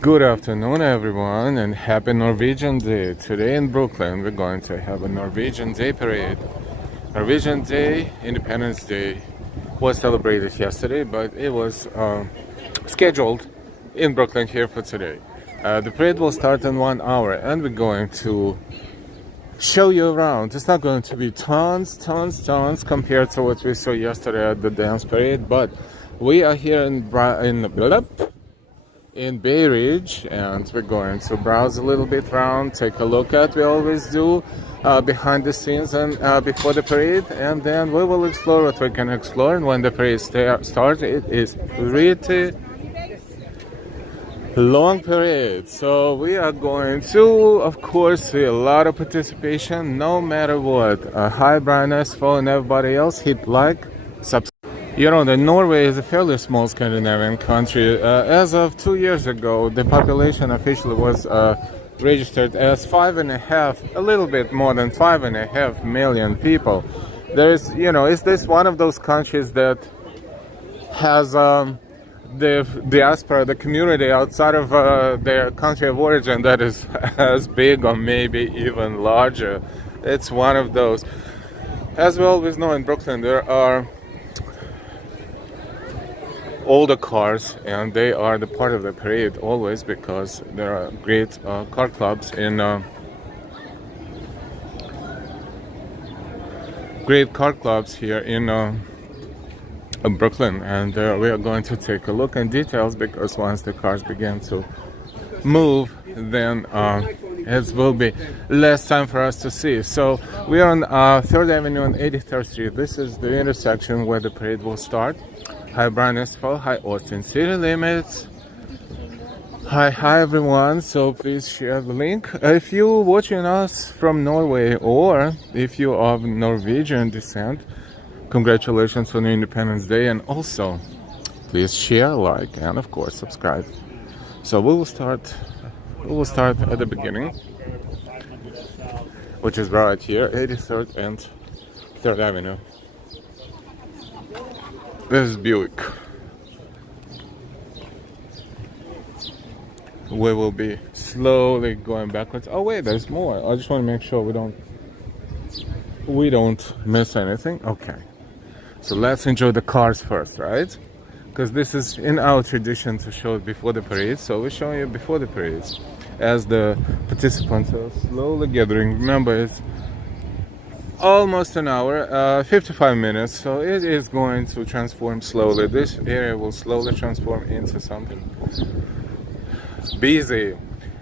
Good afternoon, everyone, and happy Norwegian Day. Today in Brooklyn, we're going to have a Norwegian Day Parade. Norwegian Day, Independence Day, was celebrated yesterday, but it was scheduled in Brooklyn here for today. The parade will start in 1 hour, and we're going to show you around. It's not going to be tons compared to what we saw yesterday at the dance parade, but we are here in Bay Ridge, and we're going to browse a little bit around, take a look at, we always do, behind the scenes and before the parade, and then we will explore what we can explore. And when the parade starts, it is pretty long parade, so we are going to, of course, see a lot of participation no matter what. Hi Brian Esfo and everybody else, hit like, subscribe. You know that Norway is a fairly small Scandinavian country. As of 2 years ago, the population officially was registered as 5.5, a little bit more than 5.5 million people. There's, is this one of those countries that has the diaspora, the community outside of their country of origin that is as big or maybe even larger? It's one of those. As we always know, in Brooklyn there are older cars, and they are the part of the parade always, because there are great car clubs in here in Brooklyn, and we are going to take a look in details, because once the cars begin to move, then it will be less time for us to see. So we are on 3rd Avenue and 83rd Street. This is the intersection where the parade will start. Hi Brian Esfo, hi Austin City Limits, hi everyone. So please share the link. If you're watching us from Norway, or if you are of Norwegian descent, congratulations on Independence Day, and also please share, like, and of course subscribe. So we will start at the beginning, which is right here, 83rd and 3rd Avenue. This is Buick. We will be slowly going backwards. Oh wait, there's more. I just want to make sure we don't miss anything. Okay, so let's enjoy the cars first, right? Because this is in our tradition to show it before the parade. So we're showing you before the parades, as the participants are slowly gathering. Remember, it's almost an hour, 55 minutes, so it is going to transform slowly. This area will slowly transform into something busy.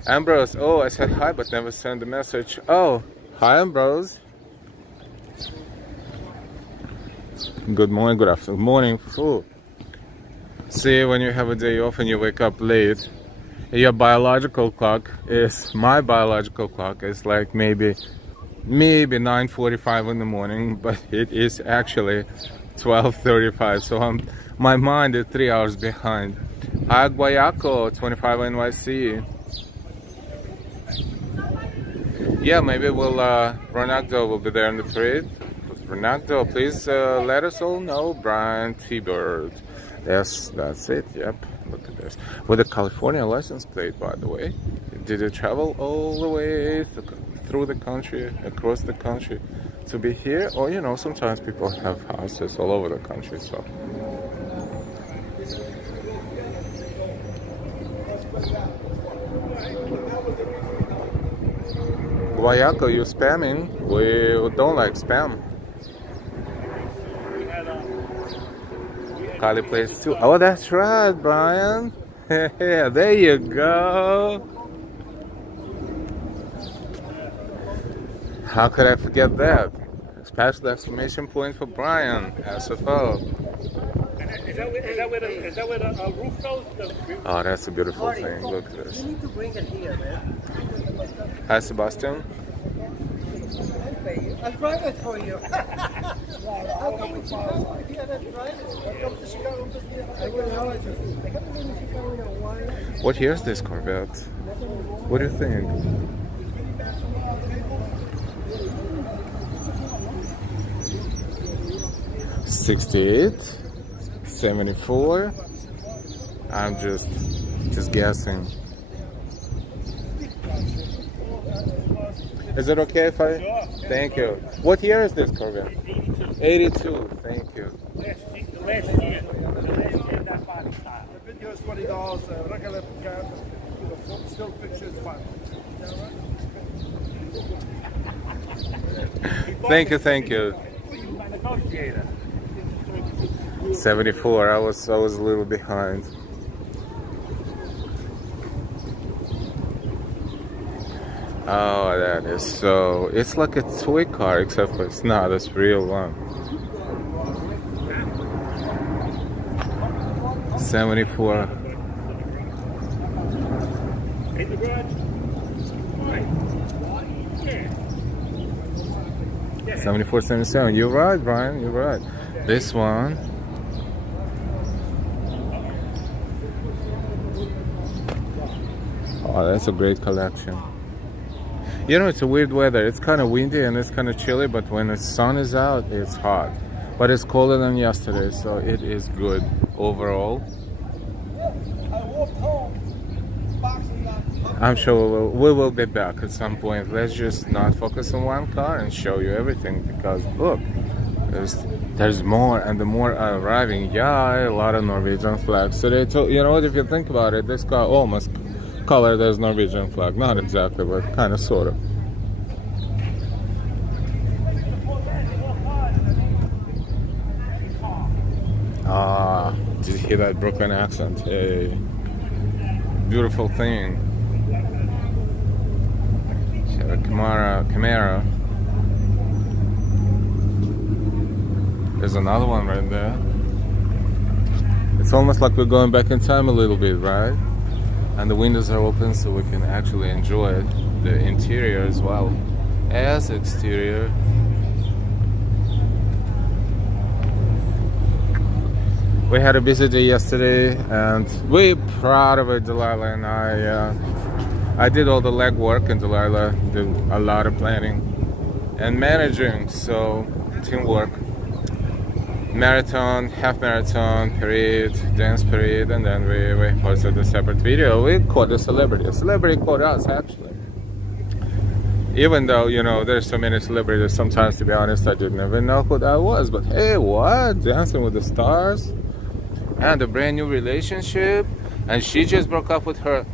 Ambrose, oh, I said hi but never sent a message. Oh, hi Ambrose. Good morning, good afternoon, morning. Ooh. See, when you have a day off and you wake up late, your biological clock is, my biological clock is like maybe 9:45 in the morning, but it is actually 12:35, so my mind is 3 hours behind. Hi Guayaco, 25 NYC. Yeah, maybe Ronaldo will be there in the parade. Ronaldo, please let us all know. Brian T-Bird. Yes, that's it. Yep, look at this. With a California license plate, by the way. Did it travel all the way through the country, across the country to be here? Or, sometimes people have houses all over the country, so. Guayaco, you spamming? We don't like spam. Cali plays too. Oh, that's right, Brian. Yeah, there you go. How could I forget that? Special exclamation point for Brian, SFO. Is that where the roof goes? Oh, that's a beautiful thing. Look at this. You need to bring it here, man. Hi, Sebastian. I'll drive it for you. I'll come to Chicago. Yeah, that's right. I'll come to Chicago. I will know it. I haven't been to Chicago in a while. What year is this Corvette? What do you think? '68, '74. I'm just guessing. Is it okay if I? Sure. Thank you. What year is this Corvette? 82. Thank you. Last year that body style. The video is $20, regular card, still pictures fine. Thank you, thank you. My negotiator. 74. I was a little behind. Oh, that is so. It's like a toy car, except for it's not. It's real one. 74. In the garage. 74, 77. You're right, Brian. You're right. This one. Oh, that's a great collection. You know, it's a weird weather. It's kind of windy and it's kind of chilly, but when the sun is out, it's hot. But it's colder than yesterday, so it is good overall. I walked home, boxing that. I'm sure we will be back at some point. Let's just not focus on one car and show you everything, because look, there's more, and the more are arriving. Yeah, a lot of Norwegian flags today. So you know what? If you think about it, this car almost colored as Norwegian flag. Not exactly, but kind of, sort of. Ah, did you hear that Brooklyn accent? Hey, beautiful thing. Camaro. There's another one right there. It's almost like we're going back in time a little bit, right? And the windows are open so we can actually enjoy the interior as well as exterior. We had a busy day yesterday and we're proud of it, Delilah and I did all the legwork and Delilah did a lot of planning and managing, so teamwork. Marathon, half marathon, parade, dance parade, and then we posted a separate video. We caught a celebrity. A celebrity caught us, actually. Even though, you know, there's so many celebrities, sometimes, to be honest, I didn't even know who that was. But hey, what? Dancing with the Stars? And a brand new relationship. And she just broke up with her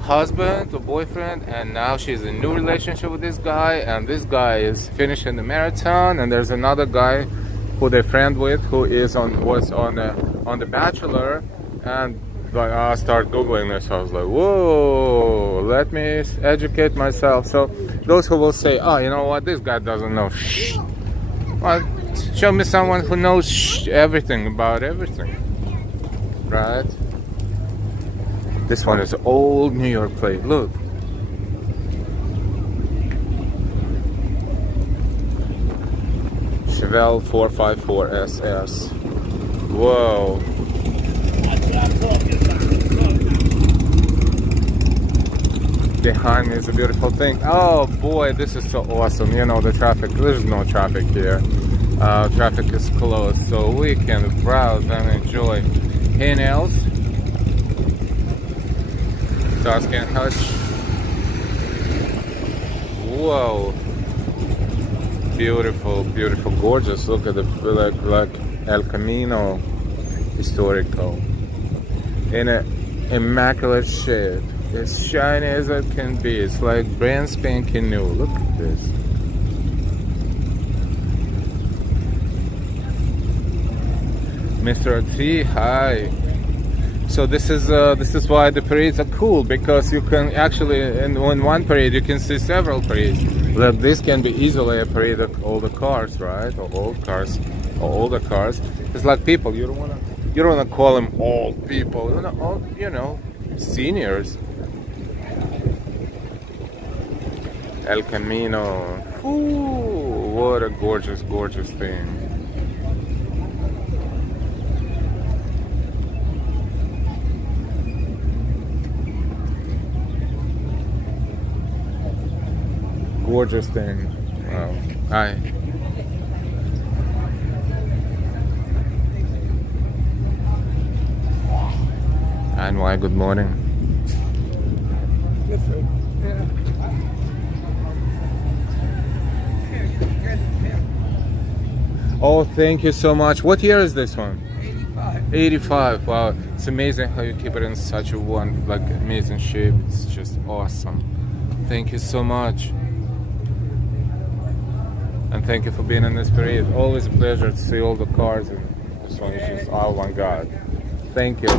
husband or boyfriend, and now she's in a new relationship with this guy. And this guy is finishing the marathon, and there's another guy who they friend with, who was on the Bachelor, and like I started googling this. I was like, whoa, let me educate myself. So those who will say, oh, you know what, this guy doesn't know shh, well, show me someone who knows everything about everything, right? This one is old New York plate. Look. Chevelle 454 SS. Whoa. Behind me is a beautiful thing. Oh boy, this is so awesome. You know, the traffic, there's no traffic here. Traffic is closed, so we can browse and enjoy nails. Tusk and Hutch. Whoa. Beautiful, beautiful, gorgeous. Look at the like El Camino Historical in an immaculate shape. As shiny as it can be. It's like brand spanking new. Look at this. Mr. T, hi. So this is why the parades are cool, because you can actually in one parade you can see several parades. Like this can be easily a parade of all the cars, right? Or old cars, or older cars. It's like people. You don't wanna call them old people. You know, seniors. El Camino. Ooh, what a gorgeous, gorgeous thing. Gorgeous thing. Wow. Hi. And why? Good morning. Oh, thank you so much. What year is this one? 85. 85. Wow, it's amazing how you keep it in such a amazing shape. It's just awesome. Thank you so much. And thank you for being in this parade. Always a pleasure to see all the cars. And this one is just avant-garde. Thank you.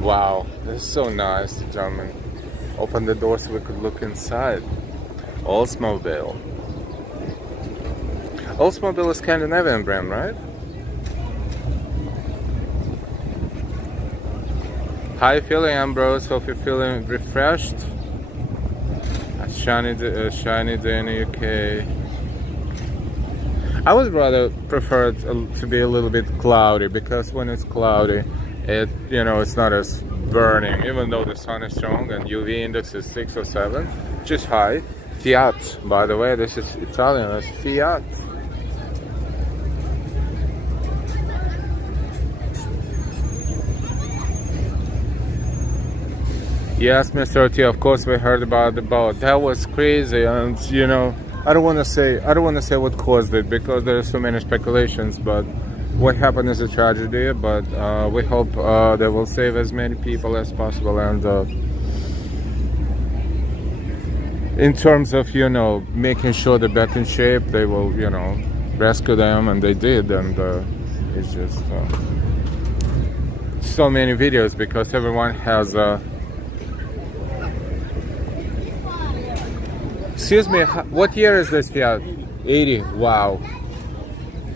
Wow, this is so nice, gentlemen. Open the door so we could look inside. Oldsmobile. Oldsmobile is Scandinavian brand, right? How you feeling, Ambrose? Hope you're feeling refreshed. A shiny day in the UK. I would rather prefer it to be a little bit cloudy, because when it's cloudy, it's not as burning, even though the sun is strong and UV index is 6 or 7, which is high. Fiat, by the way, this is Italian, that's Fiat. Yes, Mr. OT, of course we heard about the boat. That was crazy, and I don't want to say what caused it, because there are so many speculations, but what happened is a tragedy, but we hope they will save as many people as possible, and in terms of making sure they're back in shape, they will rescue them, and they did, and it's just so many videos, because everyone has excuse me, what year is this Fiat? 80. Wow,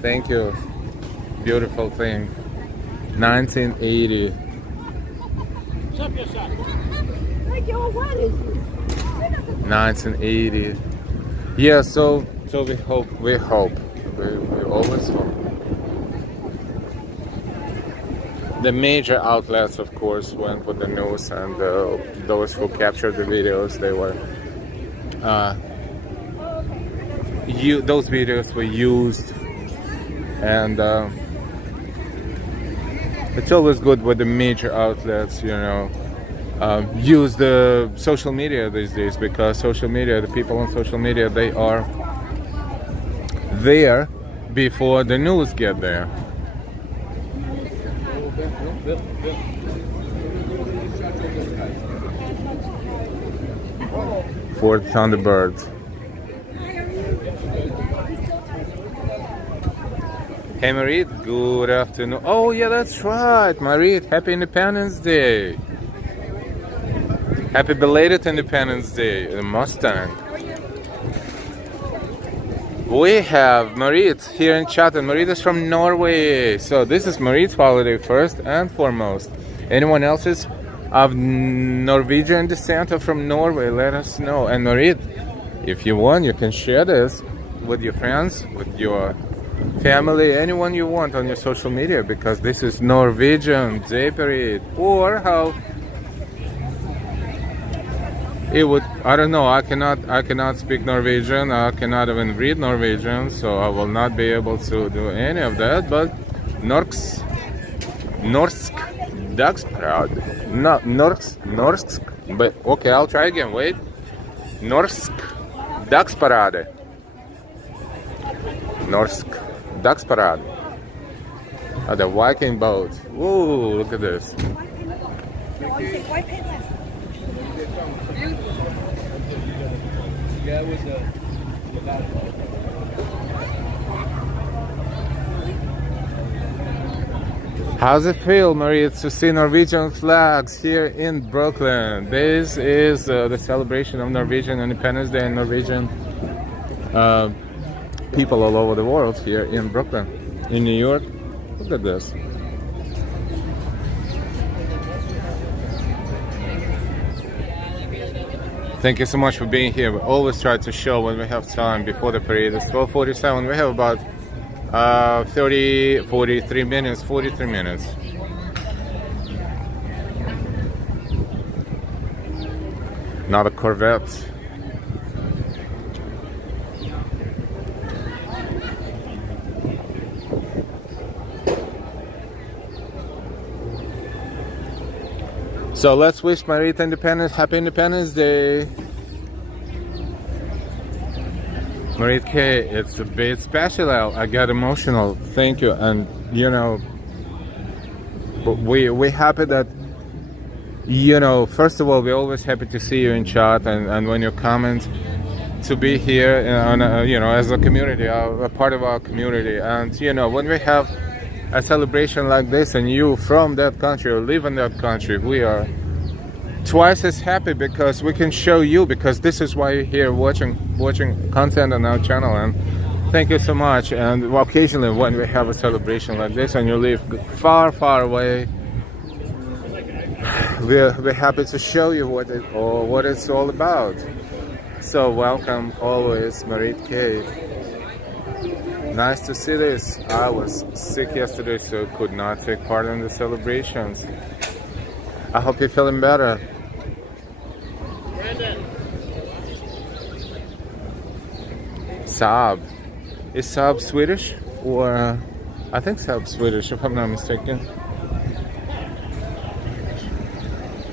thank you. Beautiful thing. 1980. 1980. Yeah, so we always hope. The major outlets, of course, went with the news, and those who captured the videos, they were those videos were used, and it's always good with the major outlets, use the social media these days, because social media, the people on social media, they are there before the news get there. Ford Thunderbird. Hey Marit, good afternoon. Oh yeah, that's right, Marit. Happy Independence Day. Happy belated Independence Day, the Mustang. We have Marit here in chat, and Marit is from Norway. So this is Marit's holiday first and foremost. Anyone else's of Norwegian descent or from Norway, let us know. And Marit, if you want, you can share this with your friends, with your family, anyone you want on your social media, because this is Norwegian Day Parade. Or how it would, I don't know, I cannot speak Norwegian, I cannot even read Norwegian, so I will not be able to do any of that, but NORSK DAGDPARADE. No, NORSK, but okay, I'll try again, wait. NORSK DAGDPARADE. NORSK DAGDPARADE. Oh, the Viking boat. Whoa, look at this. How's it feel, Maria, to see Norwegian flags here in Brooklyn? This is the celebration of Norwegian Independence Day and Norwegian people all over the world here in Brooklyn, in New York. Look at this. Thank you so much for being here. We always try to show when we have time before the parade. It's 12:47. We have about 43 minutes. Not a Corvette. So let's wish Marita Independence, Happy Independence Day. Marit K, it's a bit special. I got emotional. Thank you. And you know, we happy that, you know, first of all, we're always happy to see you in chat and when you comment, to be here on you know, as a community, a part of our community. And you know, when we have a celebration like this and you from that country or live in that country, we are twice as happy because we can show you, because this is why you're here watching content on our channel. And thank you so much. And occasionally when we have a celebration like this and you live far away, we're happy to show you what it's all about. So welcome always, Marit K. Nice to see this. I was sick yesterday, so could not take part in the celebrations. I hope you're feeling better. Saab. Is Saab Swedish? Or I think Saab Swedish, if I'm not mistaken.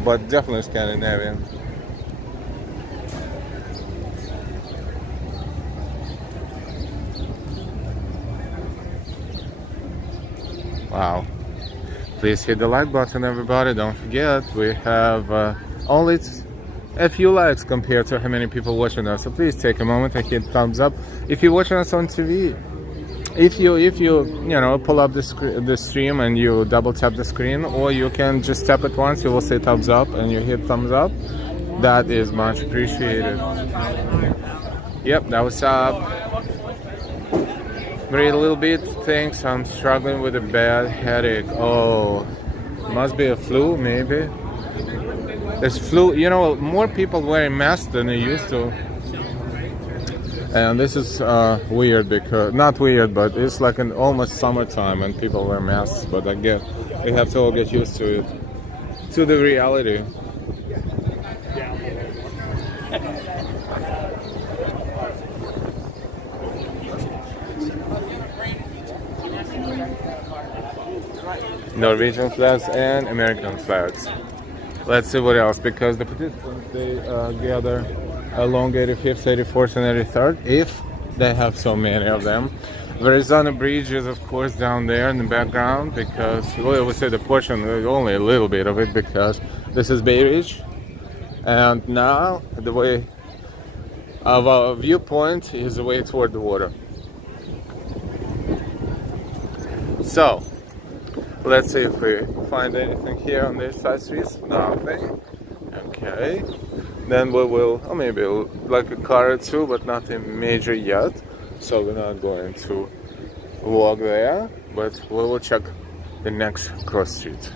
But definitely Scandinavian. Wow. Please hit the like button, everybody. Don't forget, we have only a few likes compared to how many people watching us. So please take a moment and hit thumbs up. If you're watching us on TV, if you know, pull up the stream and you double tap the screen, or you can just tap it once, you will say thumbs up and you hit thumbs up. That is much appreciated. Yep, that was up. Breathe a little bit. Thanks. I'm struggling with a bad headache. Oh, must be a flu, maybe. There's flu. You know, more people wearing masks than they used to. And this is weird, because not weird, but it's like an almost summertime and people wear masks. But I guess we have to all get used to it, to the reality. Norwegian flags and American flags. Let's see what else, because the participants, they gather along 85th, 84th and 83rd, if they have so many of them. Arizona Bridge is of course down there in the background, because, well, I would say the portion, only a little bit of it, because this is Bay Ridge. And now the way of our viewpoint is the way toward the water. So let's see if we find anything here on these side streets. Nothing. Okay. Then we will, or maybe like a car or two, but nothing major yet. So we're not going to walk there, but we will check the next cross street.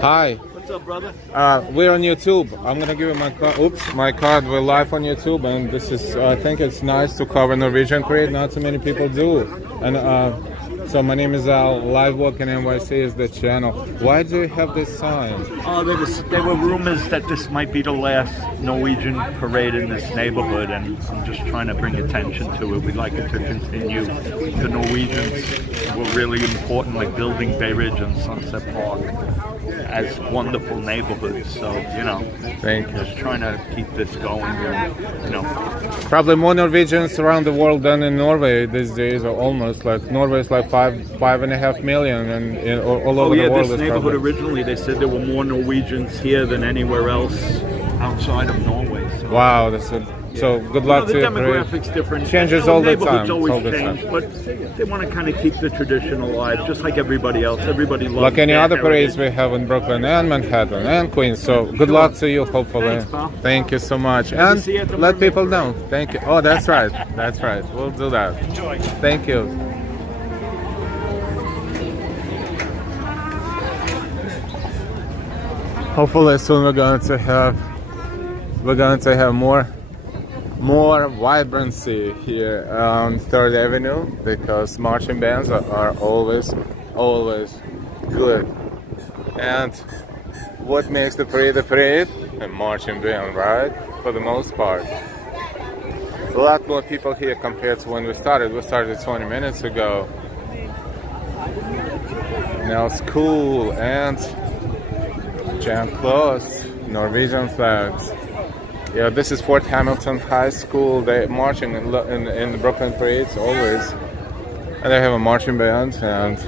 Hi. What's up, brother? We're on YouTube. I'm gonna give you my card. Oops, my card. We're live on YouTube, and this is. I think it's nice to cover Norwegian parade. Not so many people do. And so my name is Al. Live Walking NYC is the channel. Why do you have this sign? There were rumors that this might be the last Norwegian parade in this neighborhood, and I'm just trying to bring attention to it. We'd like it to continue. The Norwegians were really important, like building Bay Ridge and Sunset Park as wonderful neighborhoods. So, you know, Thank you. just trying to keep this going. You know, Probably more Norwegians around the world than in Norway these days, or almost. Like Norway is like 5.5 million, and all over the world. This neighborhood originally, they said there were more Norwegians here than anywhere else outside of Norway. So. Wow, that's a, so good luck The to you. demographics different. Changes all the Neighborhoods time. always All the change, time. but they want to kind of keep the tradition alive, just like everybody else. Everybody loves Like any their other parades heritage. we have in Brooklyn and Manhattan and Queens. So good luck to you, hopefully. Thanks, pal. Thank you so much. to And see you at the let Mermaid people know. Thank you. Oh, that's right. That's right. We'll do that. Enjoy. Thank you. Hopefully soon we're going to have more more vibrancy here on 3rd Avenue, because marching bands are always good. And what makes the parade? A marching band, right? For the most part. A lot more people here compared to when we started. We started 20 minutes ago. Now school and jam clothes, Norwegian flags. Yeah, this is Fort Hamilton High School. They're marching in the Brooklyn parades always. And they have a marching band and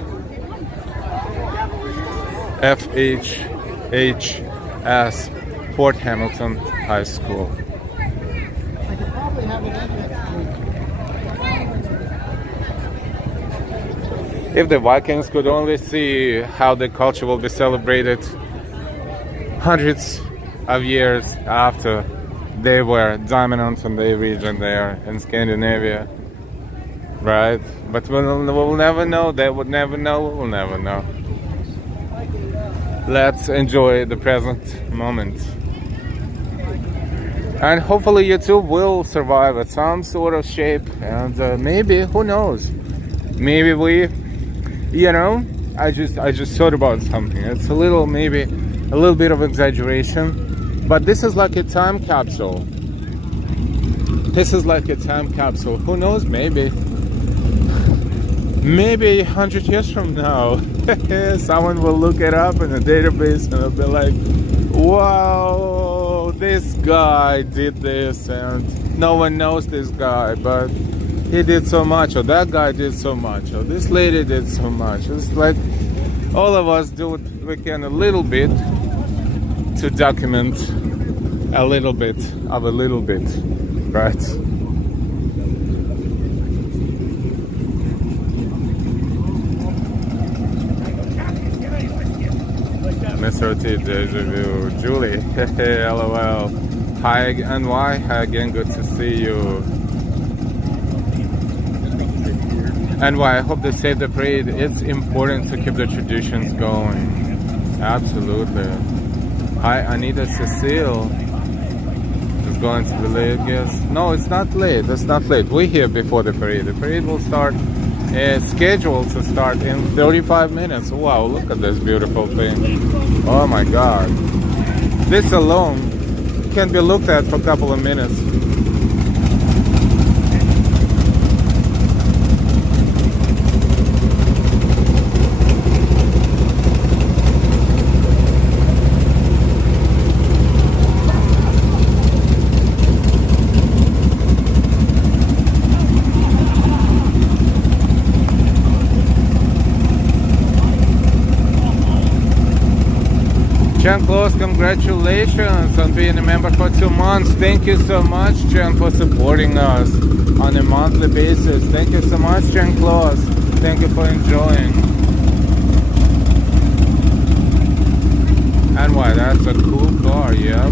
FHHS, Fort Hamilton High School. If the Vikings could only see how the culture will be celebrated hundreds of years after they were dominant in the region there in Scandinavia, right? But we'll never know. They would never know. We'll never know. Let's enjoy the present moment. And hopefully YouTube will survive at some sort of shape, and maybe, who knows, maybe we, you know, I just thought about something. It's maybe a little bit of exaggeration, but this is like a time capsule. This is like a time capsule. Who knows, maybe 100 years from now, someone will look it up in a database and they'll be like, wow, this guy did this, and no one knows this guy, but he did so much, or that guy did so much, or this lady did so much. It's like all of us do what we can a little bit to document a little bit of a little bit, right? Mr. T, deja vu. Julie, lol. Hi, NY, hi again, good to see you. NY, I hope they save the parade. It's important to keep the traditions going. Absolutely. Hi, Anita Cecile. It's going to be late, yes. No, it's not late. It's not late. We're here before the parade. The parade will start, scheduled to start in 35 minutes. Wow, look at this beautiful thing. Oh my God. This alone can be looked at for a couple of minutes. Jean-Claude, congratulations on being a member for 2 months. Thank you so much, Jean, for supporting us on a monthly basis. Thank you so much, Jean-Claude. Thank you for enjoying. And why, that's a cool car, yeah.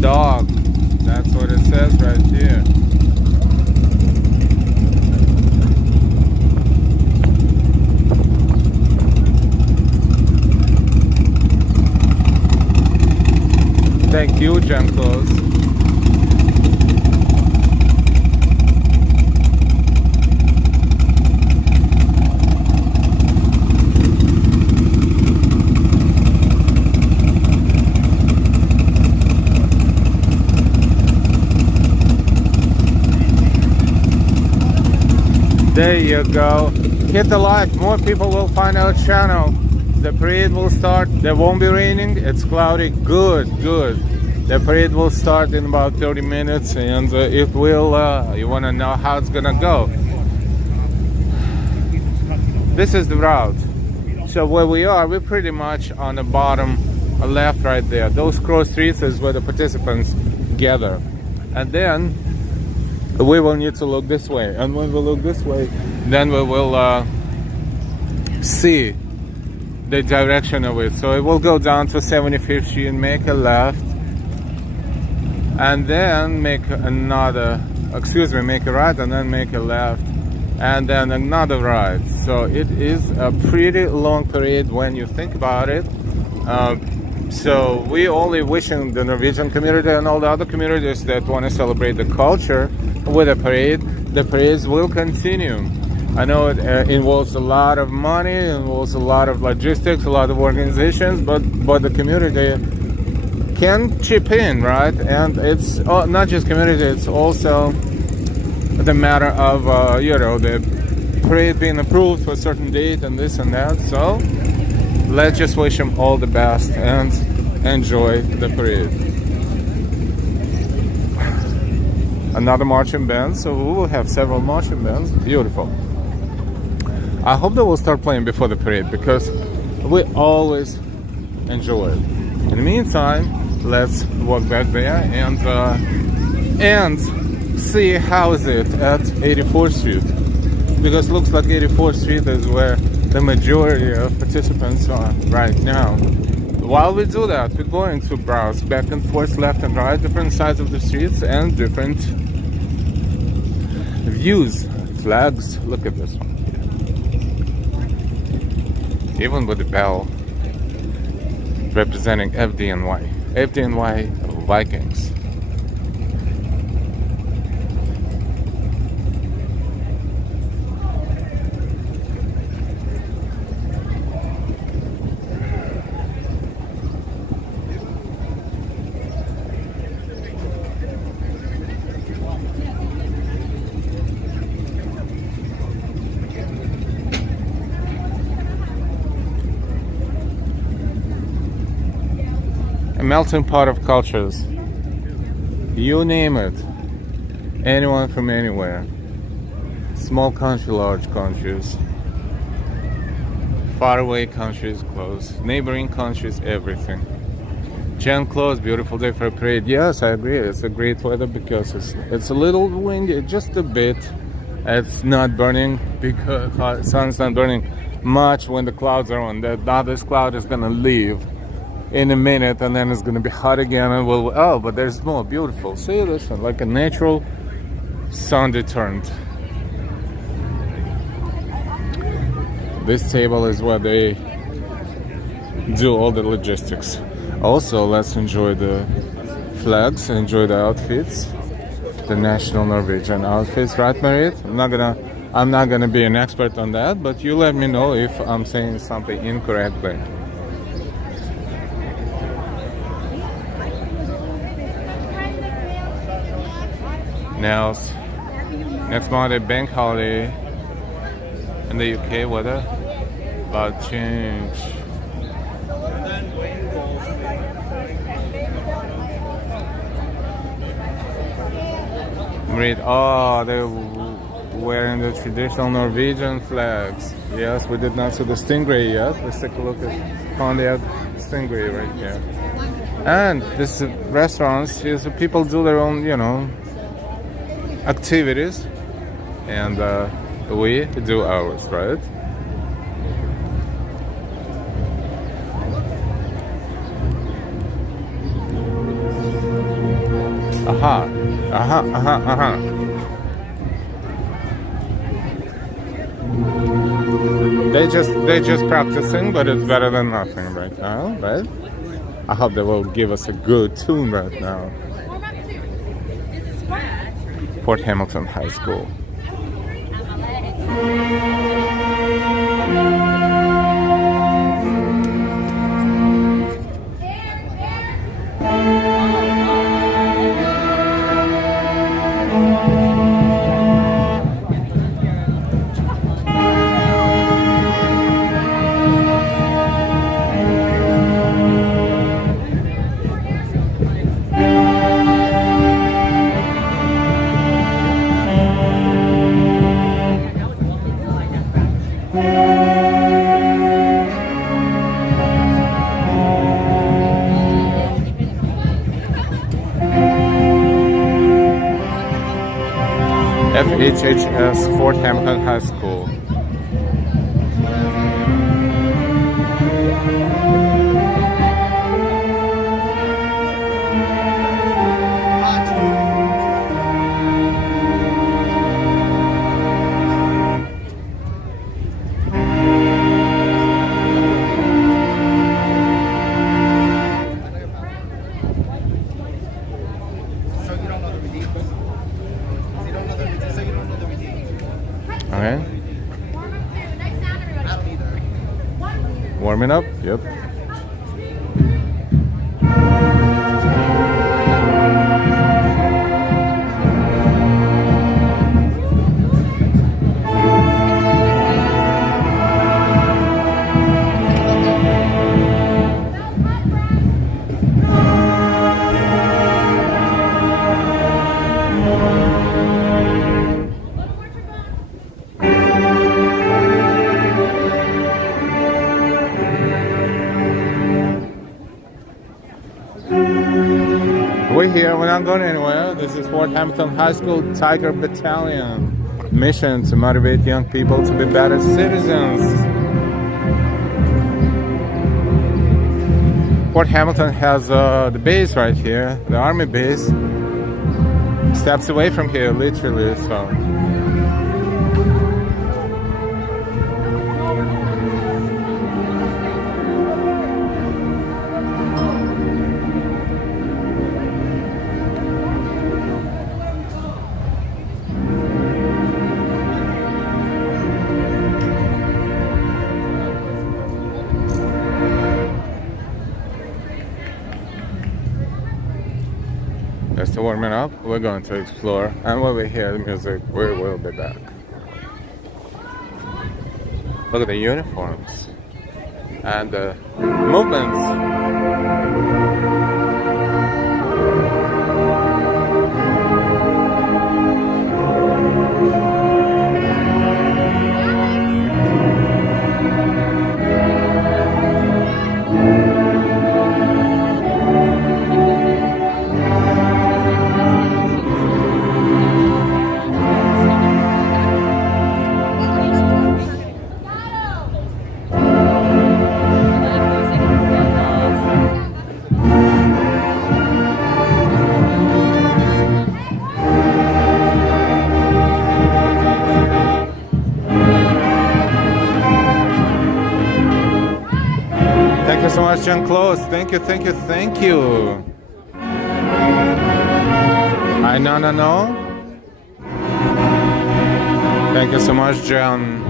Dog, that's what it says right here. Thank you, Jean-Claude. There you go. Hit the like. More people will find our channel. The parade will start. There won't be raining. It's cloudy. Good, good. The parade will start in about 30 minutes, and it will. You want to know how it's gonna go? This is the route. So where we are, we're pretty much on the bottom left right there. Those cross streets is where the participants gather, and then we will need to look this way, and when we look this way, then we will see the direction of it. So it will go down to 75th Street and make a left, and then make another, make a right, and then make a left, and then another right. So it is a pretty long parade when you think about it. So we only wishing the Norwegian community and all the other communities that want to celebrate the culture with a parade. The parades will continue. I know it involves a lot of money, involves a lot of logistics, a lot of organizations, but the community can chip in, right? And it's not just community, it's also the matter of you know, the parade being approved for a certain date and this and that. So let's just wish them all the best and enjoy the parade. Another marching band, so we will have several marching bands. Beautiful. I hope they will start playing before the parade, because we always enjoy it. In the meantime, let's walk back there and see how is it at 84th Street, because it looks like 84th Street is where the majority of participants are right now. While we do that, we're going to browse back and forth, left and right, different sides of the streets and different views, flags. Look at this one. Even with the bell representing FDNY Vikings. A melting pot of cultures. You name it. Anyone from anywhere. Small country, large countries. Faraway countries, close. Neighboring countries, everything. Jan Close, beautiful day for a parade. Yes, I agree. It's a great weather because it's a little windy, just a bit. It's not burning because the sun's not burning much when the clouds are on. Now this cloud is gonna leave in a minute, and then it's gonna be hot again, and but there's more. Beautiful. See this one, like a natural sun deturned. This table is where they do all the logistics. Also, let's enjoy the flags, enjoy the outfits, the national Norwegian outfits, right, Marit? I'm not gonna be an expert on that, but you let me know if I'm saying something incorrectly. Now, next Monday, bank holiday in the UK. Weather about change. Read. Oh, they're wearing the traditional Norwegian flags. Yes, we did not see the stingray yet. Let's take a look at Pontiac stingray right here. And this restaurants. Is people do their own, you know, activities, and we do ours, right? They just practicing, but it's better than nothing right now, right? I hope they will give us a good tune right now. Port Hamilton High School. FHHS Fort Hamilton High School. Okay. Warming up? Yep. We're here, we're not going anywhere. This is Fort Hamilton High School Tiger Battalion. Mission to motivate young people to be better citizens. Fort Hamilton has the base right here, the army base. Steps away from here, literally, so. Just warming up, we're going to explore, and when we hear the music, we will be back. Look at the uniforms and the movements. Thank you so much, John Close. Thank you, thank you, thank you. I no. Thank you so much, John.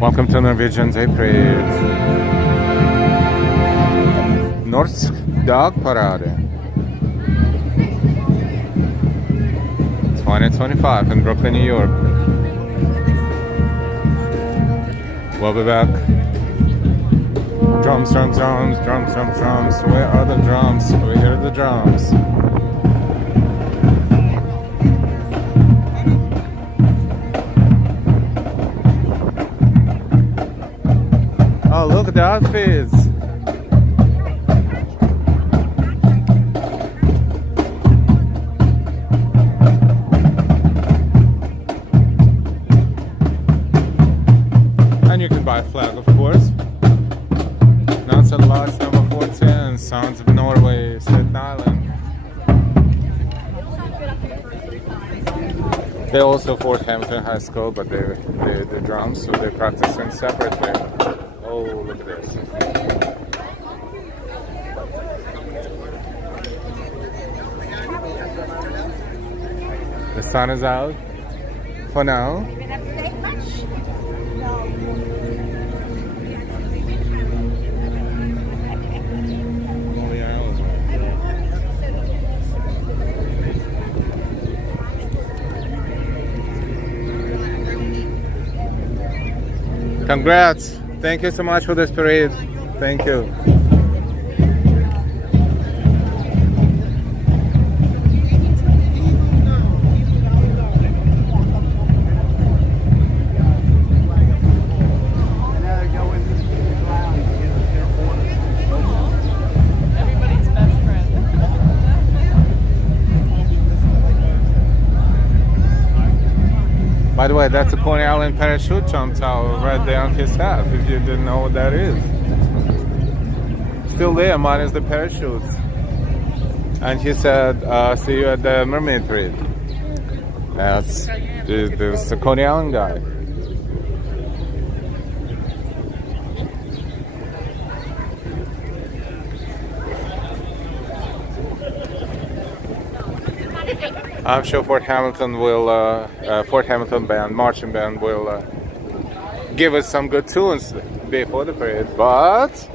Welcome to Norwegian Day Parade. NORSK DAGDPARADE 2025 in Brooklyn, New York. We'll be back. Drums, drums, drums, drums, drums, drums. Where are the drums? We hear the drums. Oh, look at the outfits. And you can buy a flag, of course. Nancy Lodge number 410, Sounds of Norway, Staten Island. They also Fort Hamilton High School, but they're the drums, so they're practicing separately. Oh, look at this. The sun is out for now. Congrats. Thank you so much for this parade. Thank you. By the way, that's a Coney Island parachute jump tower right there on his hat, if you didn't know what that is. Still there, minus the parachutes. And he said, see you at the Mermaid Parade. That's the Coney Island guy. I'm sure Fort Hamilton band, marching band will give us some good tunes before the parade. But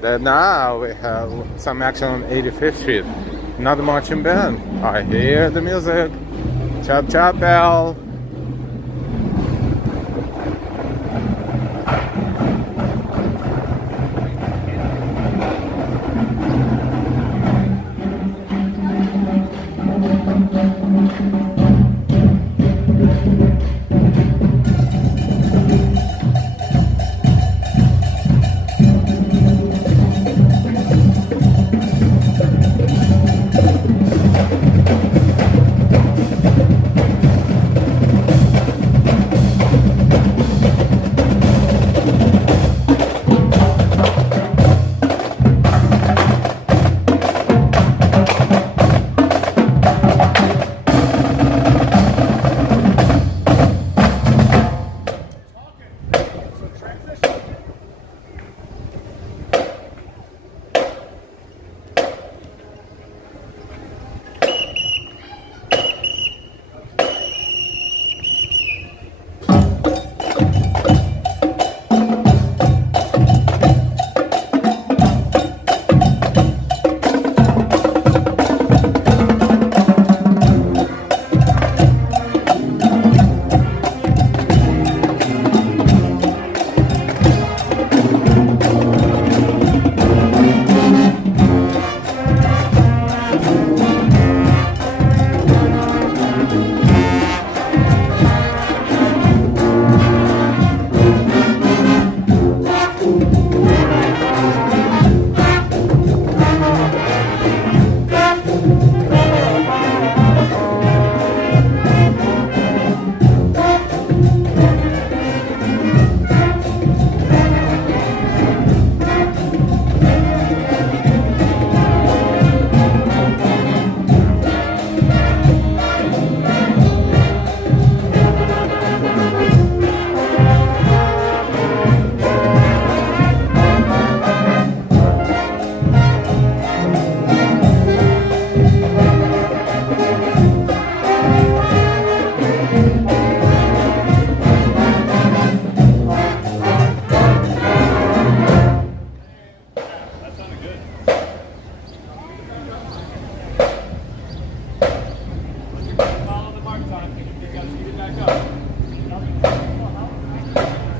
then now we have some action on 85th Street. Another marching band. I hear the music. Chop chop bell.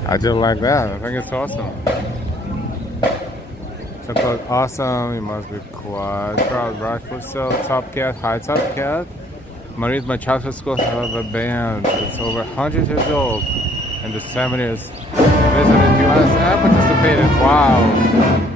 I just like that. I think it's awesome. So called awesome. You must be quiet. Proud rifle cell. Top Cat. High Top Cat. Marie, my childhood school have a band. It's over 100 years old. In the 70s. Visited US and participated. Wow.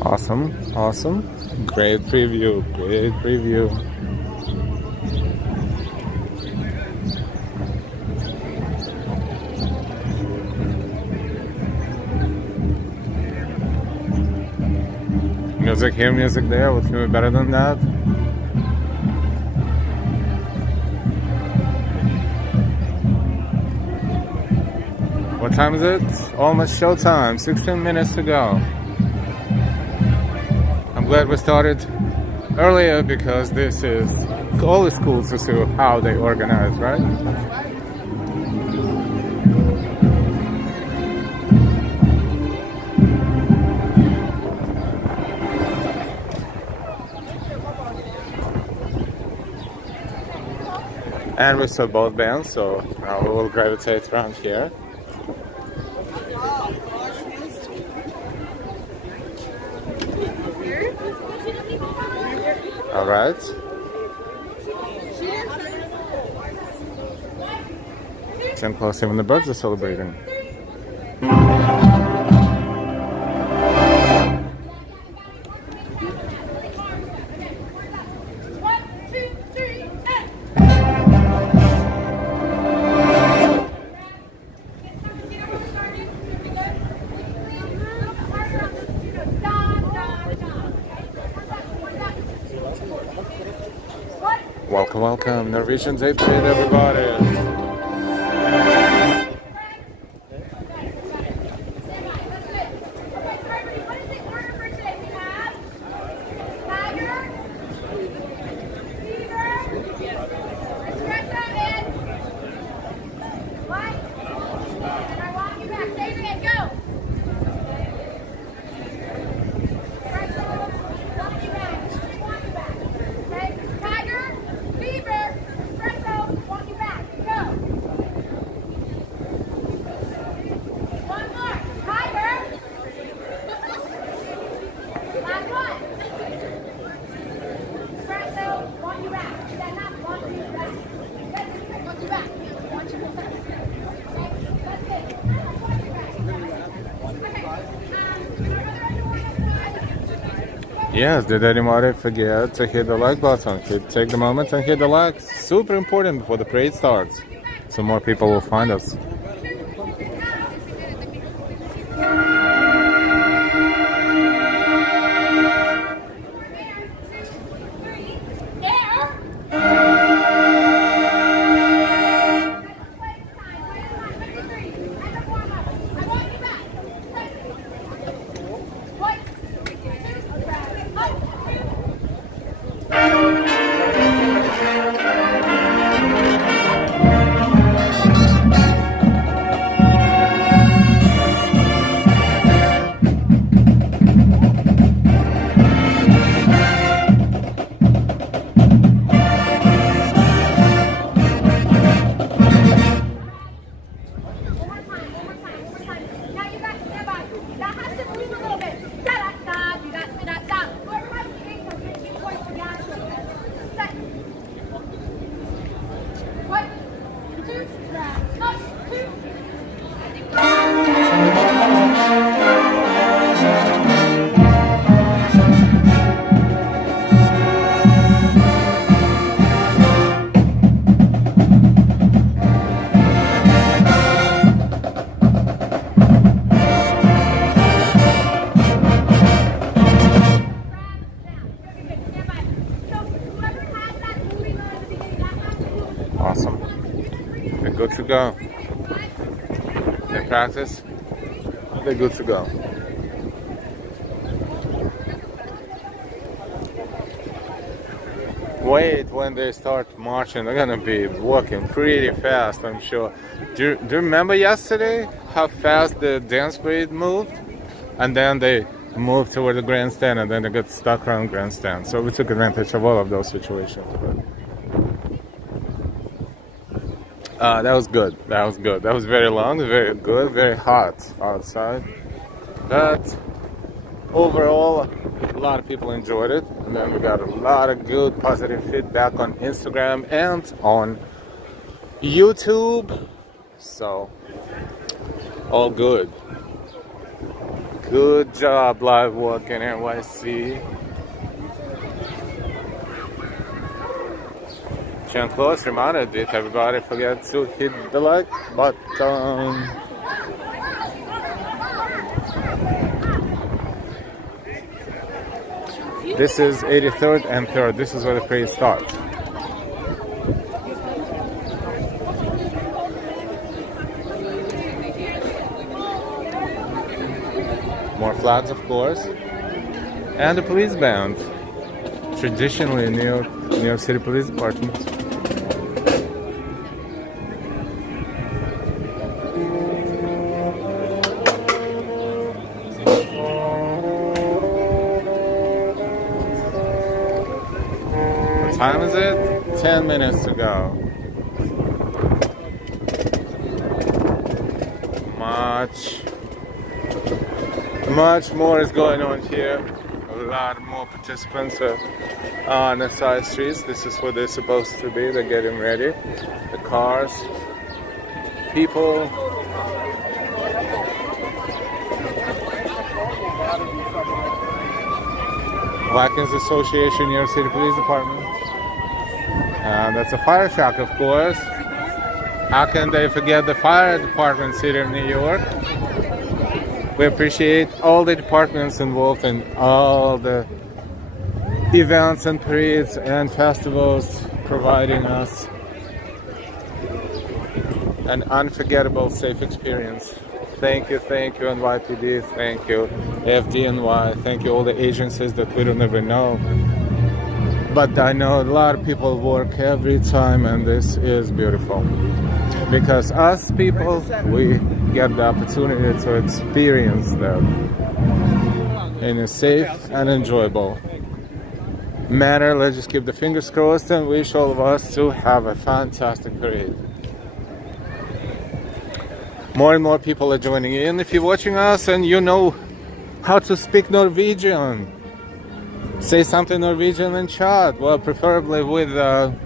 Awesome, awesome. Great preview, great preview. Music here, music there. What can be better than that? What time is it? Almost showtime. 16 minutes to go. I'm glad we started earlier because this is always cool to see how they organize, right? And we saw both bands, so now we will gravitate around here. All right. Same close, even the birds are celebrating. Welcome, welcome, Norwegian Day Parade, everybody. Yes, did anybody forget to hit the like button? Take the moment and hit the like. Super important before the parade starts, so more people will find us. Awesome. They're good to go. They practice. They're good to go. Wait, when they start marching, they're gonna be walking pretty fast, I'm sure. Do you remember yesterday how fast the dance parade moved? And then they moved toward the grandstand, and then they got stuck around grandstand. So we took advantage of all of those situations. That was good. That was good. That was very long, very good, very hot outside. But overall, a lot of people enjoyed it. And then we got a lot of good positive feedback on Instagram and on YouTube. So, all good. Good job, live walking NYC. Jean-Claude reminded it, everybody forget to hit the like button. This is 83rd and 3rd. This is where the parade starts. More flags, of course. And the police band. Traditionally New York City Police Department. What time is it? 10 minutes to go. Much more is going on here. A lot more participants on the side streets. This is where they're supposed to be. They're getting ready. The cars, people. Vikings Association, New York City Police Department. And that's a fire truck, of course. How can they forget the fire department here in New York? We appreciate all the departments involved in all the events and parades and festivals, providing us an unforgettable safe experience. Thank you NYPD, thank you FDNY, thank you all the agencies that we don't ever know. But I know a lot of people work every time, and this is beautiful. Because us people, we get the opportunity to experience them in a safe and enjoyable manner. Let's just keep the fingers crossed and wish all of us to have a fantastic parade. More and more people are joining in. If you're watching us and you know how to speak Norwegian, say something Norwegian in chat. Well, preferably with an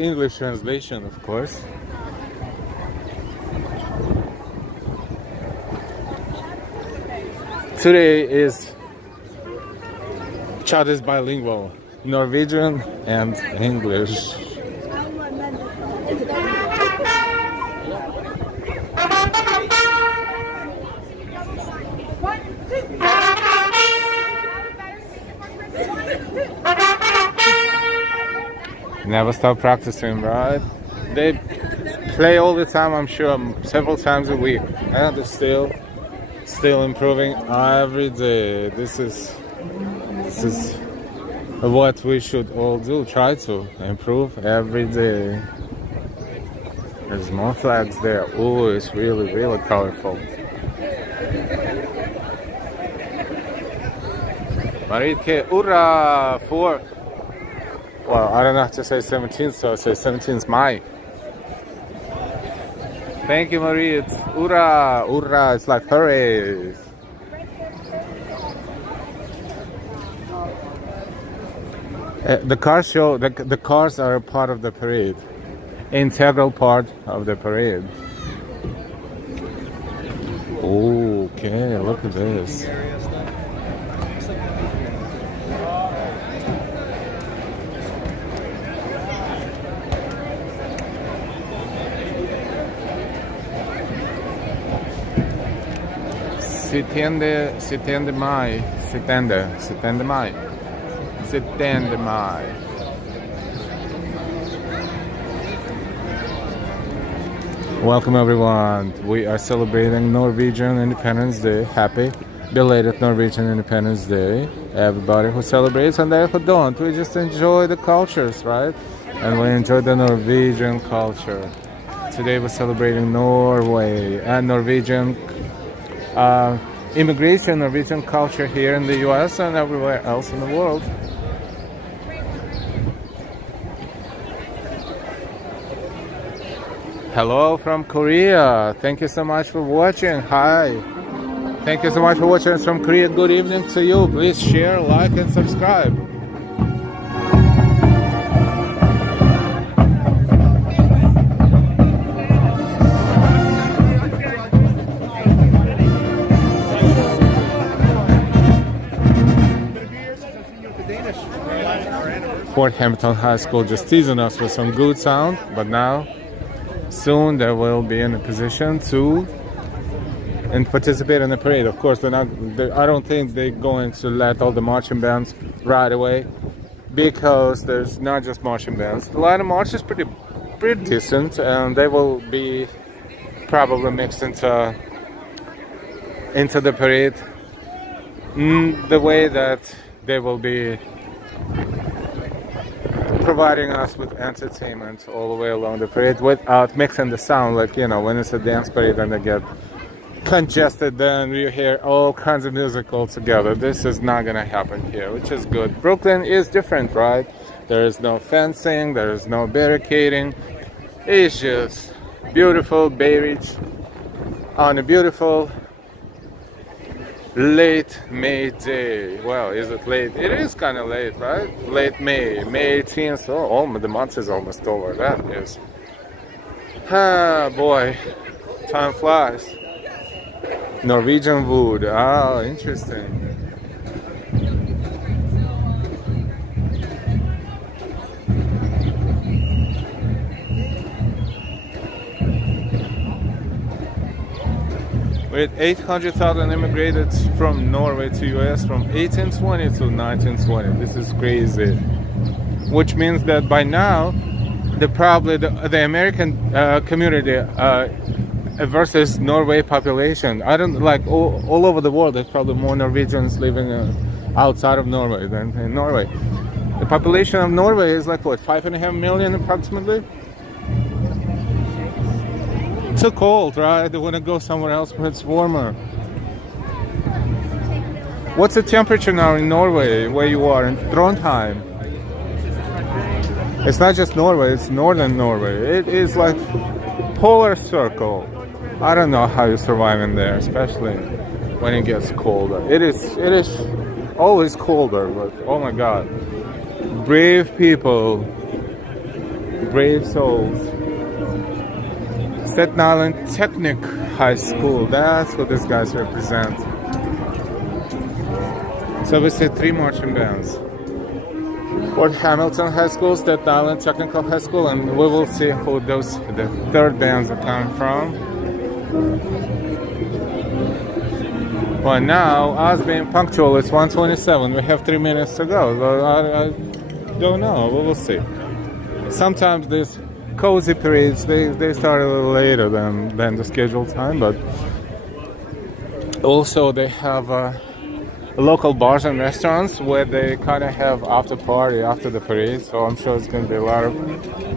English translation, of course. Today chat is bilingual, Norwegian and English. Never stop practicing, right? They play all the time, I'm sure, several times a week, and they're still improving every day. This is what we should all do, try to improve every day. There's more flags there. Oh, it's really colorful. Maritke, hurrah for, well, I don't know how to say 17th, so I say 17th May. Thank you, Marit. Hurrah, hurrah, it's like hooray. The car show, the cars are a part of the parade. Integral part of the parade. Okay, look at this. Settembre, Mai. Welcome everyone. We are celebrating Norwegian Independence Day. Happy belated Norwegian Independence Day. Everybody who celebrates and they who don't. We just enjoy the cultures, right? And we enjoy the Norwegian culture. Today we're celebrating Norway and Norwegian immigration, Norwegian culture here in the US and everywhere else in the world. Hello from Korea. Thank you so much for watching. Hi. Thank you so much for watching us from Korea. Good evening to you. Please share, like, and subscribe. Fort Hamilton High School just teasing us with some good sound, but now soon they will be in a position to participate in the parade. Of course, I don't think they're going to let all the marching bands right away, because there's not just marching bands. The line of march is pretty decent, and they will be probably mixed into the parade the way that they will be providing us with entertainment all the way along the parade without mixing the sound. Like, you know, when it's a dance parade and they get congested, then you hear all kinds of music all together. This is not gonna happen here, which is good. Brooklyn is different, right? There is no fencing, there is no barricading. It's just beautiful Bay Ridge on a beautiful late May day. Well, is it late? It is kind of late, right? Late May 18th. Oh, the month is almost over. That is. Ah, boy, time flies. Norwegian wood. Ah, interesting. With 800,000 immigrated from Norway to US from 1820 to 1920. This is crazy. Which means that by now, the American community versus Norway population. I don't like all over the world. There's probably more Norwegians living outside of Norway than in Norway. The population of Norway is like what, 5.5 million approximately. Too cold, right? They want to go somewhere else where it's warmer. What's the temperature now in Norway, where you are in Trondheim? It's not just Norway, it's northern Norway. It is like polar circle. I don't know how you survive in there, especially when it gets colder. It is always colder, but oh my god. Brave people, brave souls. Staten Island Technic High School, that's what these guys represent. So we see 3 marching bands. Fort Hamilton High School, Staten Island Technical High School, and we will see who the 3rd bands are coming from. But now, us being punctual, it's 1:27. We have 3 minutes to go. So I don't know, we will see. Sometimes these cozy parades, they start a little later than the scheduled time, but also they have local bars and restaurants where they kind of have after party after the parade. So I'm sure it's going to be a lot of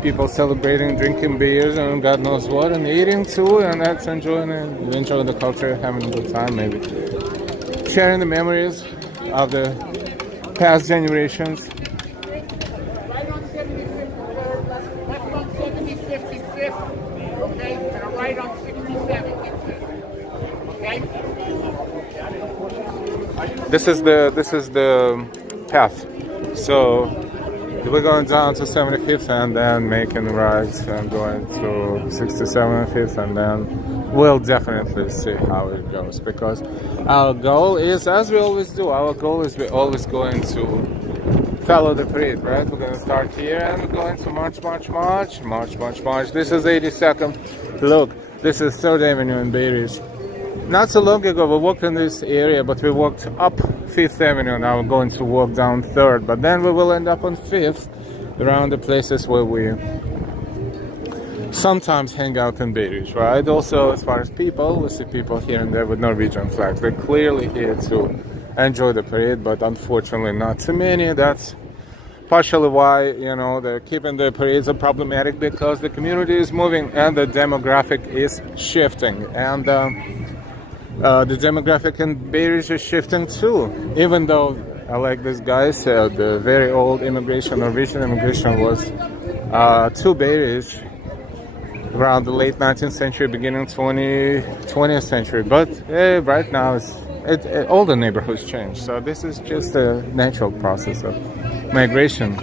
people celebrating, drinking beers and God knows what, and eating too, and that's enjoying the culture, having a good time, maybe sharing the memories of the past generations. This is the path. So we're going down to 75th and then making rides and going to 67th, and then we'll definitely see how it goes, because our goal is, as we always do, we're always going to follow the parade, right? We're going to start here and we're going to march. This is 82nd. Look, this is 3rd Avenue in Bay Ridge. Not so long ago, we walked in this area, but we walked up 5th Avenue. Now we're going to walk down 3rd, but then we will end up on 5th, around the places where we sometimes hang out in Bay Ridge, right? Also, as far as people, we see people here and there with Norwegian flags. They're clearly here to enjoy the parade, but unfortunately not too many. That's partially why, they're keeping the parades are problematic, because the community is moving and the demographic is shifting. And the demographic in Bay Ridge is shifting too, even though, like this guy said, the very old immigration, Norwegian immigration, was to Bay Ridge around the late 19th century, beginning 20th century. But right now, all the neighborhoods change. So this is just a natural process of migration.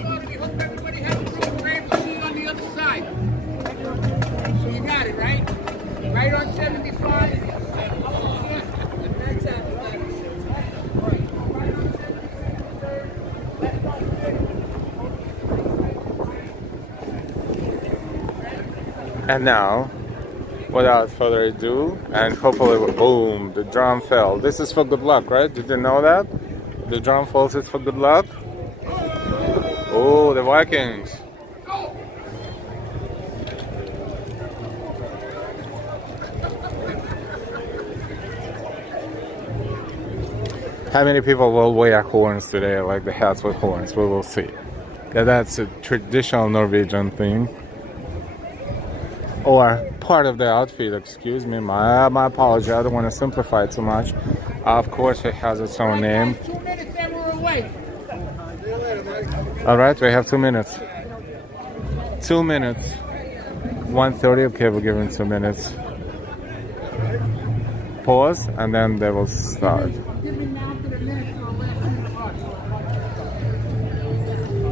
And now, without further ado, and hopefully, boom, the drum fell. This is for good luck, right? Did you know that? The drum falls is for good luck. Oh, the Vikings. How many people will wear horns today, like the hats with horns? We will see. Yeah, that's a traditional Norwegian thing. Or part of the outfit, excuse me, my apology, I don't want to simplify it too much. Of course, it has its own name. 2 minutes, then we're away. Alright, we have 2 minutes. 2 minutes. 1:30, okay, we're giving 2 minutes. Pause, and then they will start.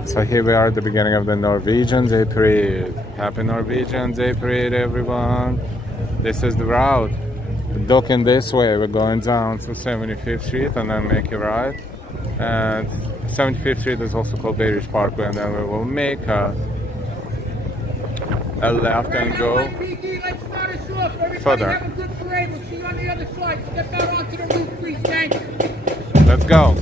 So here we are at the beginning of the Norwegian Day Parade. Happy Norwegian Day Parade, everyone. This is the route. Looking this way, we're going down to 75th Street and then make a right. And 75th Street is also called Beirish Parkway, and then we will make a left and go further. Have a good parade. We'll see you on the other side. Step out onto the roof, please. Thanks. Let's go.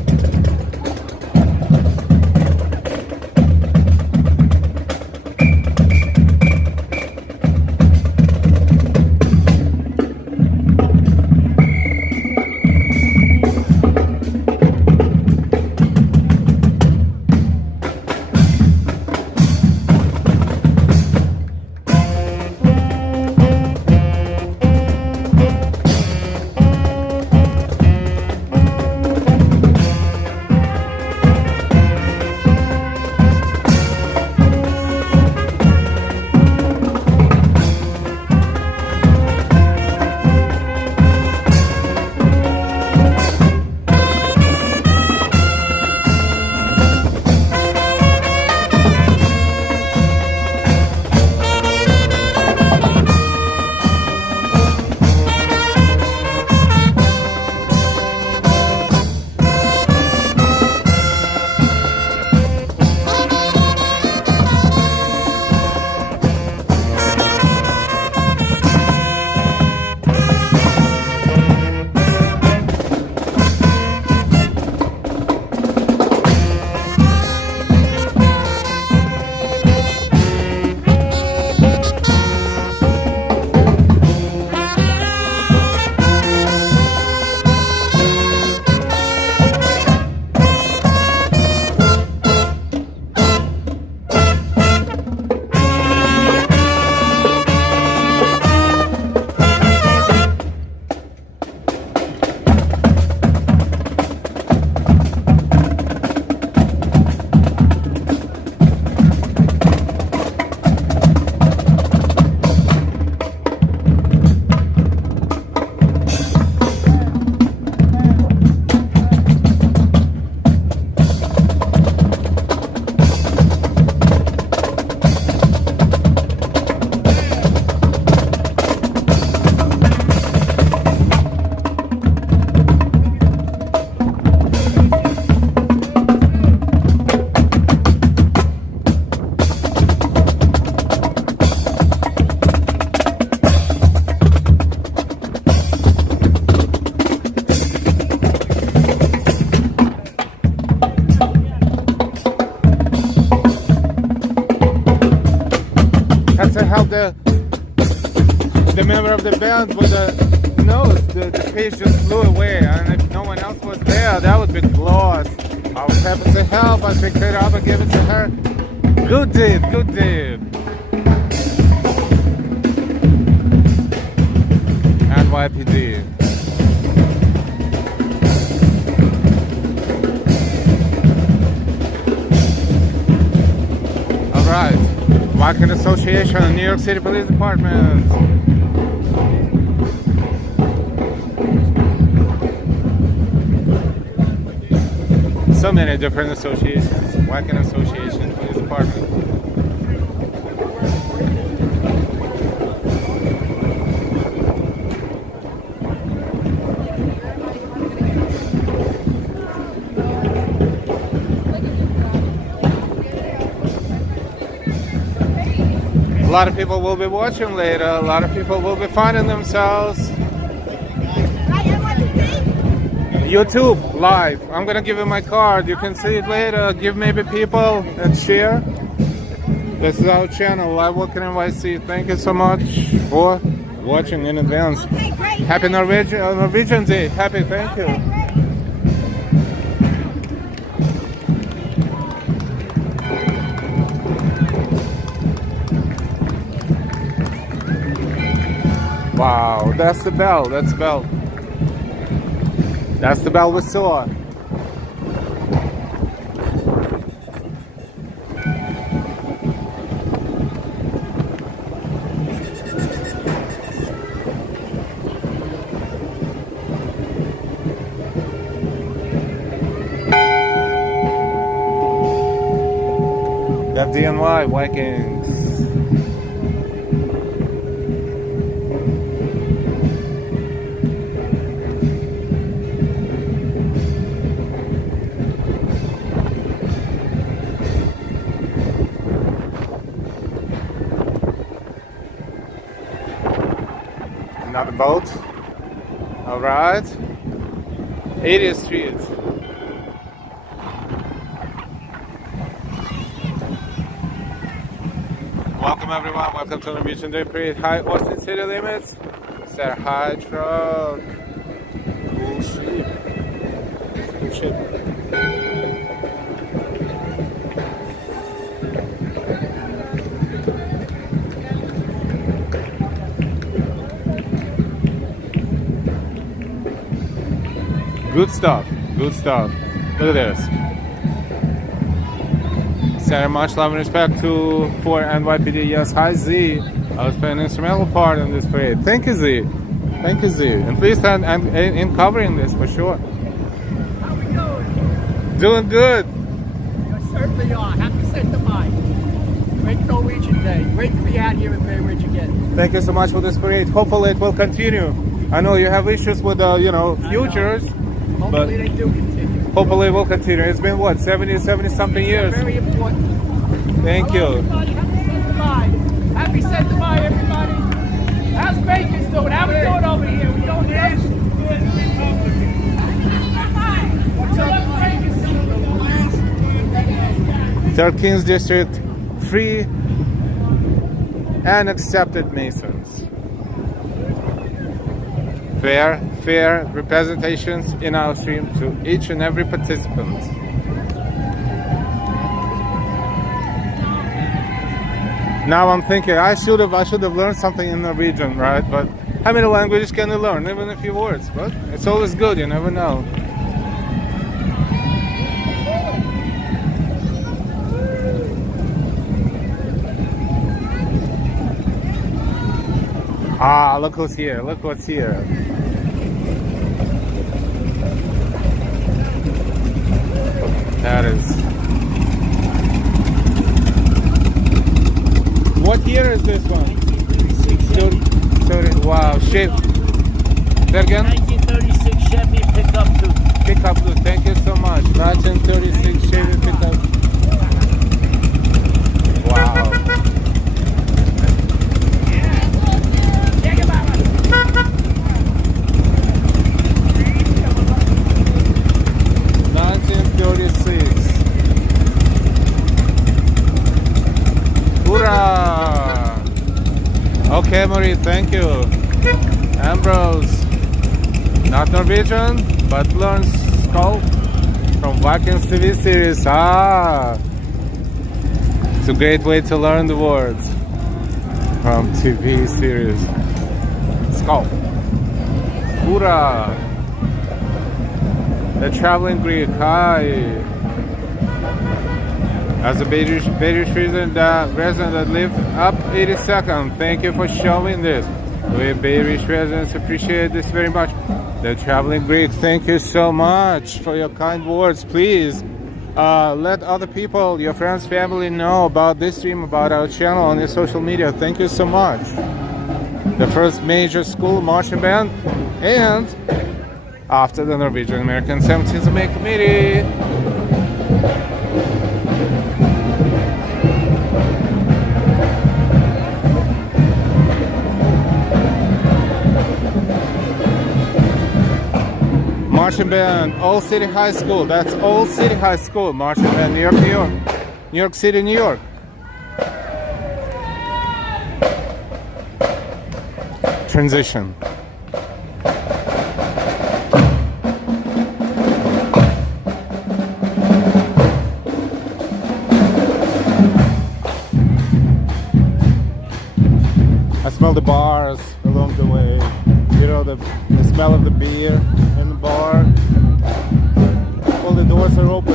How the member of the band with the nose, the piece just flew away, and if no one else was there, that would be lost. I was happy to help. I picked it up and gave it to her. Good deed, good deed. NYPD. All right. Viking Association, New York City Police Department. So many different associations. Viking Association, Police Department. A lot of people will be watching later. A lot of people will be finding themselves. YouTube live. I'm gonna give you my card. You can see it later. Give maybe people and share. This is our channel, Live Walking NYC. Thank you so much for watching in advance. Happy Norwegian Day. Happy, thank you. Wow, that's the bell. That's the bell. That's the bell we saw. FDNY Vikings. Another boat. All right. 80th Street. Welcome everyone. Welcome to Norwegian Day Parade. High Austin City Limits. It's our high truck. Cool ship. Cool ship. Good stuff. Good stuff. Look at this. Send much love and respect for NYPD. Yes, hi Z. I was playing an instrumental part in this parade. Thank you Z. Thank you Z. And please stand in covering this for sure. How we doing? Doing good. You certainly are. Happy 7th of July. Great Norwegian Day. Great to be out here in Bay Ridge again. Thank you so much for this parade. Hopefully it will continue. I know you have issues with futures. Hopefully they do continue. Hopefully it will continue. It's been what, 70 something years. Very important. Thank you. Everybody, happy 7th of July, everybody. How's Bacon's doing? How we doing over here? We doing good? What's up, 13th District, free and accepted Masons. Fair representations in our stream to each and every participant. Now I'm thinking I should have learned something in Norwegian, right? But how many languages can you learn? Even a few words, but it's always good. You never know. Ah, look who's here. Look what's here. That is. What year is this one? 1936. Wow, shape. That again? 1936 Chevy pickup too. Pickup blue. Thank you so much. 1936 Chevy pickup. Wow. 1936. Hoorah! Okay, Marie, thank you. Ambrose, not Norwegian, but learns Skull from Vikings TV series. Ah, it's a great way to learn the words from TV series. Skull. Hoorah! The Traveling Greek, hi. As a British resident that live up 82nd, thank you for showing this. We British residents appreciate this very much. The Traveling Greek, thank you so much for your kind words. Please let other people, your friends, family know about this stream, about our channel on your social media. Thank you so much. The first major school marching band, and after the Norwegian American 17th of May Committee. marching band, Old City High School. That's Old City High School marching band, New York, New York. New York City, New York. Transition. I smell the bars along the way. You know, the smell of the beer in the bar. All the doors are open.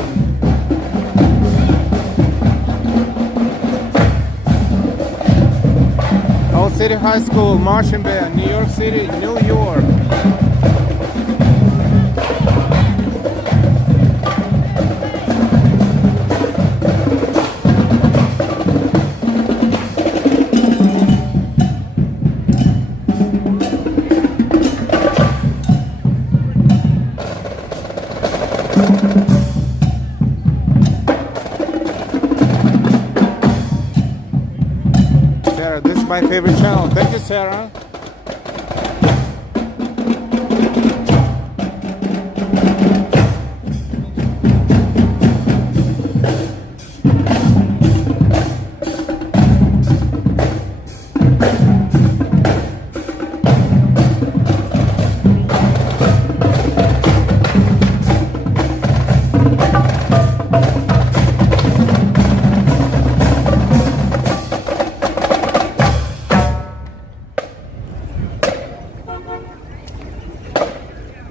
Old City High School marching band, New York City, New York. Sarah, this is my favorite channel. Thank you, Sarah.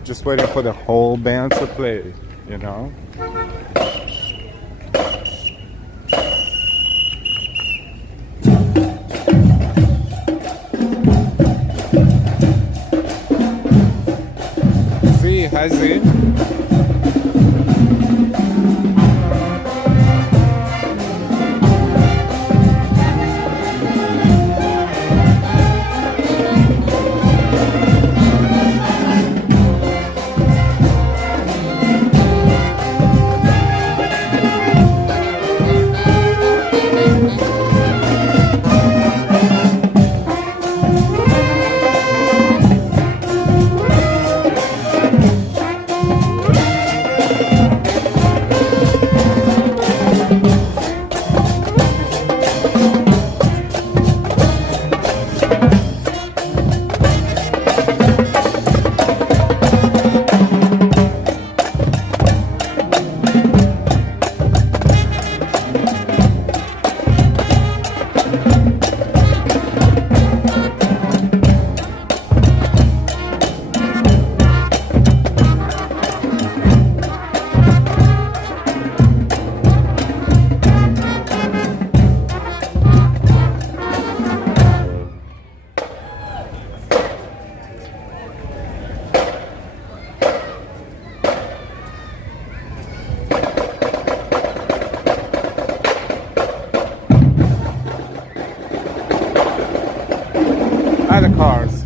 Just waiting for the whole band to play, you know? See, hi Z. The cars.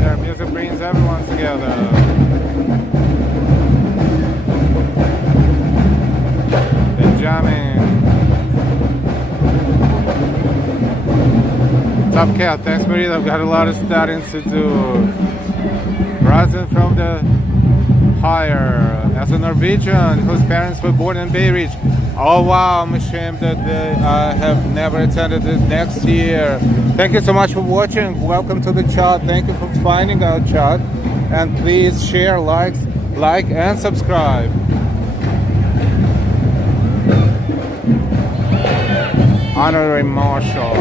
Their music brings everyone together. They're jamming. Top Cat, thanks Maria. I've got a lot of studying to do. Rising from the higher. As a Norwegian whose parents were born in Bay Ridge. Oh wow, I'm ashamed that I have never attended it next year. Thank you so much for watching. Welcome to the chat. Thank you for finding our chat. And please share, like and subscribe. Honorary Marshal.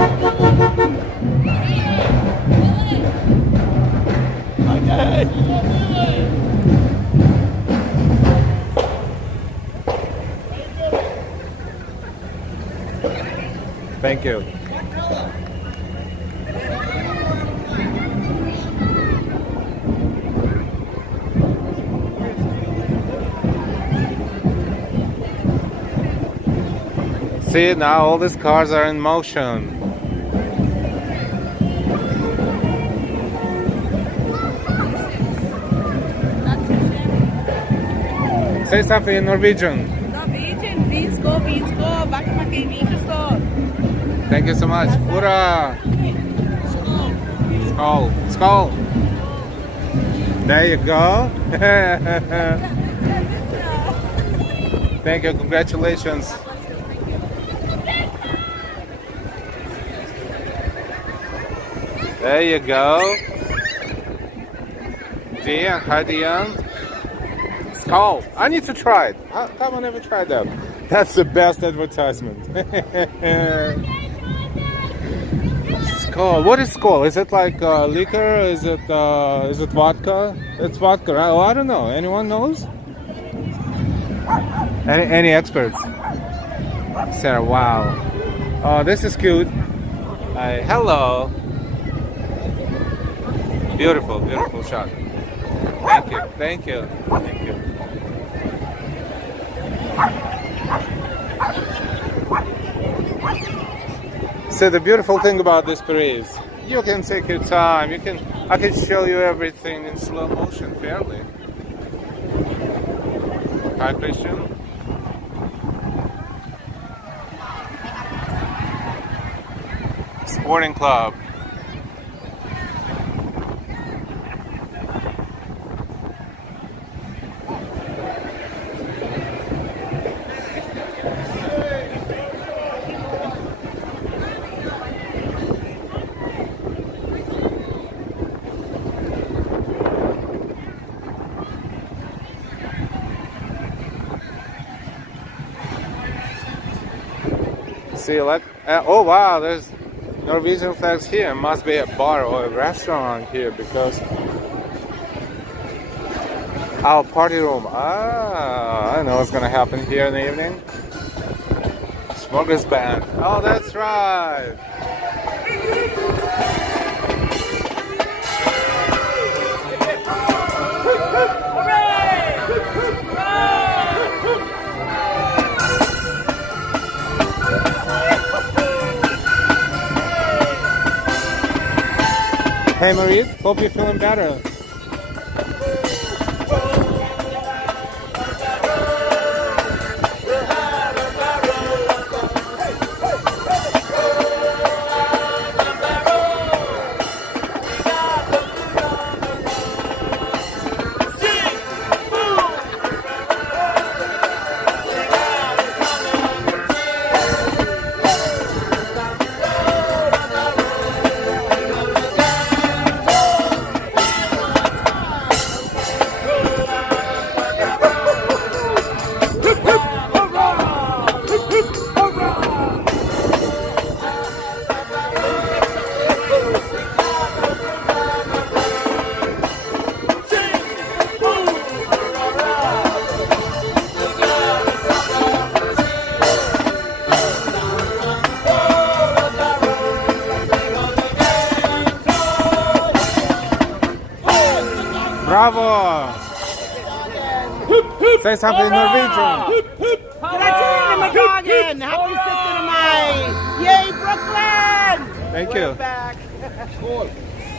Thank you. See, now all these cars are in motion. Say something in Norwegian. Norwegian, Vinsko, back my Vinsko. Thank you so much. Hurra! Skål! Skål! There you go. Thank you. Congratulations. There you go. Diane, hi Diane. Skull. I need to try it. How come I never tried that? That's the best advertisement. Skull. What is Skull? Is it like liquor? Is it vodka? It's vodka, right? Oh, I don't know. Anyone knows? Any experts? Sarah, wow. Oh, this is cute. Hi, hello. Beautiful, beautiful shot. Thank you, thank you, thank you. So the beautiful thing about this parade is you can take your time. I can show you everything in slow motion fairly. Hi, Christian. Sporting club. See, like, oh wow, there's Norwegian flags here. Must be a bar or a restaurant here because our party room. Ah, I know what's gonna happen here in the evening. Smokers band. Oh, that's right. Hey Marie, hope you're feeling better. Bravo! Say something in Norwegian. Happy 6th of May! Yay, Brooklyn! Thank We're you. back.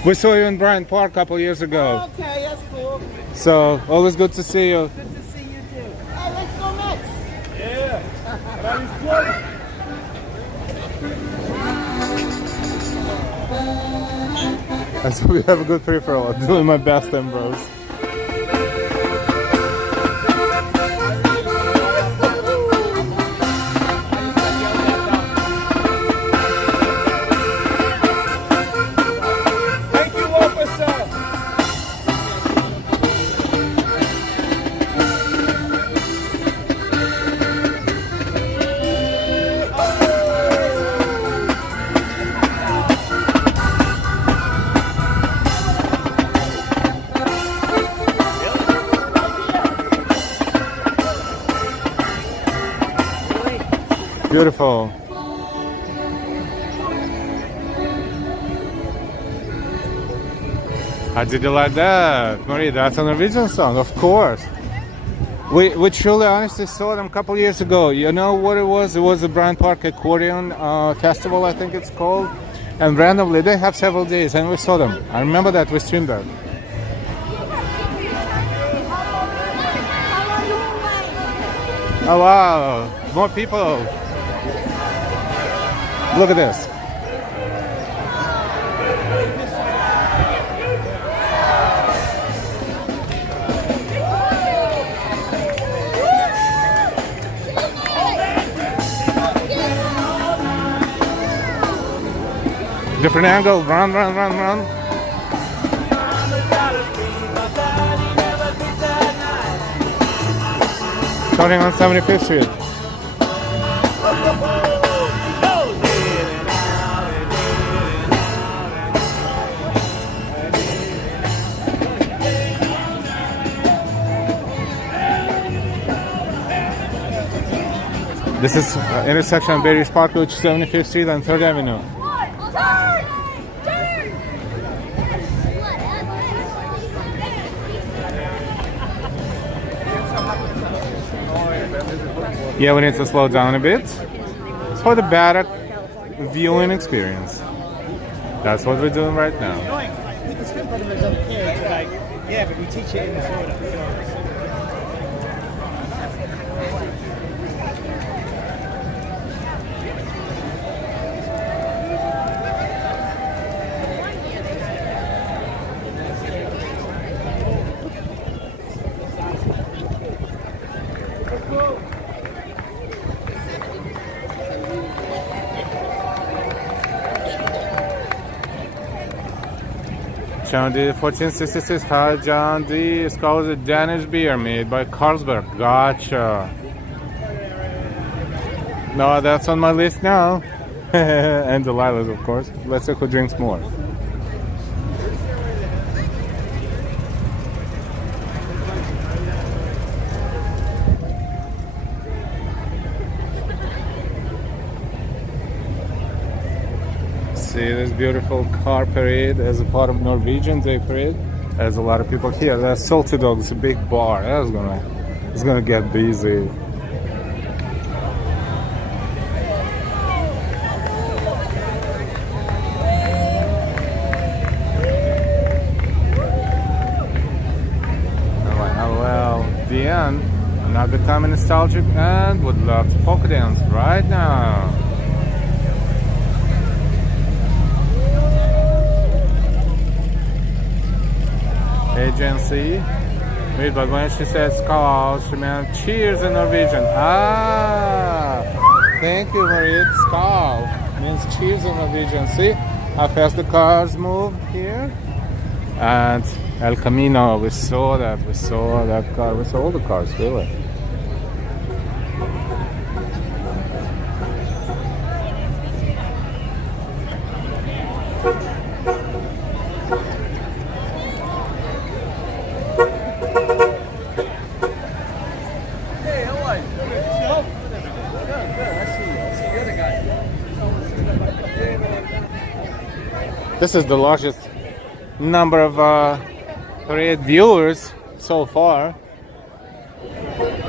We saw you in Bryant Park a couple years ago. Okay, that's cool. So, always good to see you. Good to see you too. Hey, let's go Mets! And so we have a good free-for-all. I'm doing my best, Ambrose. Beautiful. How did you like that? Marie, that's a Norwegian song, of course. We truly honestly saw them a couple years ago. You know what it was? It was the Bryant Park Accordion Festival, I think it's called. And randomly, they have several days and we saw them. I remember that, we streamed that. Oh wow, more people. Look at this. Different angle. Run, run, run, run. Starting on 75th Street. This is intersection of Berry's Park, which is 75th Street and 3rd Avenue. Yeah, we need to slow down a bit. It's for the better viewing experience. That's what we're doing right now. The spin button is okay, but like, yeah, but we teach it in this order. John D. 1466 High John D. is called a Danish beer made by Carlsberg. Gotcha. No, that's on my list now. And Delilah's, of course. Let's see who drinks more. See this beautiful car parade as a part of Norwegian Day Parade. There's a lot of people here. That's Salty Dog. It's a big bar. It's gonna get busy. Well, Deanne, I'm not becoming nostalgic and would love to polka dance right now. Agency. Wait, but when she says skål, she meant cheers in Norwegian. Ah! Thank you, Marie. Skål means cheers in Norwegian. See how fast the cars move here? And El Camino, we saw that car, we saw all the cars, really. This is the largest number of parade viewers so far.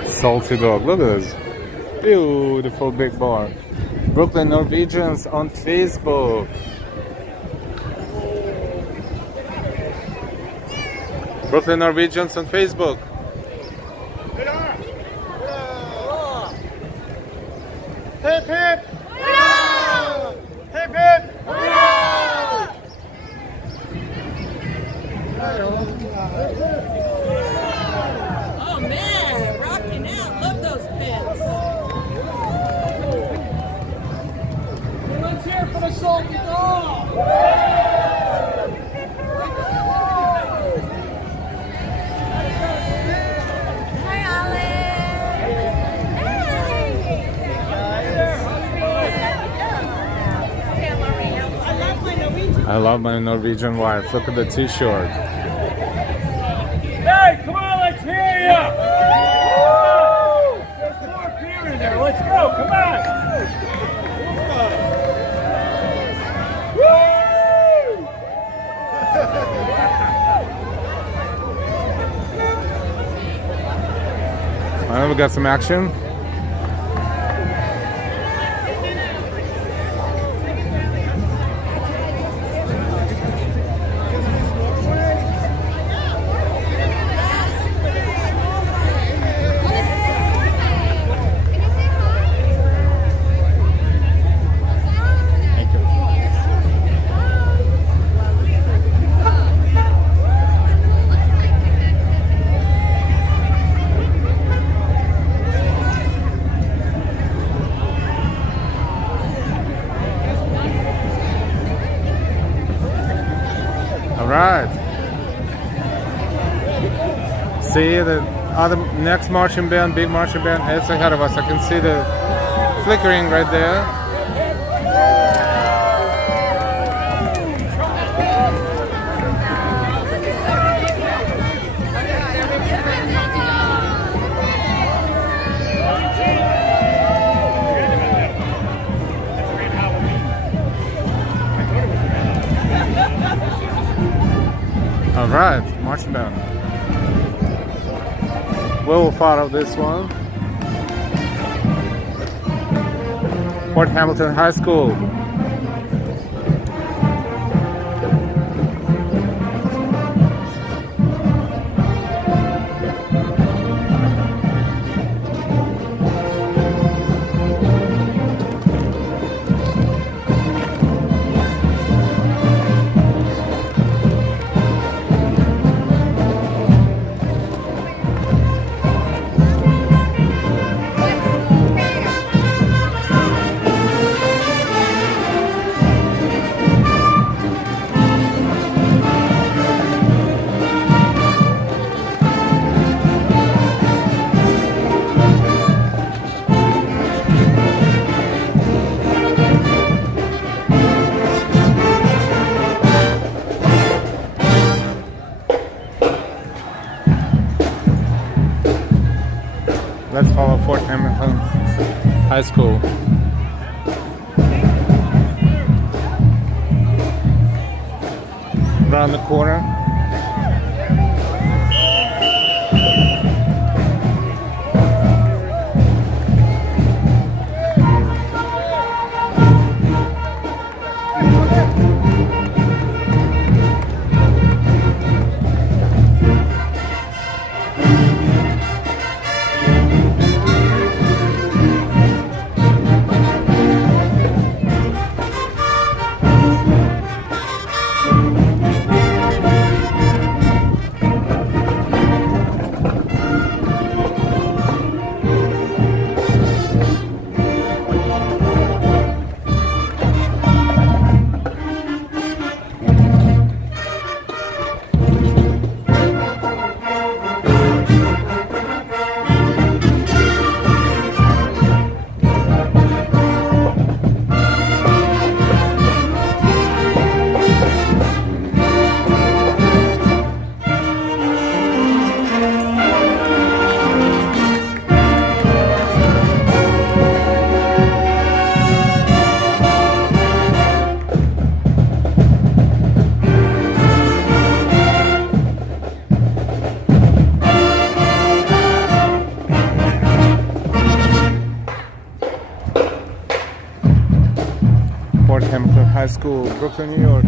Salty Dog, look at this beautiful big bar. Brooklyn Norwegians on Facebook. Brooklyn Norwegians on Facebook. Hip hip! Hip hip! Oh man, rocking out. Love those pins. Let's hear for the Salty Dog! Hi, I love my Norwegian wife. Look at the t-shirt. Hey, come on, let's hear you! There's more beer in there. Let's go, come on! Woo! We got some action. See the other next marching band, big marching band, it's ahead of us. I can see the flickering right there. All right, marching band. We will follow this one. Fort Hamilton High School. Let's follow Fort Hamilton High School. Around the corner. Fort Hamilton High School, Brooklyn, New York.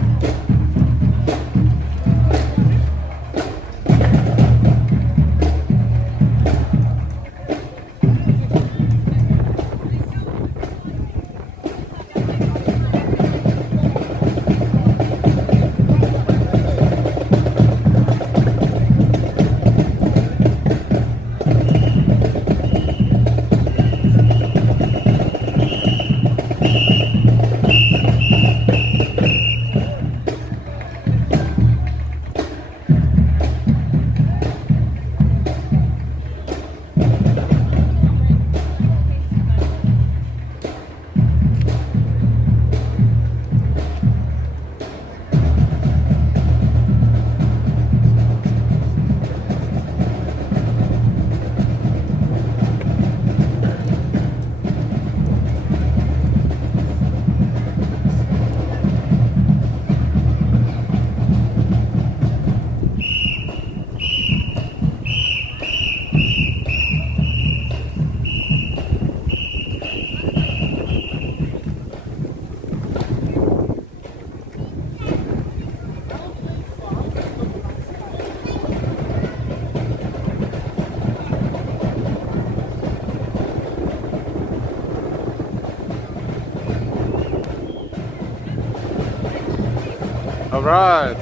All right,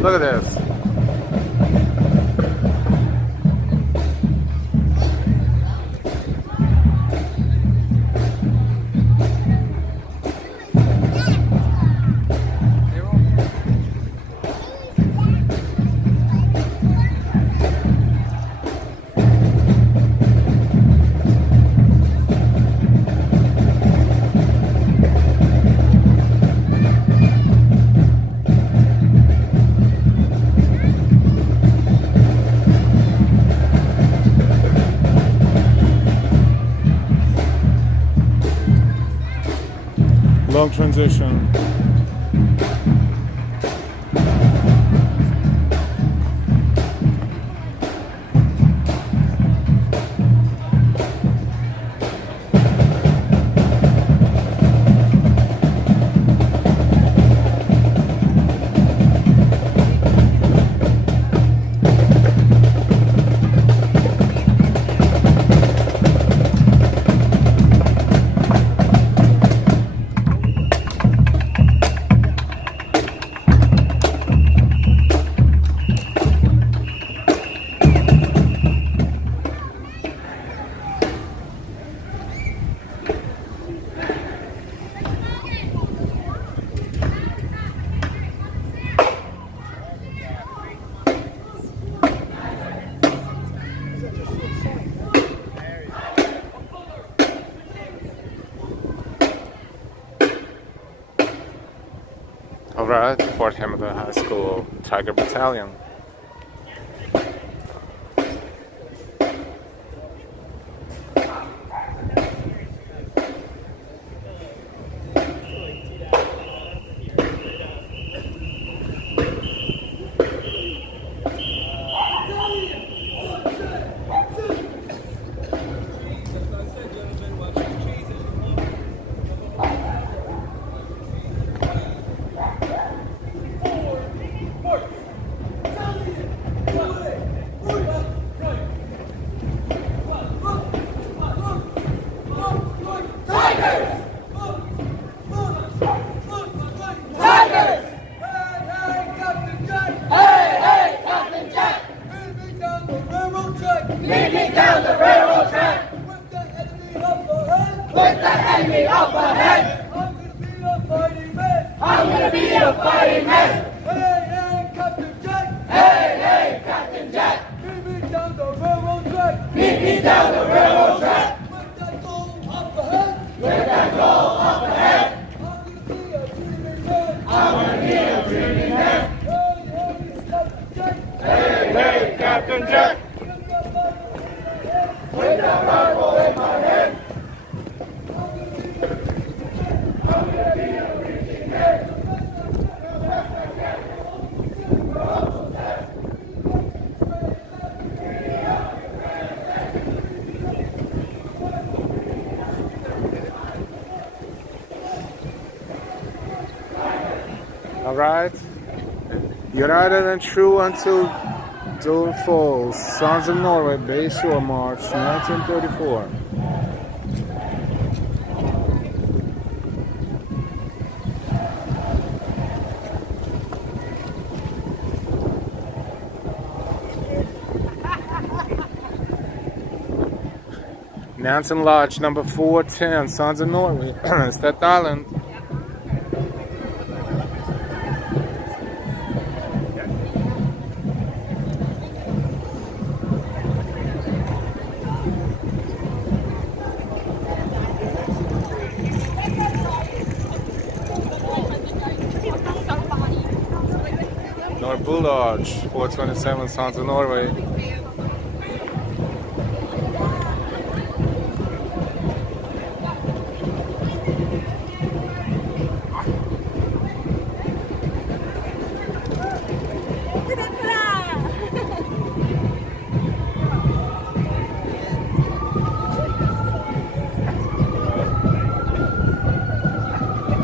look at this. long transition. Alright, Fort Hamilton High School Tiger Battalion. Alright, united and true until Dole Falls, Sons of Norway, Bay Shore March, 1934. Nansen Lodge, number 410, Sons of Norway, Staten Island. Norbull Lodge, 427, Sons of Norway.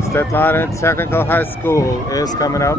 Staten Island Technical High School is coming up.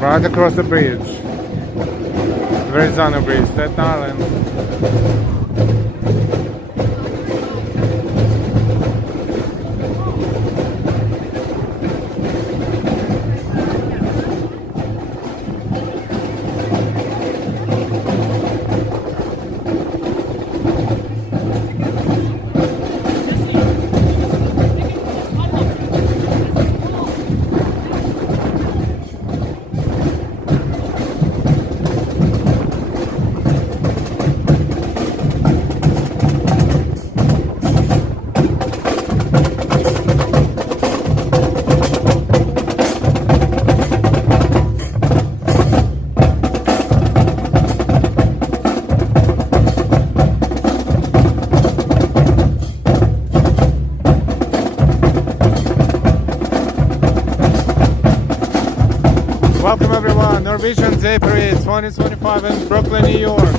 Right across the bridge. Verrazano Bridge, Staten Island. Norwegian Day Parade 2025 in Brooklyn, New York.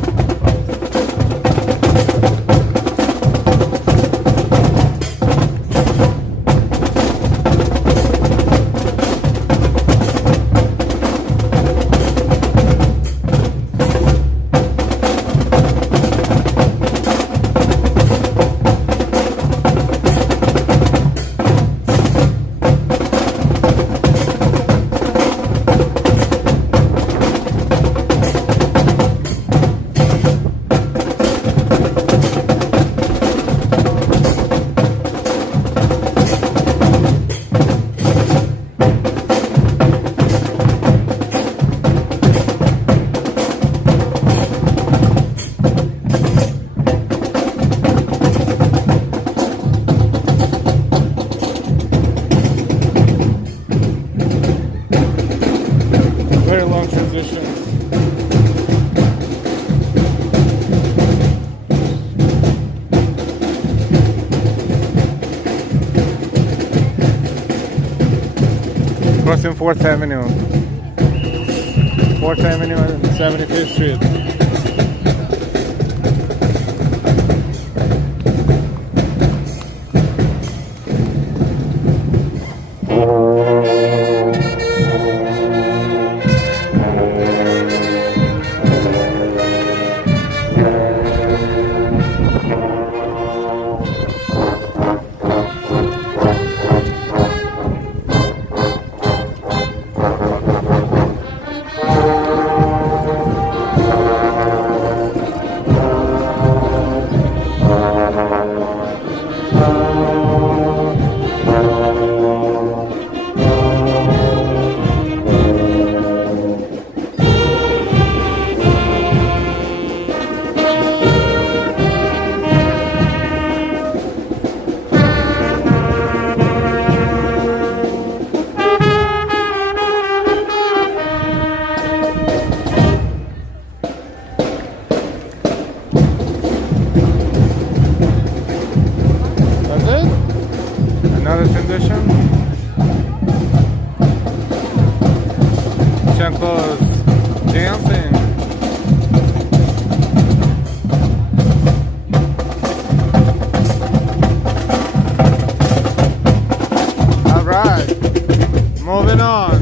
Very long transition. Crossing 4th Avenue. 4th Avenue and 75th Street. Another transition. Chanko's dancing. All right, moving on.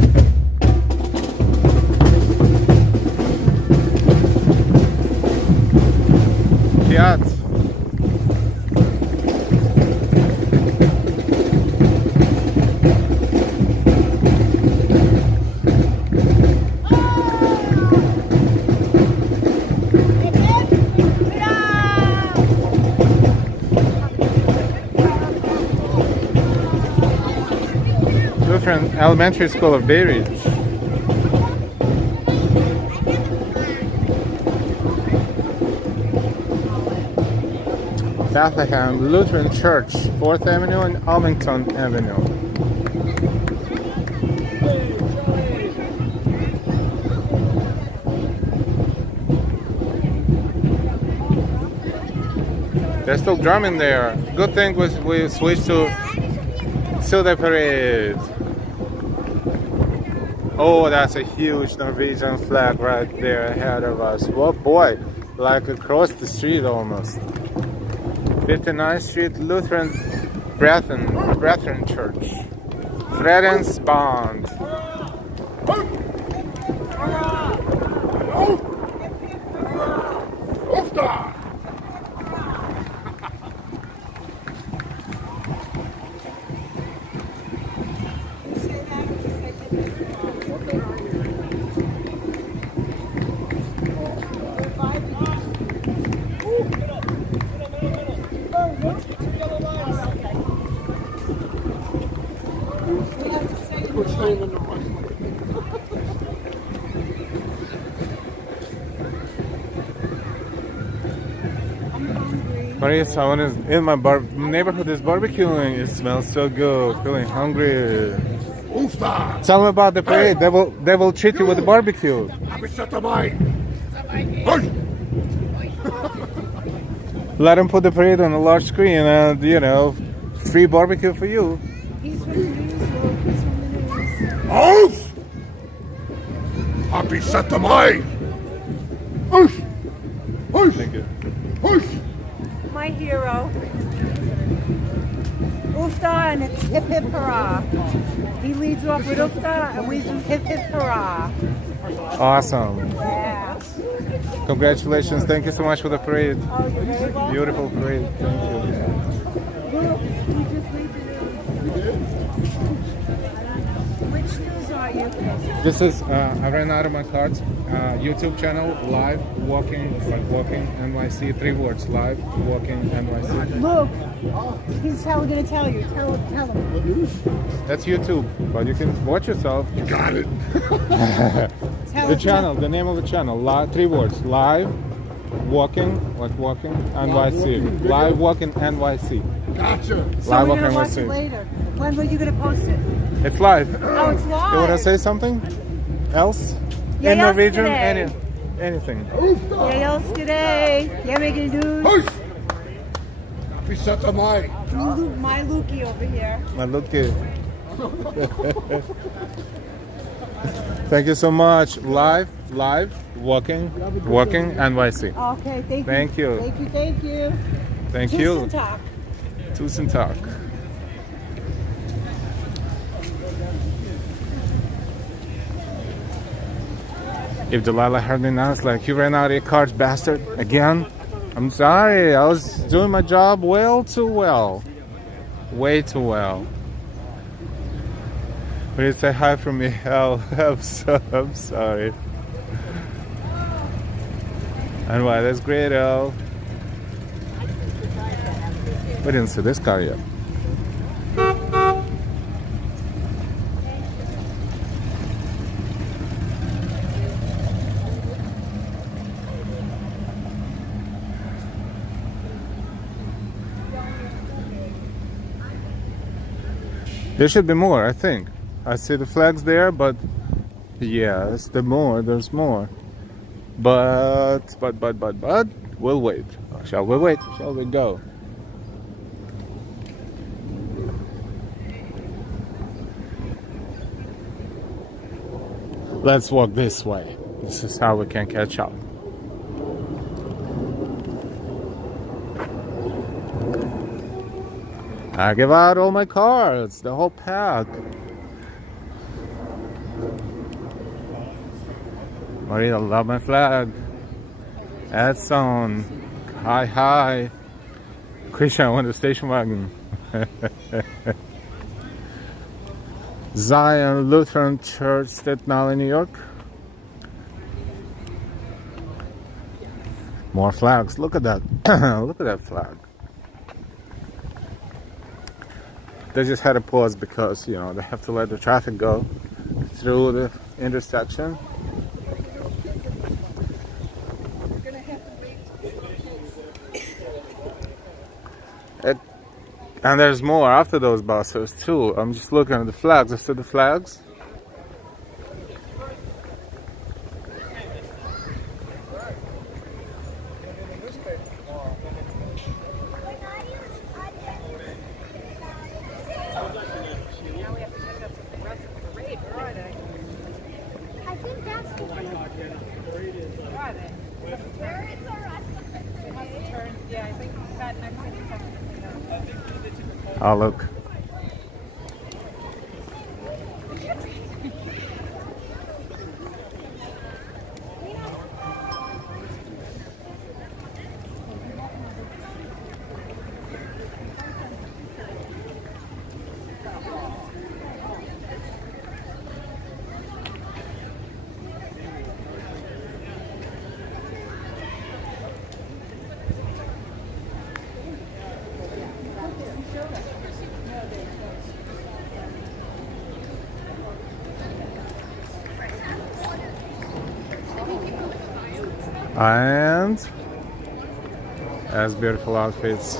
Fiat. Lutheran Elementary School of Bay Ridge. Bethlehem Lutheran Church, 4th Avenue and Almington Avenue. They're still drumming there. Good thing we switched to the parade. Oh, that's a huge Norwegian flag right there ahead of us. Well, boy, like across the street almost. 59th Street Lutheran Brethren Church. Fredens Bond. Maria, someone is in my neighborhood is barbecuing. It smells so good. Feeling hungry. Tell me about the parade. They will treat you with the barbecue. Let them put the parade on a large screen and, you know, free barbecue for you. He's from the news, He's from the news. Happy Set of Mai! Hush! Hush! Thank you. Hush! My hero. Ufta and it's hip hip hurrah. He leads off with Ufta and we do hip hip hurrah. Awesome. Yeah. Congratulations. Thank you so much for the parade. Oh, you're very welcome. Beautiful parade. Thank you. Look, we just leave the news. Which news are you? This is, I ran out of my cards. YouTube channel, live, walking, like walking, NYC. 3 words, live, walking, NYC. Look, he's going to tell you. Tell him. That's YouTube, but you can watch yourself. You got it. The channel, the name of the channel, 3 words, live, walking, like walking, NYC. Live, walking, NYC. Gotcha. So Live, we're walking, going to watch NYC. it later. When were you going to post it? It's live. Oh, it's live. You want to say something else? Yeah, In yes, Norwegian? today. Anything. Yeah, else today. Yeah, making news. Hush! Happy Set of Mai! My Lukey over here. My look good. Thank you so much. Live, walking, NYC. Okay, thank you. Thank you. Thank you, thank you. Thank Tusen you. Talk. Tusen Talk. If Delilah heard me now, it's like, you ran out of your cards, bastard. Again? I'm sorry. I was doing my job well too well. Way too well. Will you say hi from me? Oh, I'm sorry. And why? That's great, El. We didn't see this car yet. There should be more, I think. I see the flags there, but yes, there's more. But, we'll wait. Shall we wait? Shall we go? Let's walk this way. This is how we can catch up. I give out all my cards, the whole pack. Marina, love my flag. Edson, hi. Christian, I want the station wagon. Zion Lutheran Church, Staten Island, New York. More flags. Look at that. Look at that flag. They just had to pause because, you know, they have to let the traffic go through the intersection. And there's more after those buses too. I'm just looking at the flags. I see the flags. Oh, look. And as beautiful outfits.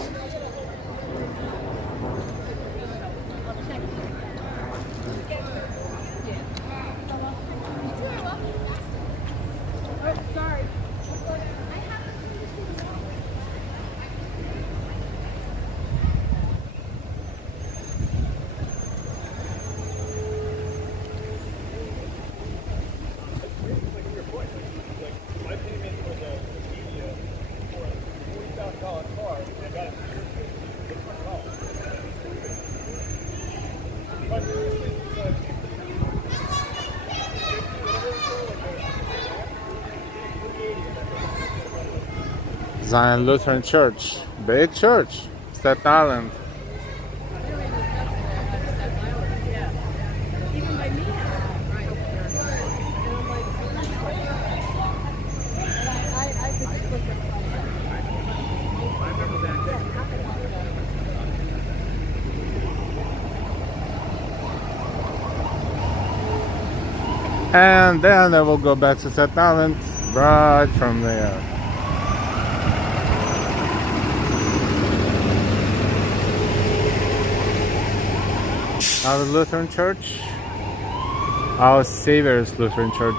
Zion Lutheran Church, big church, Staten Island. And then I will go back to Staten Island right from there. Our Lutheran Church, Our Savior's Lutheran Church,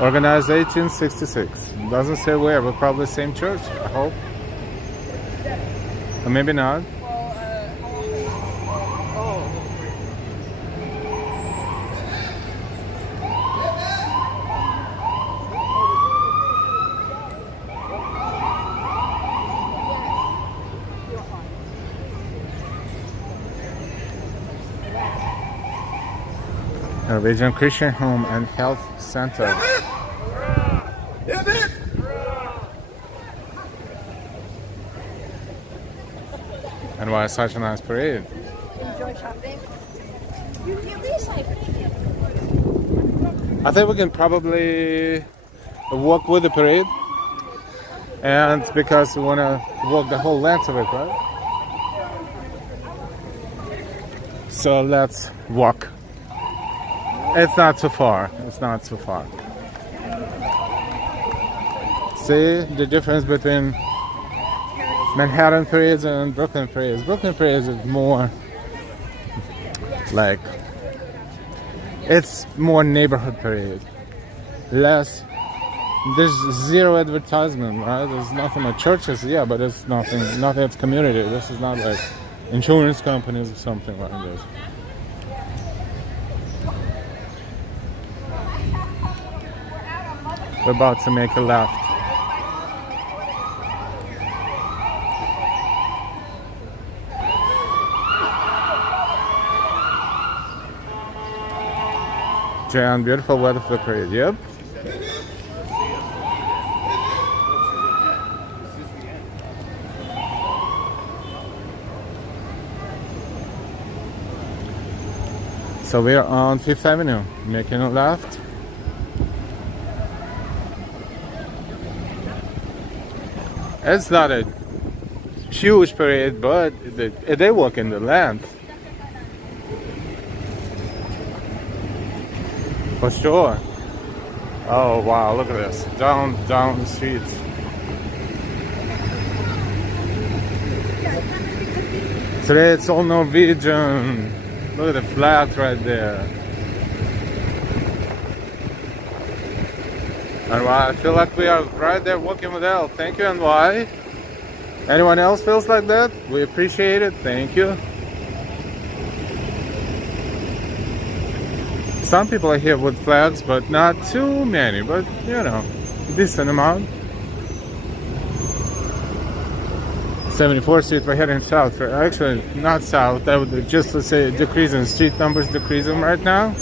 organized 1866. Doesn't say where, but probably the same church, I hope. Or maybe not. Norwegian Christian Home and Health Center. And why such a nice parade? Enjoy shopping. I think we can probably walk with the parade, and because we want to walk the whole length of it, right? So let's walk. It's not too far. It's not too far. See the difference between Manhattan parades and Brooklyn parades. Brooklyn parades is more like, it's more neighborhood parade. Less, there's zero advertisement, right? There's nothing like churches, yeah, but it's nothing that's community. This is not like insurance companies or something like this. We're about to make a left. Jan, beautiful weather for the parade, yep. So we are on 5th Avenue, making a left. It's not a huge parade, but they walk in the land. For sure. Oh wow, look at this. Down the streets. Today it's all Norwegian. Look at the flag right there. And I feel like we are right there walking with Elle. Thank you, and why? Anyone else feels like that? We appreciate it. Thank you. Some people are here with flags, but not too many. But you know, decent amount. 74th Street. We're heading south. Actually, not south. That would just to say decreasing. Street numbers decreasing right now.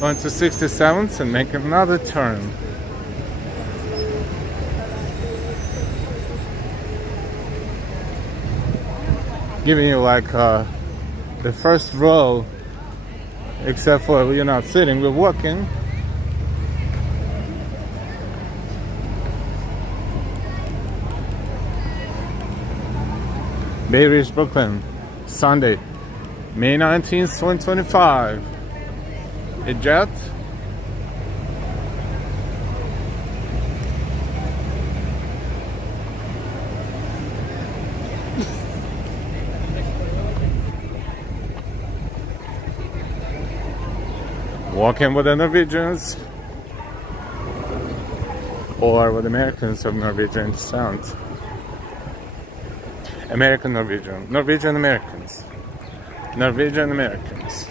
Going to 67th and make another turn. Giving you like the first row, except for you're not sitting, we're walking. Bay Ridge, Brooklyn, Sunday, May 19th, 2025. A jet. Walking with the Norwegians, or with Americans of Norwegian descent. American Norwegian, Norwegian Americans, Norwegian Americans.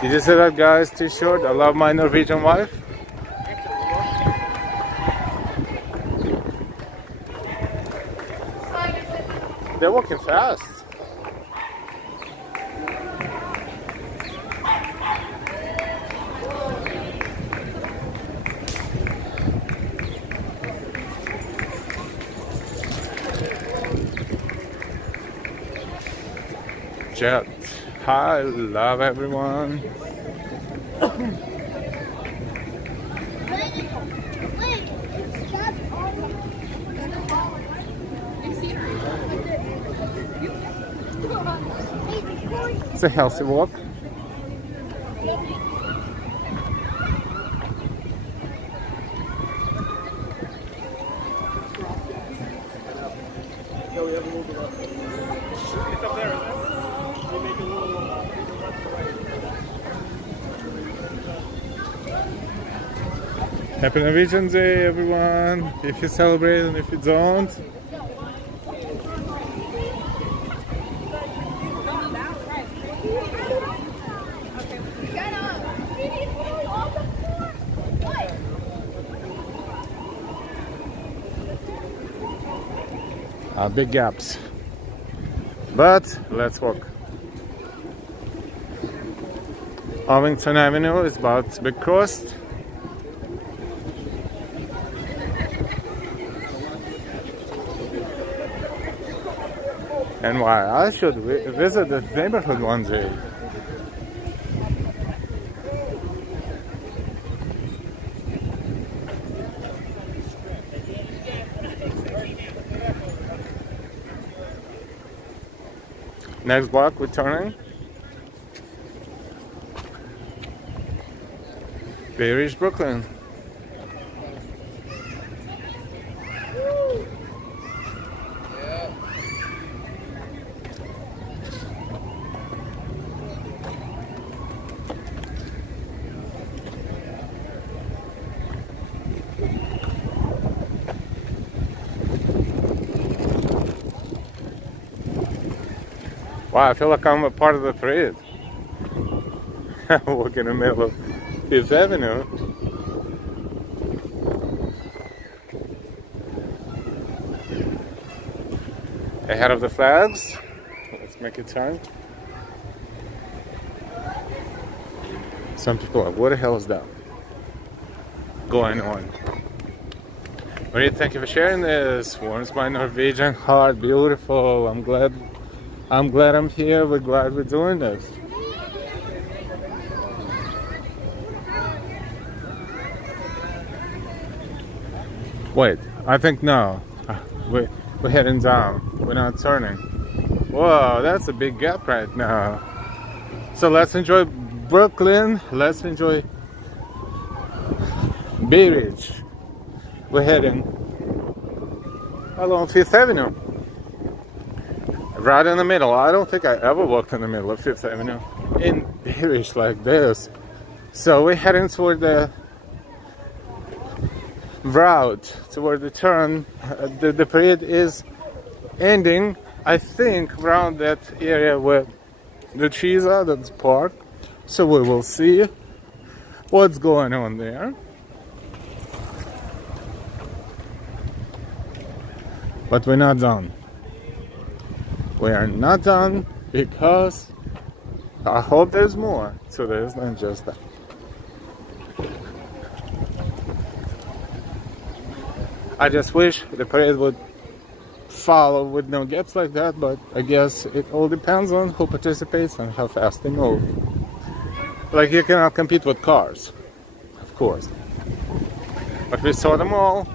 Did you see that guy's t-shirt? I love my Norwegian wife. They're walking fast. jet. I love everyone. It's a healthy walk. Happy Norwegian Day, everyone! If you celebrate and if you don't. Big gaps. But let's walk. Arlington Avenue is about to be crossed. And why I should visit this neighborhood one day. Next block, we're turning. We reach Brooklyn. Wow, I feel like I'm a part of the parade. I walk in the middle of Fifth Avenue. Ahead of the flags. Let's make a turn. Some people are, what the hell is that going on? Maria, thank you for sharing this. Warms my Norwegian heart. Beautiful. I'm glad I'm here. We're glad we're doing this. Wait, I think no. We're heading down. We're not turning. Whoa, that's a big gap right now. So let's enjoy Brooklyn. Let's enjoy Bay Ridge. We're heading along Fifth Avenue. Right in the middle. I don't think I ever walked in the middle of Fifth Avenue in Bay Ridge like this. So we're heading toward the route, toward the turn. The parade is ending, I think, around that area where the trees are, that's park. So we will see what's going on there. But we're not done. We are not done because I hope there's more to this than just that. I just wish the parade would follow with no gaps like that, but I guess it all depends on who participates and how fast they move. Like, you cannot compete with cars, of course. But we saw them all.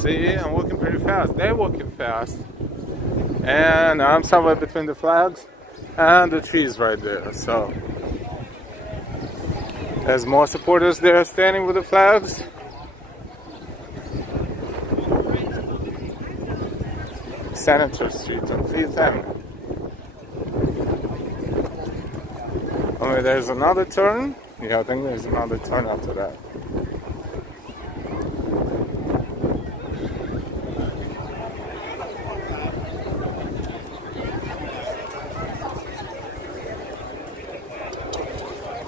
See, I'm walking pretty fast. They're walking fast. And I'm somewhere between the flags and the trees right there. So there's more supporters there standing with the flags. Senator Street on Fifth Avenue. Oh, there's another turn. Yeah, I think there's another turn after that.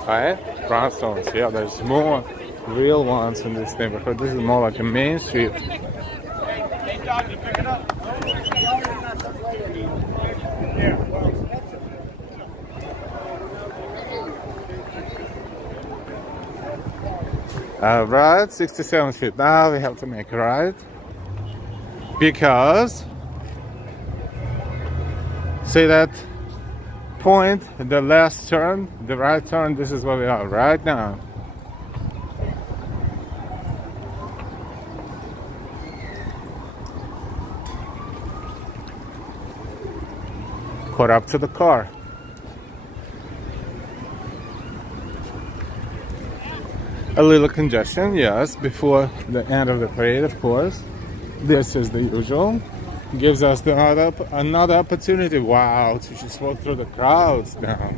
Right? Brownstones, yeah, there's more real ones in this neighborhood. This is more like a main street. Right, 67th Street. Now we have to make a right because See that point, the last turn, the right turn, this is where we are right now. Caught up to the car. A little congestion, yes, before the end of the parade, of course. This is the usual. Gives us another opportunity, wow, to just walk through the crowds now.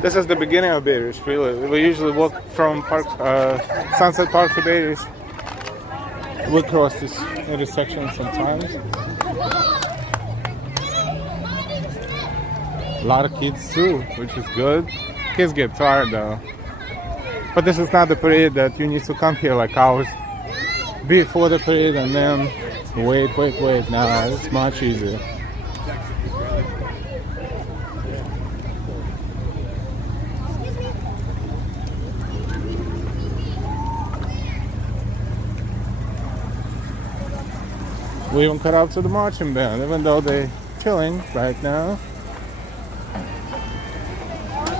This is the beginning of Beirish, really. We usually walk from Sunset Park to Beirish. We cross this intersection sometimes. A lot of kids too, which is good. Kids get tired though. But this is not the parade that you need to come here like hours before the parade and then wait. Now it's much easier. We even cut out to the marching band, even though they're chilling right now.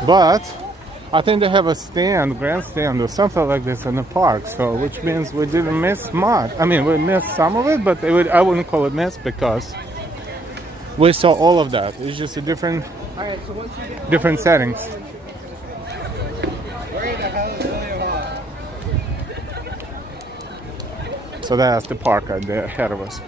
But I think they have a grandstand or something like this in the park, so which means we didn't miss much. I mean, we missed some of it, but I wouldn't call it miss because we saw all of that. It's just a different settings. So that's the park right there ahead of us.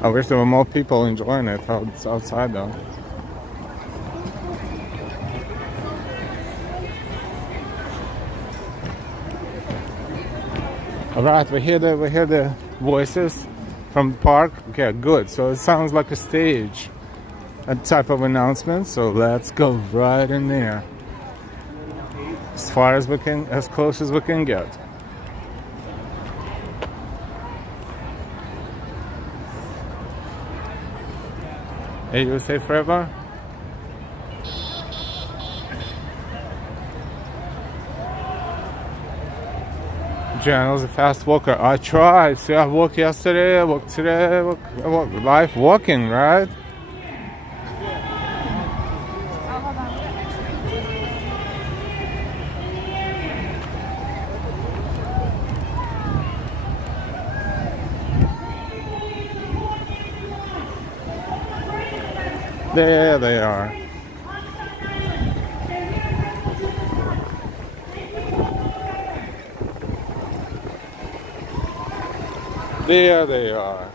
I wish there were more people enjoying it outside though. All right, we hear the voices from the park. Okay, good. So it sounds like a stage, a type of announcement. So let's go right in there, as far as we can, as close as we can get. Hey, you stay forever? Janel's a fast walker. I tried. See, I walked yesterday, I walked today, I walked life walking, right? There they are. There they are.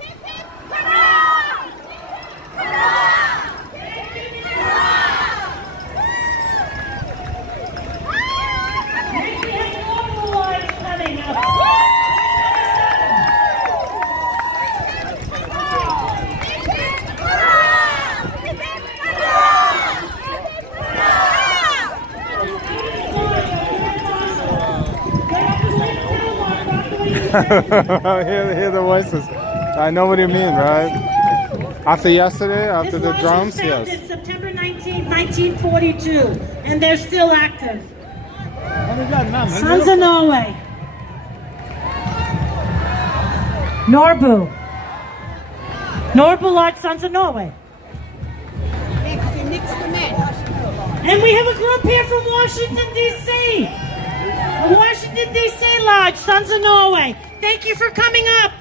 hear the voices. I know what you mean, right? After yesterday, after the drums, yes. It's September 19, 1942, and they're still active. Sons of Norway. Norbu. Norbu Lodge, Sons of Norway. And we have a group here from Washington, D.C. The Washington, D.C. Lodge, Sons of Norway. Thank you for coming up.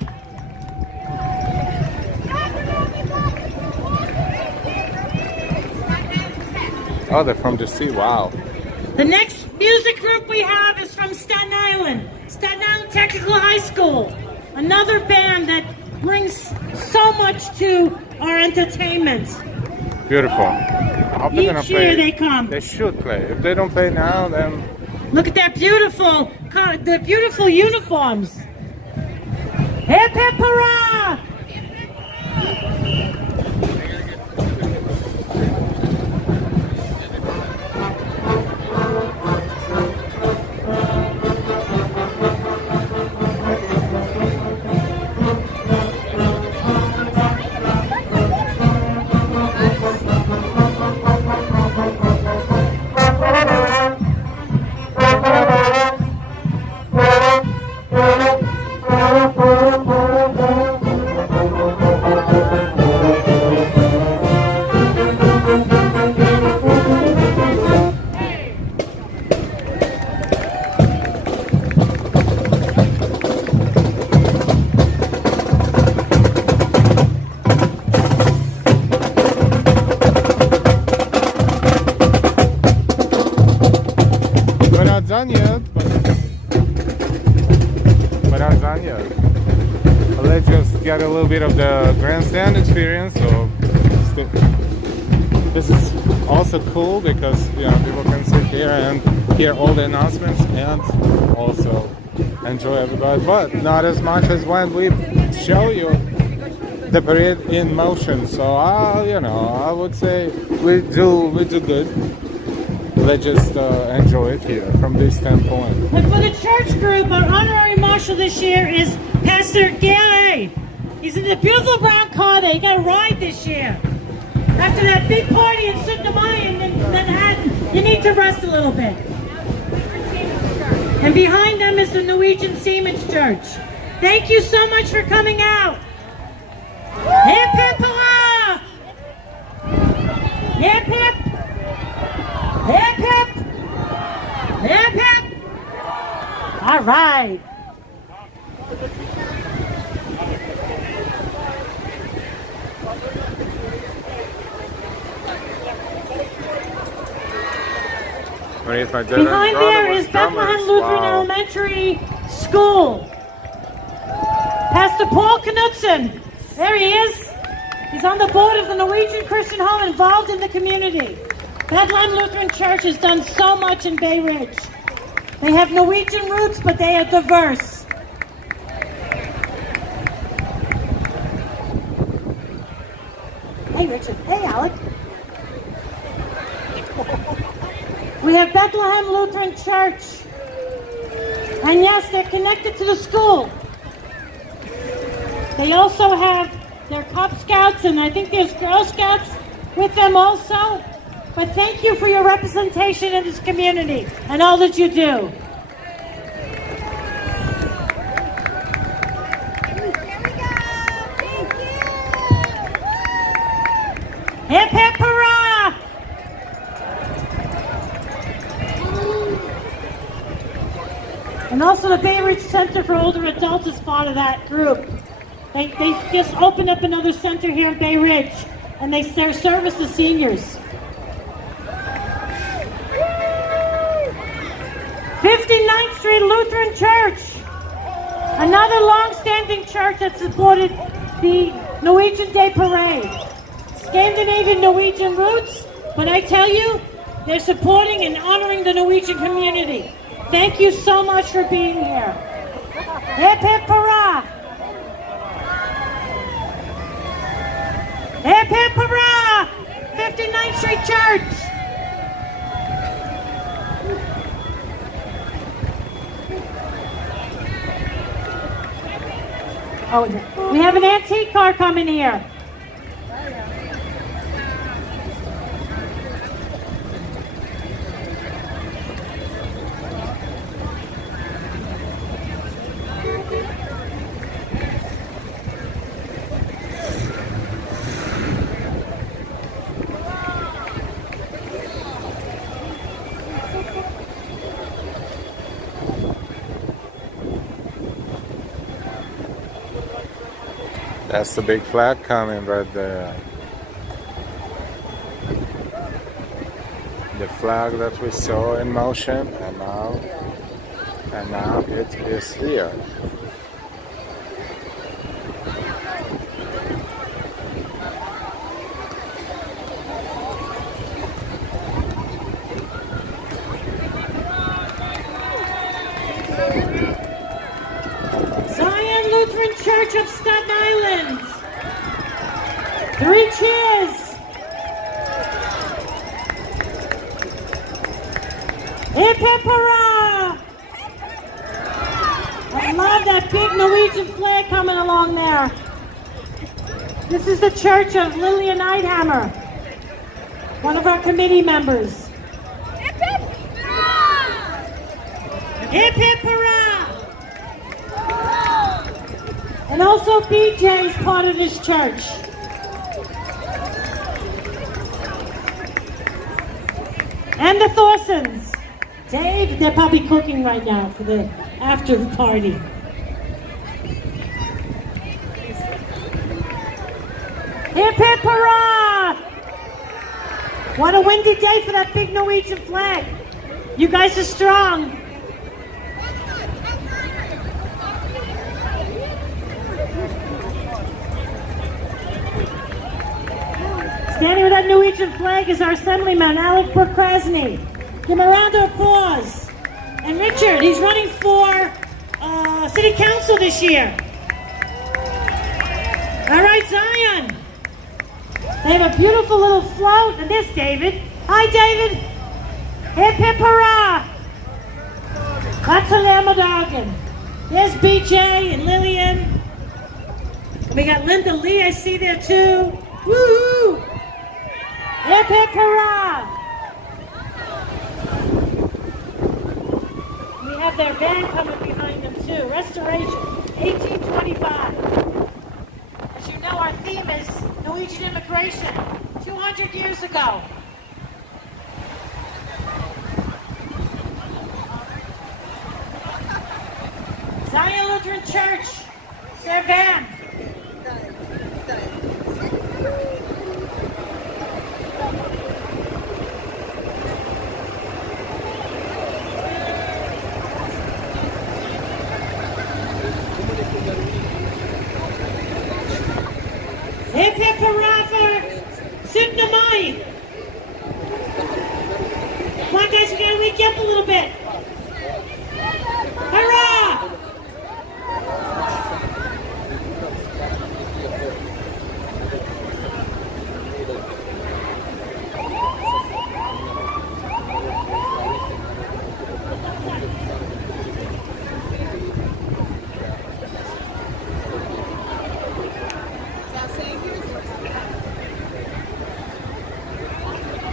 Oh, they're from D.C., wow. The next music group we have is from Staten Island Technical High School. Another band that brings so much to our entertainment. Beautiful. I hope they're gonna Each year they come. They should play. If they don't play now, then... Look at their beautiful uniforms. Hip hip hurrah! done yet, but aren't done yet. Let's just get a little bit of the grandstand experience. So this is also cool because people can sit here and hear all the announcements and also enjoy everybody, but not as much as when we show you the parade in motion. So I would say we do good. Let's just enjoy it here from this standpoint. And for the church group, our honorary marshal this year is Pastor Gary. He's in the beautiful brown car there. He got a ride this year. After that big party in Sundamayam in Manhattan, you need to rest a little bit. And behind them is the Norwegian Seamen's Church. Thank you so much for coming out. Hip hip hurrah! Hip hip! Hip hip! Hip hip! All right. Behind there is Bethlehem Lutheran Elementary School. Pastor Paul Knudsen. There he is. He's on the board of the Norwegian Christian Home, involved in the community. Bethlehem Lutheran Church has done so much in Bay Ridge. They have Norwegian roots, but they are diverse. Hey, Richard. Hey, Alec. We have Bethlehem Lutheran Church. And yes, they're connected to the school. They also have their Cub Scouts, and I think there's Girl Scouts with them also. But thank you for your representation in this community and all that you do. Here we go. Thank you. Hip hip hurrah! And also the Bay Ridge Center for Older Adults is part of that group. They just opened up another center here in Bay Ridge, and they service the seniors. 59th Street Lutheran Church, another long-standing church that supported the Norwegian Day Parade. Scandinavian Norwegian roots, but I tell you, they're supporting and honoring the Norwegian community. Thank you so much for being here. Hip hip hurrah! Hip hip hurrah! 59th Street Church! Oh, we have an antique car coming here. That's the big flag coming right there. The flag that we saw in motion, and now it is here. Church of Staten Island. 3 cheers. Hip hip hurrah! I love that big Norwegian flag coming along there. This is the Church of Lillian Eidhammer, one of our committee members. Hip hip hurrah! Hip hip hurrah! And also BJ is part of this church. And the Thorsons. Dave, they're probably cooking right now for the after the party. Hip hip hurrah! What a windy day for that big Norwegian flag. You guys are strong. Standing with that Norwegian flag is our Assemblyman, Alec Burkrasny. Give him a round of applause. And Richard, he's running for City Council this year. All right, Zion. They have a beautiful little float. And there's David. Hi, David. Hip hip hurrah. That's a Lamadagan. There's BJ and Lillian. And we got Linda Lee, I see there too. Woo-hoo. Hip hip hurrah. We have their band coming behind them too. Restoration, 1825. As you know, our theme is Norwegian immigration, 200 years ago. Zion Lutheran Church, it's their band. Hip hip hurrah for Sydney. Come on guys, we gotta wake you up a little bit. Hurrah!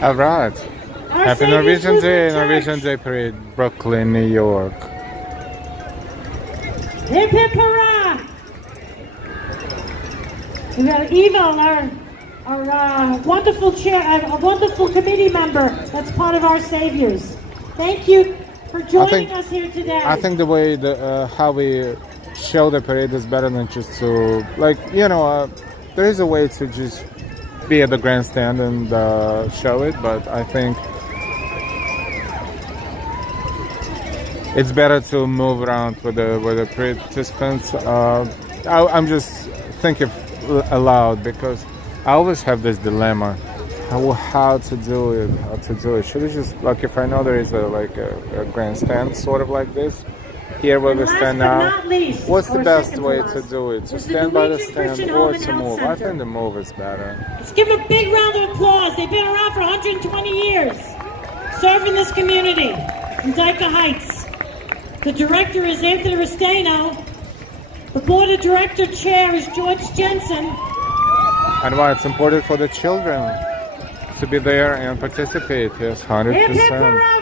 All right. Happy Norwegian Day, Church. Norwegian Day Parade, Brooklyn, New York. Hip hip hurrah! We got Eva, our wonderful chair, a wonderful committee member that's part of our Saviors. Thank you for joining us here today. I think the way how we show the parade is better than just to, like, you know, there is a way to just be at the grandstand and show it, but I think it's better to move around with the participants. I'm just thinking aloud because I always have this dilemma: how to do it. Should I just, like, if I know there is a grandstand sort of like this here where we stand now, what's the best way to do it? To stand by the stand or to move? I think the move is better. Let's give them a big round of applause. They've been around for 120 years, serving this community in Dyka Heights. The director is Anthony Restaino. The board of director chair is George Jensen. And why it's important for the children to be there and participate, yes, 100%.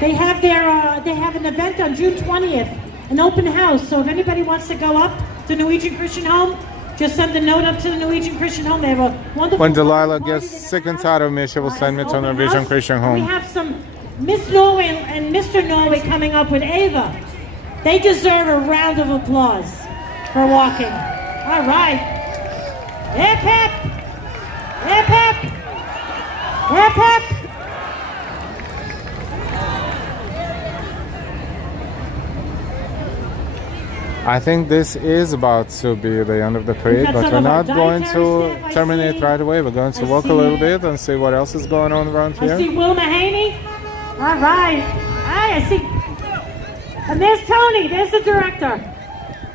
They have an event on June 20th, an open house. So if anybody wants to go up to Norwegian Christian Home, just send a note up to the Norwegian Christian Home. They have a wonderful. When Delilah gets sick and tired of me, she will send me to Norwegian Christian Home. We have some Miss Norway and Mr. Norway coming up with Ava. They deserve a round of applause for walking. All right. Hip hip! Hip hip! Hip hip! I think this is about to be the end of the parade, but we're not going to terminate right away. We're going to walk a little bit and see what else is going on around here. I see Wilma Haney. All right. Hi, I see. And there's Tony. There's the director.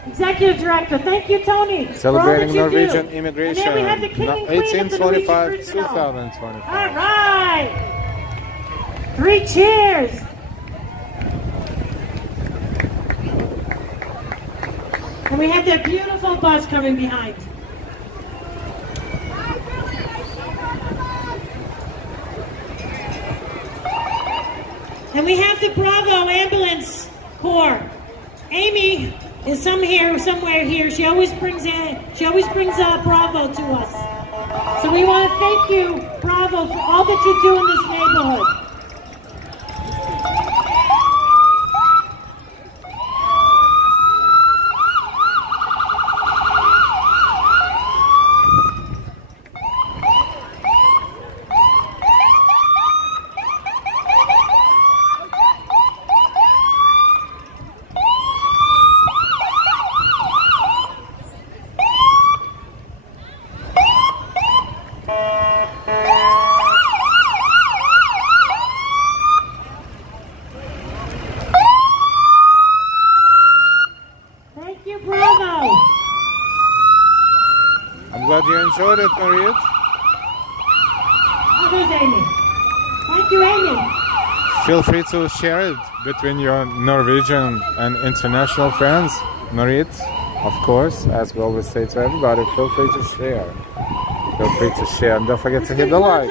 Executive director. Thank you, Tony. Celebrating Norwegian immigration. And then we have the king and queen of the 1825, 2025. All right. 3 cheers. And we have their beautiful bus coming behind. And we have the Bravo Ambulance Corps. Amy is somewhere here. She always brings Bravo to us. So we want to thank you, Bravo, for all that you do in this neighborhood. I'm glad you enjoyed it, Marit. Oh, there's Amy. Thank you, Amy. Feel free to share it between your Norwegian and international friends, Marit. Of course, as we always say to everybody, feel free to share. Feel free to share, and don't forget to hit the like.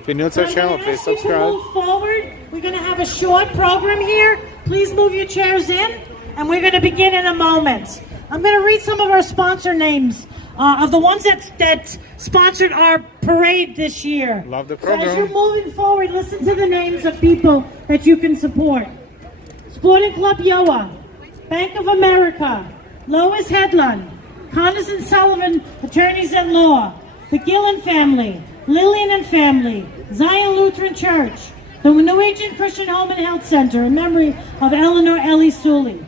If you're new to our channel, please subscribe. Move forward. We're going to have a short program here. Please move your chairs in, and we're going to begin in a moment. I'm going to read some of our sponsor names of the ones that sponsored our parade this year. Love the So as program. you're moving forward, listen to the names of people that you can support. Sporting Club Yoa, Bank of America, Lois Headland, Connors and Sullivan, Attorneys at Law, the Gillen family, Lillian and family, Zion Lutheran Church, the Norwegian Christian Home and Health Center in memory of Eleanor Ellie Sully,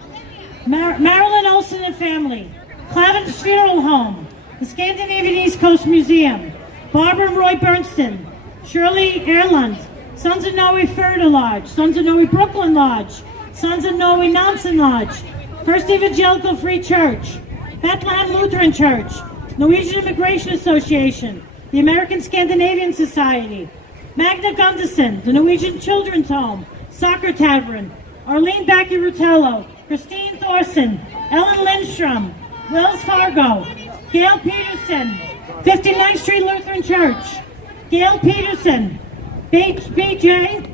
Marilyn Olson and family, Clavin's Funeral Home, the Scandinavian East Coast Museum, Barbara and Roy Bernstein, Shirley Erland, Sons of Norway Ferda Lodge, Sons of Norway Brooklyn Lodge, Sons of Norway Nansen Lodge, First Evangelical Free Church, Bethlehem Lutheran Church, Norwegian Immigration Association, the American Scandinavian Society, Magna Gunderson, the Norwegian Children's Home, Soccer Tavern, Arlene Backy Rutello, Christine Thorson, Ellen Lindstrom, Wells Fargo, Gail Peterson, 59th Street Lutheran Church, Gail Peterson, BJ,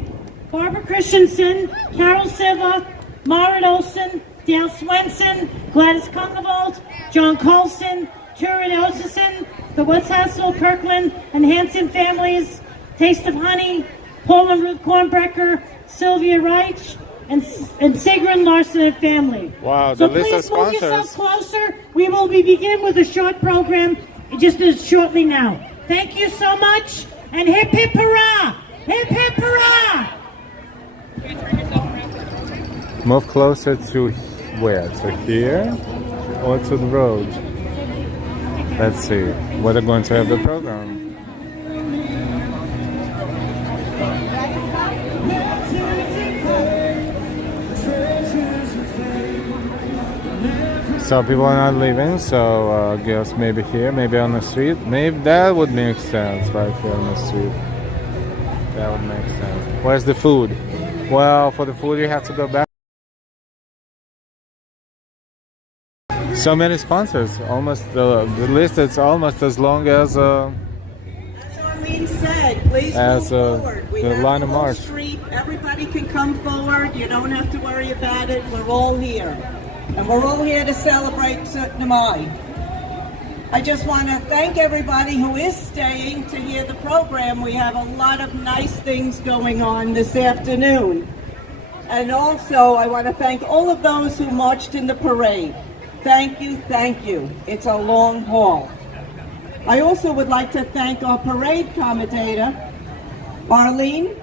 Barbara Christensen, Carol Siva, Marit Olson, Dale Swenson, Gladys Kungavold, John Colson, Turin Osison, the West Hassel, Kirkland, and Hanson families, Taste of Honey, Paul and Ruth Kornbrecker, Sylvia Reich, and Sigrun Larson and family. Wow, So the list of please move yourself sponsors. closer. We will be begin with a short program just as shortly now. Thank you so much, and hip hip hurrah! Hip hip hurrah! Move closer to where? To here or to the road? Let's see. Where they're going to have the program. So people are not leaving, so I guess maybe here, maybe on the street. Maybe that would make sense right here on the street. That would make sense. Where's the food? Well, for the food you have to go back. So many sponsors. Almost the list is almost as long as Arlene said, please as, move forward. We the have line of the whole march. street. Everybody can come forward. You don't have to worry about it. We're all here. And we're all here to celebrate Namai. I just want to thank everybody who is staying to hear the program. We have a lot of nice things going on this afternoon. And also, I want to thank all of those who marched in the parade. Thank you, thank you. It's a long haul. I also would like to thank our parade commentator, Arlene.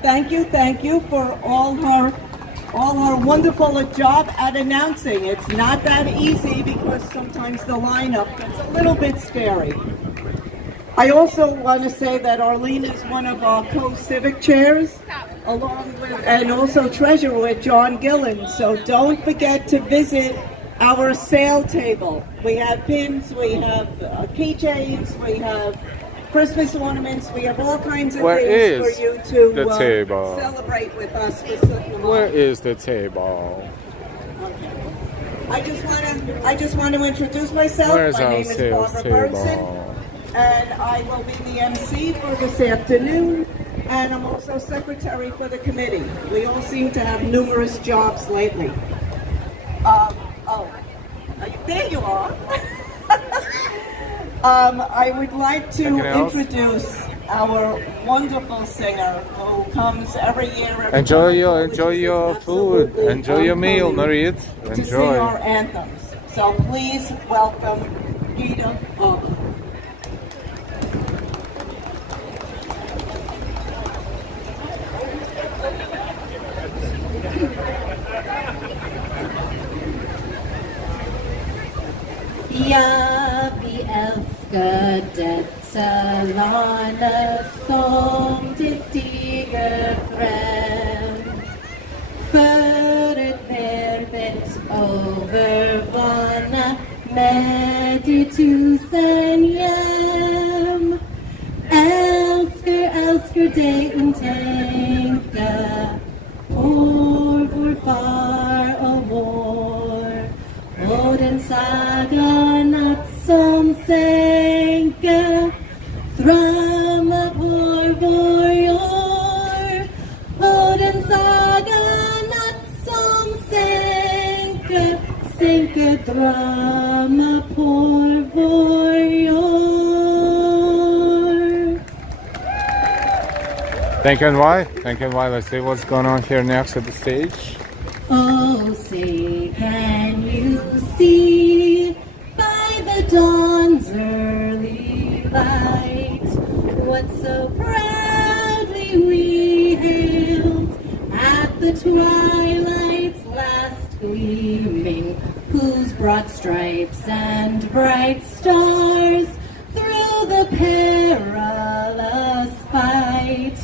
Thank you for all her wonderful job at announcing. It's not that easy because sometimes the lineup gets a little bit scary. I also want to say that Arlene is one of our co-civic chairs, along with, and also treasurer with John Gillen. So don't forget to visit our sale table. We have pins, we have keychains, we have Christmas ornaments, we have all kinds of things for you to celebrate with us. Where is the table? I just want to introduce myself. Where's My our name is sales Barbara Bergson, table? and I will be the MC for this afternoon, and I'm also secretary for the committee. We all seem to have numerous jobs lately. There you are. I would like to introduce our wonderful singer who comes every year. Enjoy your food. Enjoy your meal, Marit. To sing our anthems. So please welcome Gita Oba. Ja, vi älskar detta landa som det stiger fram. För ett verbet över vana meditusen hjem. Elsker deg tenke på vår far og vår, og den saga natt som senker, drømme på vår jord, og den saga natt som senker, drømme på vår jord. Thank you and why? Thank you and why. Let's see what's going on here next at the stage. Oh, say, can you see by the dawn's early light what so proudly we hailed at the twilight's last gleaming, whose broad stripes and bright stars through the perilous fight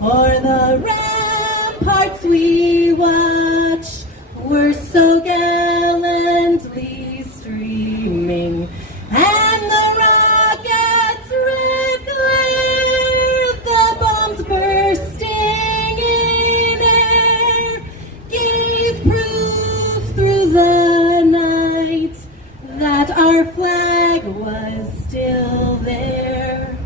o'er the ramparts we watched were so gallantly streaming, and the rockets' red glare, the bombs bursting in air, gave proof through the night that our flag was still there.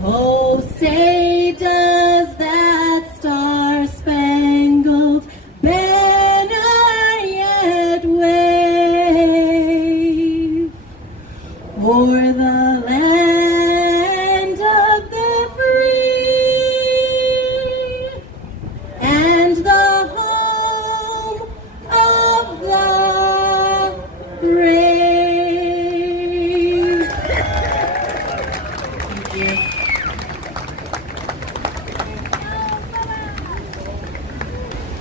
Oh, say does that star-spangled banner yet wave o'er the land of the free and the home of the brave? Thank you.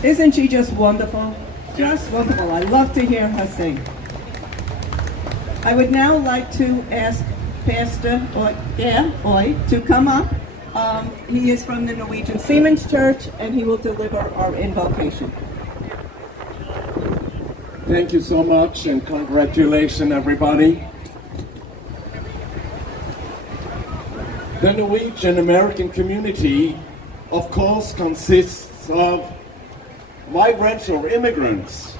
Isn't she just wonderful? Just wonderful. I love to hear her sing. I would now like to ask Pastor Oy to come up. He is from the Norwegian Seamen's Church, and he will deliver our invocation. Thank you so much, and congratulations, everybody. The Norwegian American community, of course, consists of migrants or immigrants.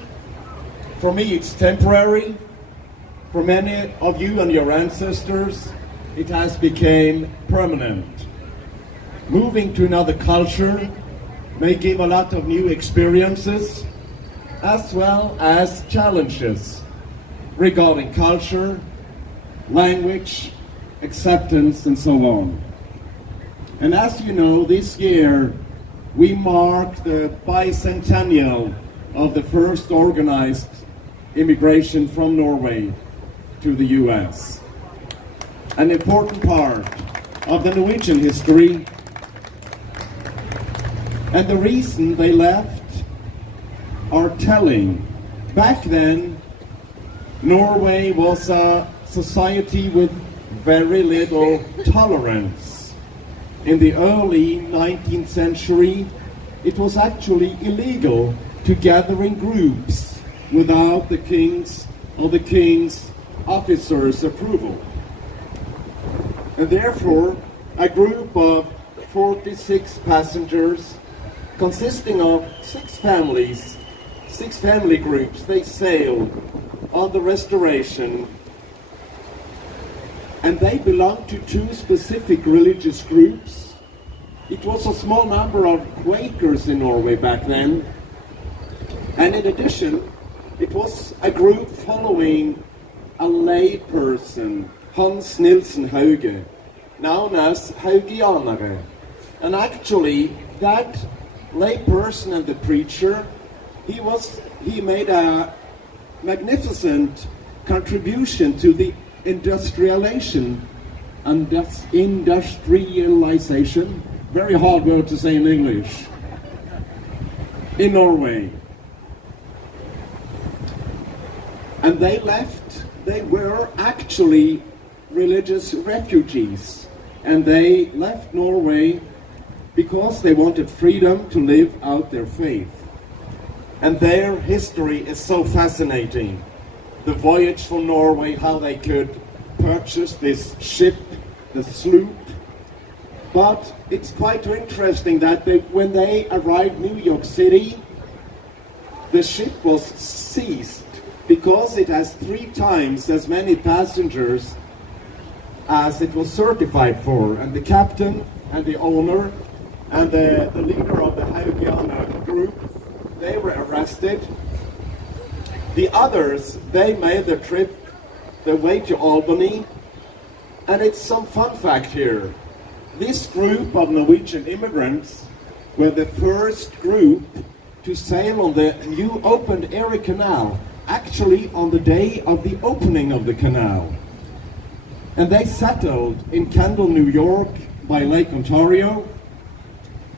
For me, it's temporary. For many of you and your ancestors, it has become permanent. Moving to another culture may give a lot of new experiences, as well as challenges regarding culture, language, acceptance, and so on. And as you know, this year we mark the bicentennial of the first organized immigration from Norway to the US. An important part of the Norwegian history, and the reason they left are telling. Back then, Norway was a society with very little tolerance. In the early 19th century, it was actually illegal to gather in groups without the king's officers' approval. And therefore, a group of 46 passengers consisting of six family groups, they sailed on the Restoration, and they belonged to two specific religious groups. It was a small number of Quakers in Norway back then, and in addition, it was a group following a lay person, Hans Nilsen Hauge, known as Haugianere. And actually, that lay person and the preacher, he made a magnificent contribution to the industrialization, very hard word to say in English, in Norway. And they left, they were actually religious refugees, and they left Norway because they wanted freedom to live out their faith. And their history is so fascinating. the voyage from Norway, how they could purchase this ship, the sloop. But it's quite interesting that when they arrived in New York City, the ship was seized because it has 3 times as many passengers as it was certified for. And the captain and the owner and the leader of the Haugiana group, they were arrested. The others, they made the trip, the way to Albany. And it's some fun fact here. This group of Norwegian immigrants were the first group to sail on the new opened Erie Canal, actually on the day of the opening of the canal. And they settled in Kendall, New York, by Lake Ontario.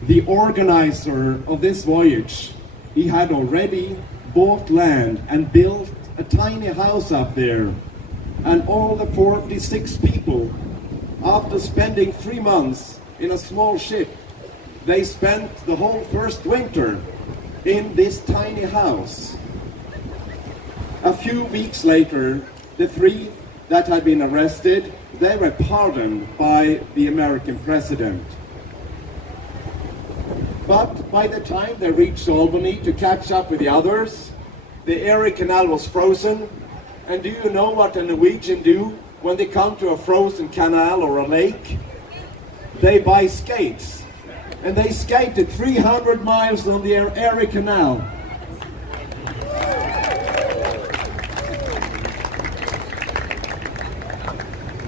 The organizer of this voyage, he had already bought land and built a tiny house up there. And all the 46 people, after spending 3 months in a small ship, they spent the whole first winter in this tiny house. A few weeks later, the 3 that had been arrested, they were pardoned by the American president. But by the time they reached Albany to catch up with the others, the Erie Canal was frozen. And do you know what the Norwegian do when they come to a frozen canal or a lake? They buy skates. And they skated 300 miles on the Erie Canal.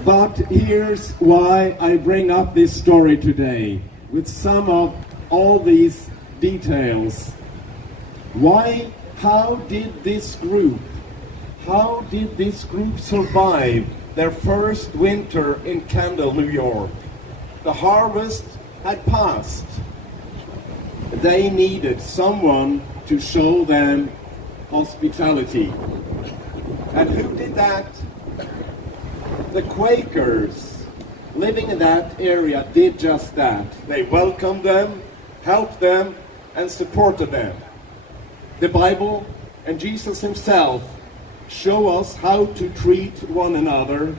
But here's why I bring up this story today, with some of all these details. How did this group survive their first winter in Kendall, New York? The harvest had passed. They needed someone to show them hospitality. And who did that? The Quakers living in that area did just that. They welcomed them, helped them, and supported them. The Bible and Jesus himself show us how to treat one another,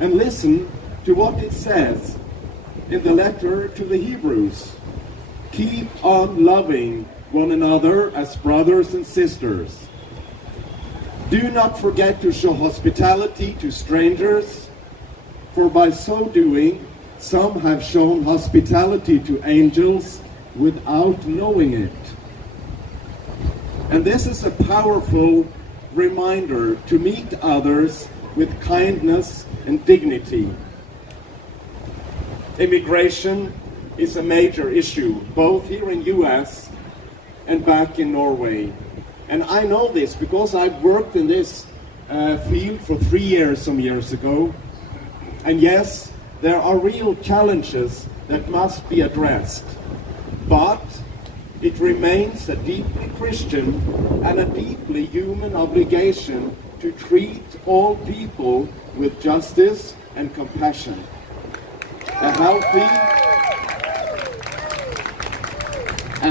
and listen to what it says in the letter to the Hebrews. Keep on loving one another as brothers and sisters. Do not forget to show hospitality to strangers, for by so doing, some have shown hospitality to angels without knowing it. And this is a powerful reminder to meet others with kindness and dignity. Immigration is a major issue, both here in US and back in Norway. And I know this because I've worked in this field for 3 years some years ago. And yes, there are real challenges that must be addressed. But it remains a deeply Christian and a deeply human obligation to treat all people with justice and compassion. A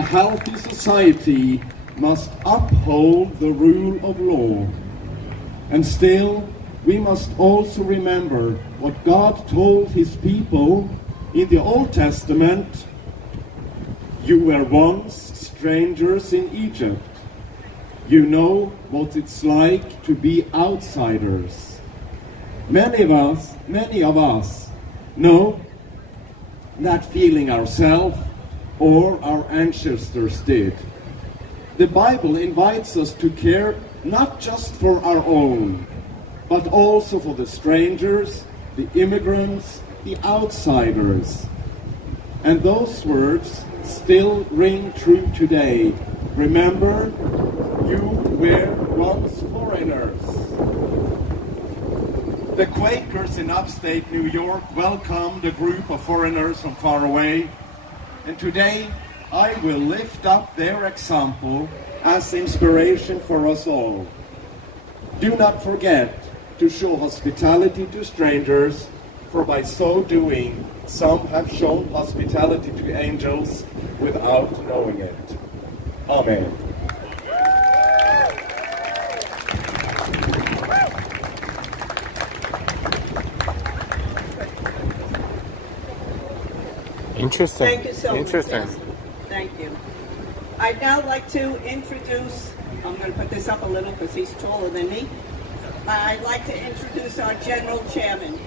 healthy society must uphold the rule of law. And still, we must also remember what God told his people in the Old Testament. You were once strangers in Egypt. You know what it's like to be outsiders. Many of us know that feeling ourselves or our ancestors did. The Bible invites us to care not just for our own, but also for the strangers, the immigrants, the outsiders. And those words still ring true today. Remember, you were once foreigners. The Quakers in upstate New York welcomed a group of foreigners from far away, and today I will lift up their example as inspiration for us all. Do not forget to show hospitality to strangers, for by so doing, some have shown hospitality to angels without knowing it. Amen. Interesting. Thank you so Interesting. much. Thank you. I'd now like to introduce, I'm going to put this up a little because he's taller than me. I'd like to introduce our General Chairman,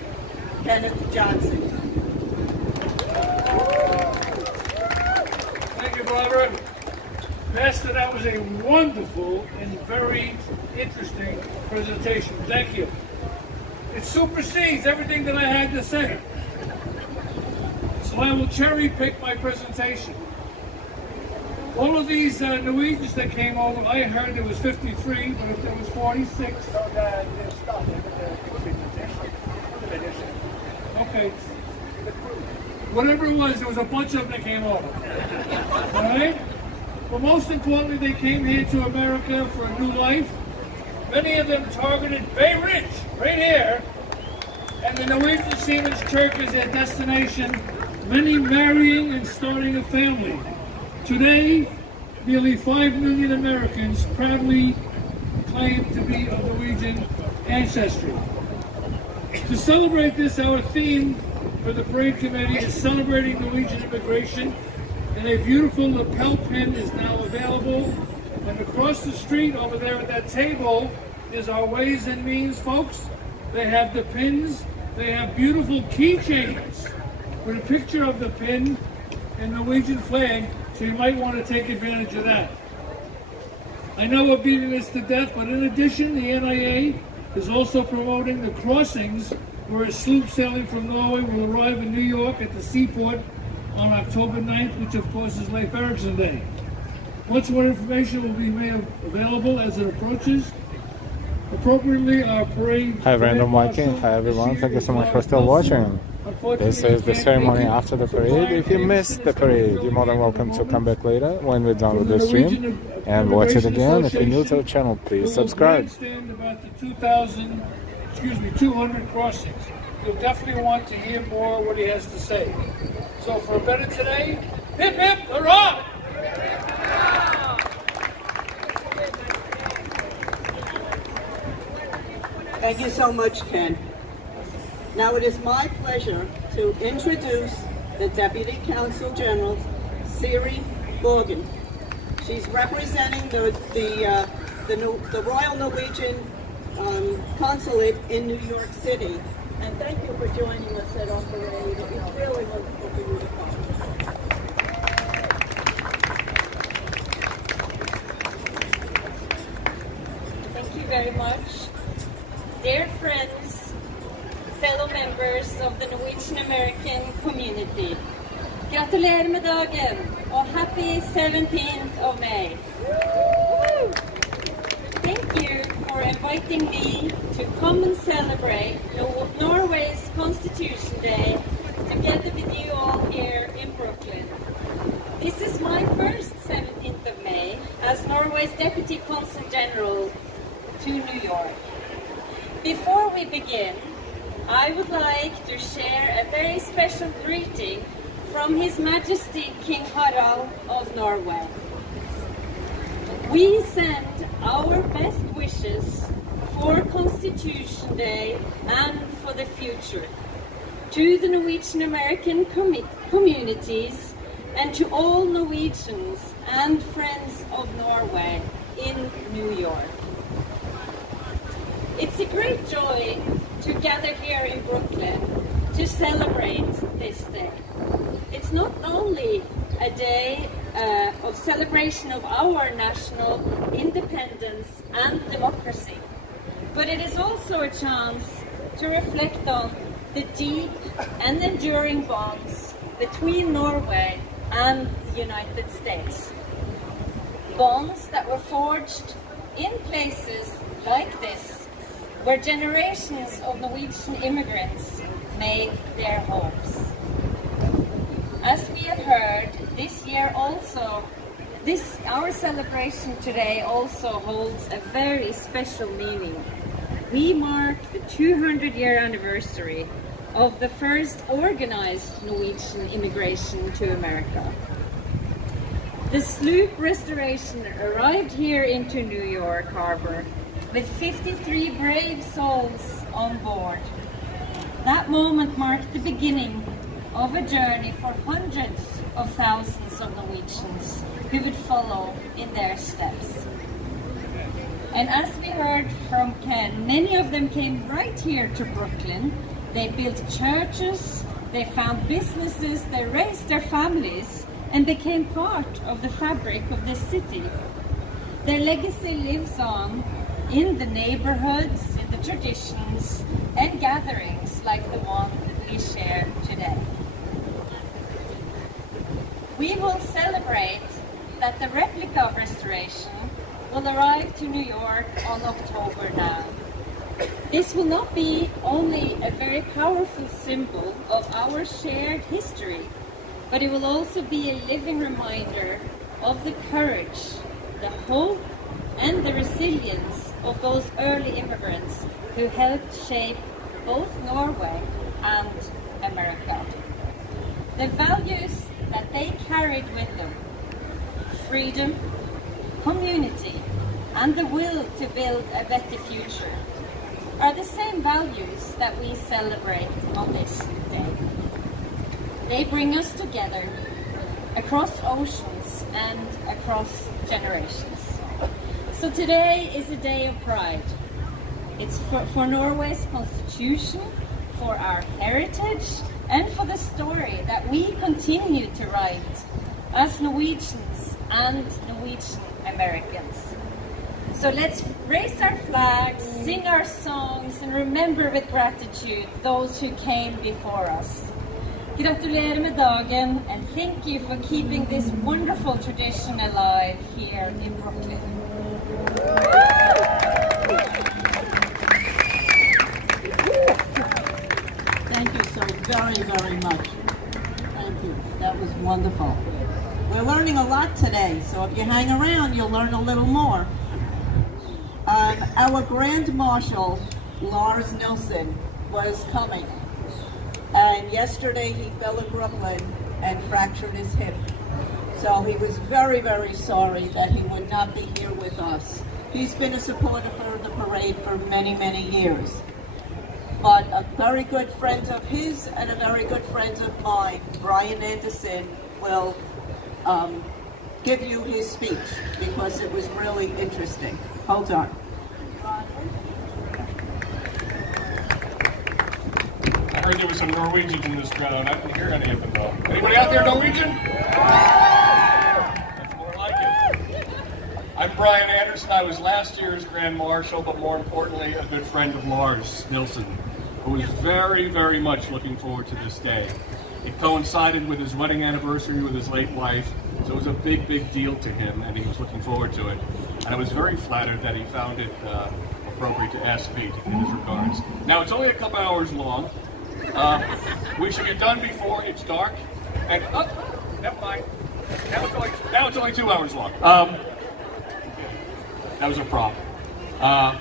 Kenneth Johnson. Thank you, Barbara. Pastor, that was a wonderful and very interesting presentation. Thank you. It supersedes everything that I had to say. So I will cherry pick my presentation. All of these Norwegians that came over, I heard there was 53, but if there was 46. Okay. Whatever it was, there was a bunch of them that came over. All right? But most importantly, they came here to America for a new life. Many of them targeted Bay Ridge, right here, and the Norwegian Seamen's Church is their destination, many marrying and starting a family. Today, nearly 5 million Americans proudly claim to be of Norwegian ancestry. To celebrate this, our theme for the parade committee is celebrating Norwegian immigration, and a beautiful lapel pin is now available. And across the street over there at that table is our Ways and Means folks. They have the pins. They have beautiful keychains with a picture of the pin and Norwegian flag, so you might want to take advantage of that. I know we're beating this to death, but in addition, the NIA is also promoting the crossings where a sloop sailing from Norway will arrive in New York at the seaport on October 9th, which of course is Leif Ericson Day. Much more information will be made available as it approaches. Appropriately, our parade... Hi, Random Viking. Hi, everyone. Thank you so much for still watching. This is the ceremony after the parade. If you missed the parade, you're more than welcome to come back later when we're done with the stream and watch it again. If you're new to the channel, please subscribe. About the 200 crossings. You'll definitely want to hear more what he has to say. So for a better today, hip hip hurrah! Thank you so much, Ken. Now it is my pleasure to introduce the Deputy Consul General, Siri Borgen. She's representing the Royal Norwegian Consulate in New York City. And thank you for joining us at our parade. It was really wonderful for you to come. Thank you very much. Dear friends, fellow members of the Norwegian American community, gratulerer med dagen og happy 17th of May. Thank you for inviting me to come and celebrate Norway's Constitution Day together with you all here in Brooklyn. This is my first 17th of May as Norway's Deputy Consul General to New York. Before we begin, I would like to share a very special greeting from His Majesty King Harald of Norway. We send our best wishes for Constitution Day and for the future to the Norwegian American communities and to all Norwegians and friends of Norway in New York. It's a great joy to gather here in Brooklyn to celebrate this day. It's not only a day of celebration of our national independence and democracy, but it is also a chance to reflect on the deep and enduring bonds between Norway and the United States. Bonds that were forged in places like this, where generations of Norwegian immigrants made their homes. As we have heard, this year also, our celebration today also holds a very special meaning. We mark the 200-year anniversary of the first organized Norwegian immigration to America. The sloop Restoration arrived here into New York Harbor with 53 brave souls on board. That moment marked the beginning of a journey for hundreds of thousands of Norwegians who would follow in their steps. And as we heard from Ken, many of them came right here to Brooklyn. They built churches, they found businesses, they raised their families, and became part of the fabric of the city. Their legacy lives on in the neighborhoods, in the traditions, and gatherings like the one we share today. We will celebrate that the replica of restoration will arrive to New York on October 9. This will not be only a very powerful symbol of our shared history, but it will also be a living reminder of the courage, the hope, and the resilience of those early immigrants who helped shape both Norway and America. The values that they carried with them, freedom, community, and the will to build a better future, are the same values that we celebrate on this day. They bring us together across oceans and across generations. So today is a day of pride. It's for Norway's constitution, for our heritage, and for the story that we continue to write as Norwegians and Norwegian Americans. So let's raise our flags, sing our songs, and remember with gratitude those who came before us. Gratulerer med dagen, and thank you for keeping this wonderful tradition alive here in Brooklyn. Thank you so very, very much. Thank you. That was wonderful. We're learning a lot today, so if you hang around, you'll learn a little more. Our Grand Marshal, Lars Nilsson, was coming. And yesterday he fell in Brooklyn and fractured his hip. So he was very, very sorry that he would not be here with us. He's been a supporter for the parade for many, many years. But a very good friend of his and a very good friend of mine, Brian Anderson, will give you his speech because it was really interesting. Hold on. I heard there was some Norwegians in this crowd. I didn't hear any of them though. Anybody out there Norwegian? That's more like it. I'm Brian Anderson. I was last year's Grand Marshal, but more importantly, a good friend of Lars Nilsson, who was very, very much looking forward to this day. It coincided with his wedding anniversary with his late wife, so it was a big, big deal to him, and he was looking forward to it. And I was very flattered that he found it appropriate to ask me to give his regards. Now, it's only a couple hours long. We should get done before it's dark. And, oh, never mind. Now it's only 2 hours long. That was a problem. I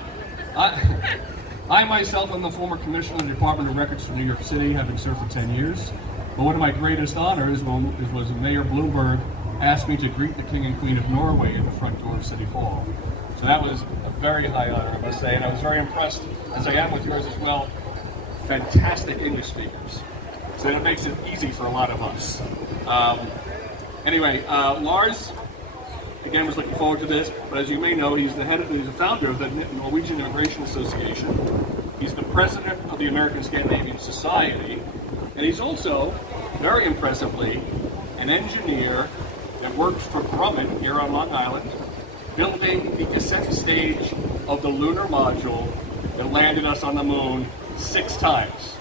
myself am the former commissioner of the Department of Records for New York City, having served for 10 years. But one of my greatest honors was Mayor Bloomberg asked me to greet the King and Queen of Norway at the front door of City Hall. So that was a very high honor, I must say, and I was very impressed, as I am with yours as well. Fantastic English speakers. So that makes it easy for a lot of us. Anyway, Lars, again, was looking forward to this, but as you may know, he's the founder of the Norwegian Immigration Association. He's the president of the American Scandinavian Society, and he's also, very impressively, an engineer that works for Grumman here on Long Island, building the descent stage of the lunar module that landed us on the moon 6 times.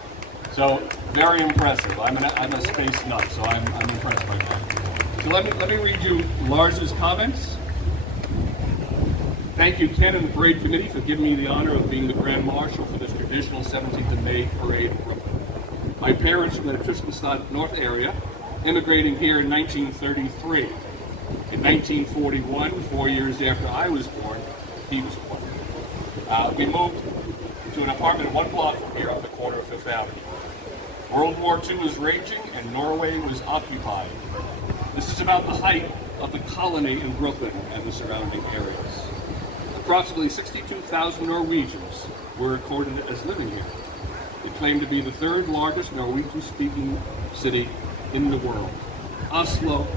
So, very impressive. I'm a space nut, so I'm impressed by that. So let me read you Lars's comments. Thank you, Ken and the Parade Committee, for giving me the honor of being the Grand Marshal for this traditional 17th of May parade in Brooklyn. My parents from the Tristanstad North area, immigrating here in 1933. In 1941, 4 years after I was born, he was born. We moved to an apartment 1 block from here on the corner of Fifth Avenue. World War II was raging and Norway was occupied. This is about the height of the colony in Brooklyn and the surrounding areas. Approximately 62,000 Norwegians were recorded as living here. The claim to be the third largest Norwegian-speaking city in the world. Oslo,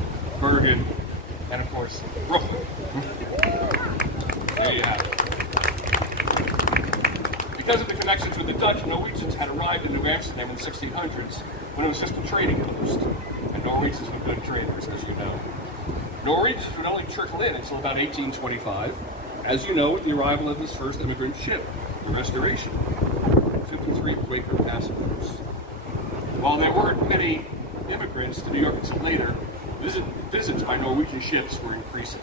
Bergen, and of course, Brooklyn. There you have it. Because of the connections with the Dutch, Norwegians had arrived in New Amsterdam in the 1600s when it was just a trading post. And Norwegians were good traders, as you know. Norwegians would only trickle in until about 1825, as you know, with the arrival of this first immigrant ship, the Restoration, 53 Quaker passengers. While there weren't many immigrants to New York until later, visits by Norwegian ships were increasing.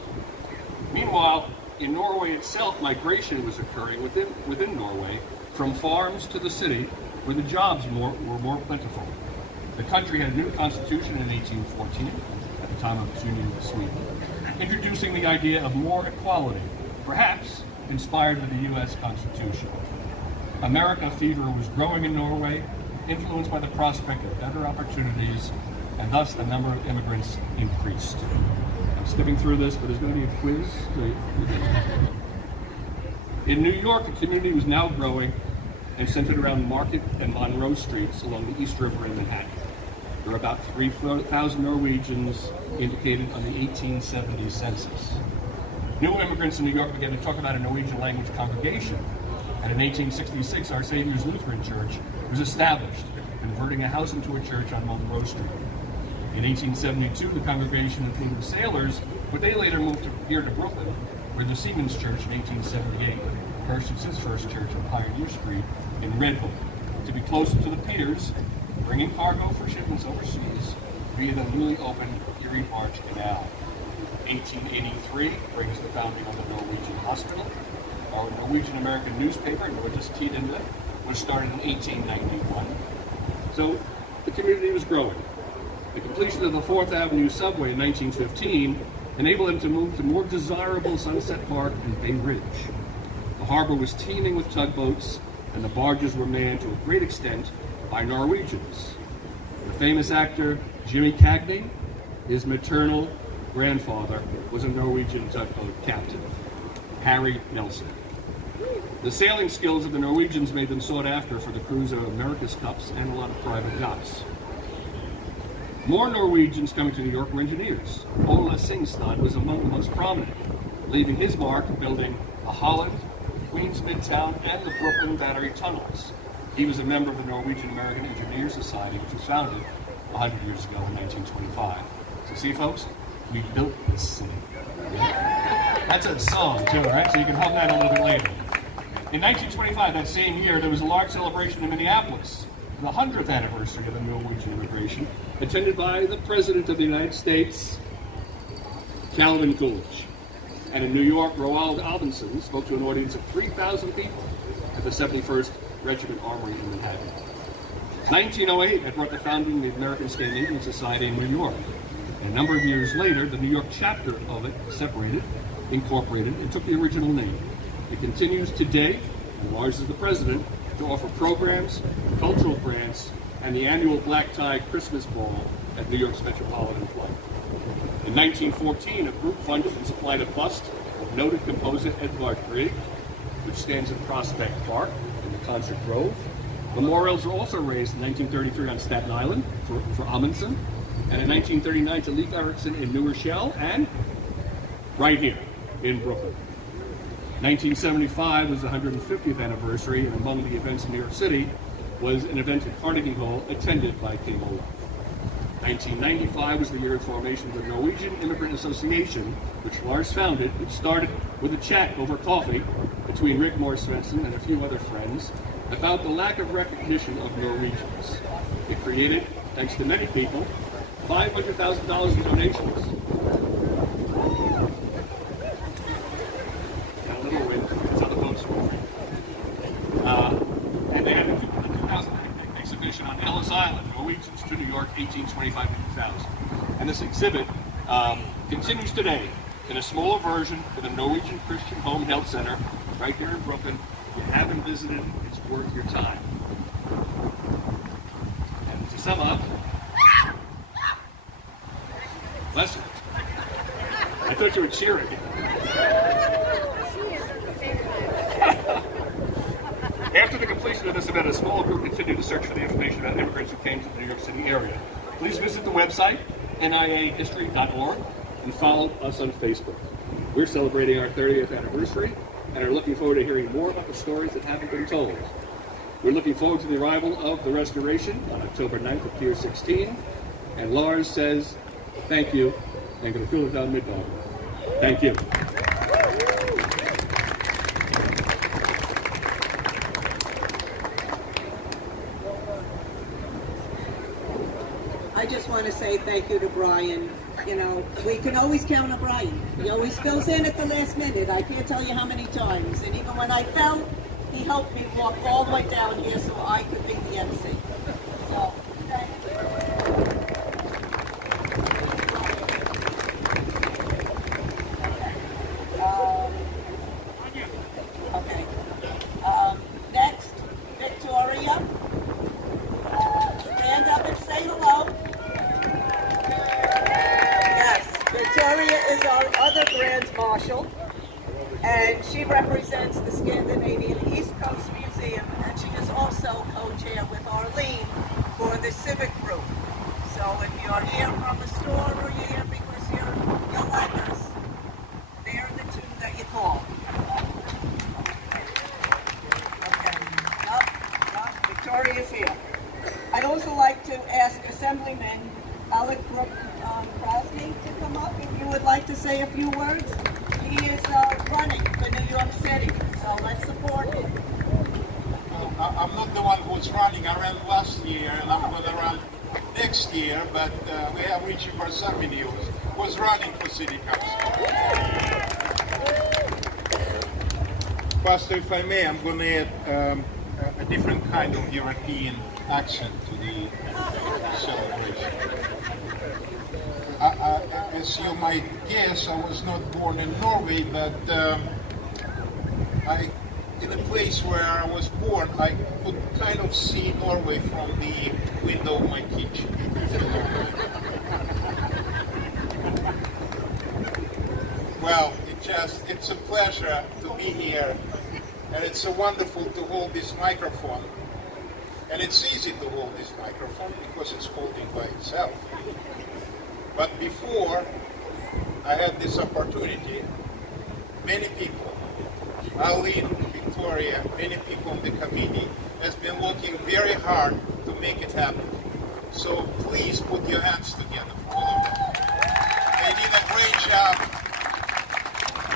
Meanwhile, in Norway itself, migration was occurring within Norway from farms to the city where the jobs were more plentiful. The country had a new constitution in 1814, at the time of its union with Sweden, introducing the idea of more equality, perhaps inspired by the U.S. Constitution. America fever was growing in Norway, influenced by the prospect of better opportunities, and thus the number of immigrants increased. I'm skipping through this, but there's going to be a quiz. In New York, the community was now growing and centered around Market and Monroe Streets along the East River in Manhattan. There were about 3,000 Norwegians indicated on the 1870 census. New immigrants in New York began to talk about a Norwegian language congregation, and in 1866, Our Savior's Lutheran Church was established, converting a house into a church on Monroe Street. In 1872, the congregation included sailors, but they later moved here to Brooklyn, where the Seamen's Church in 1878 purchased its first church on Pioneer Street in Red Hook, to be closer to the piers, bringing cargo for shipments overseas via the newly opened Erie Barge Canal. 1883 brings the founding of the Norwegian Hospital. Our Norwegian American newspaper, Norges Tidende, was started in 1891. So the community was growing. The completion of the 4th Avenue subway in 1915 enabled them to move to more desirable Sunset Park and Bay Ridge. The harbor was teeming with tugboats, and the barges were manned to a great extent by Norwegians. The famous actor Jimmy Cagney, his maternal grandfather, was a Norwegian tugboat captain, Harry Nelson. The sailing skills of the Norwegians made them sought after for the crews of America's Cups and a lot of private yachts. More Norwegians coming to New York were engineers. Ole Singstad was among the most prominent, leaving his mark building the Holland, Queens Midtown, and the Brooklyn Battery tunnels. He was a member of the Norwegian American Engineers Society, which was founded 100 years ago in 1925. So see, folks, we built this city. That's a song, too, right? So you can hum that a little bit later. In 1925, that same year, there was a large celebration in Minneapolis, the 100th anniversary of the Norwegian immigration, attended by the President of the United States, Calvin Coolidge. And in New York, Roald Amundsen spoke to an audience of 3,000 people at the 71st Regiment Armory in Manhattan. 1908 had brought the founding of the American Scandinavian Society in New York. And a number of years later, the New York chapter of it separated, incorporated, and took the original name. It continues today, as large as the president, to offer programs, cultural grants, and the annual Black Tie Christmas Ball at New York's Metropolitan Club. In 1914, a group funded and supplied a bust of noted composer Edvard Grieg, which stands in Prospect Park in the Concert Grove. Memorials were also raised in 1933 on Staten Island for Amundsen, and in 1939 to Leif Ericson in New Rochelle, and right here in Brooklyn. 1975 was the 150th anniversary, and among the events in New York City was an event at Carnegie Hall attended by King Olaf. 1995 was the year of formation of the Norwegian Immigrant Association, which Lars founded, which started with a chat over coffee between Rick Moore Svensson and a few other friends about the lack of recognition of Norwegians. It created, thanks to many people, $500,000 in donations. Got a little wind, it's on the boat's moving. And they had a 2008 exhibition on Ellis Island, Norwegians to New York, 1825 to 2000. And this exhibit continues today in a smaller version with a Norwegian Christian Home Health Center right here in Brooklyn. If you haven't visited, it's worth your time. And to sum up, bless you. I thought you were cheering. After the completion with us about a small group continue to search for the information about immigrants who came to the New York City area. Please visit the website, niahistory.org, and follow us on Facebook. We're celebrating our 30th anniversary and are looking forward to hearing more about the stories that haven't been told. We're looking forward to the arrival of the restoration on October 9th at Pier 16. And Lars says, thank you, and Gratuletan middag. Thank you. I just want to say thank you to Brian. You know, we can always count on Brian. He always fills in at the last minute. I can't tell you how many times. And even when I fell, he helped me walk all the way down here so I could be the MC. So, thank you. Okay. Next, Victoria. Stand up and say hello. Victoria is our other Grand Marshal, and she represents the Scandinavian East Coast Museum, and she is also co-chair with Arlene for the Civic Group. So if you're here from the store or you're here because you like us, they're the two that you call. Okay, Victoria's here. I'd also like to ask Assemblyman Alec Krasny to come up if you would like to say a few words. He is running for New York City, so let's support him. I'm not the one who's running. I ran last year and I'm going to run next year, but we have Richie Barsamini who was running for City Council. Pastor, if I may, I'm going to add a different kind of European accent to the celebration. As you might guess, I was not born in Norway, but in the place where I was born, I could kind of see Norway from the window of my kitchen. Well, it's a pleasure to be here, and it's so wonderful to hold this microphone. And it's easy to hold this microphone because it's holding by itself. But before I had this opportunity, many people, Arlene, Victoria, many people in the committee has been working very hard to make it happen. So please put your hands together for all of them. They did a great job.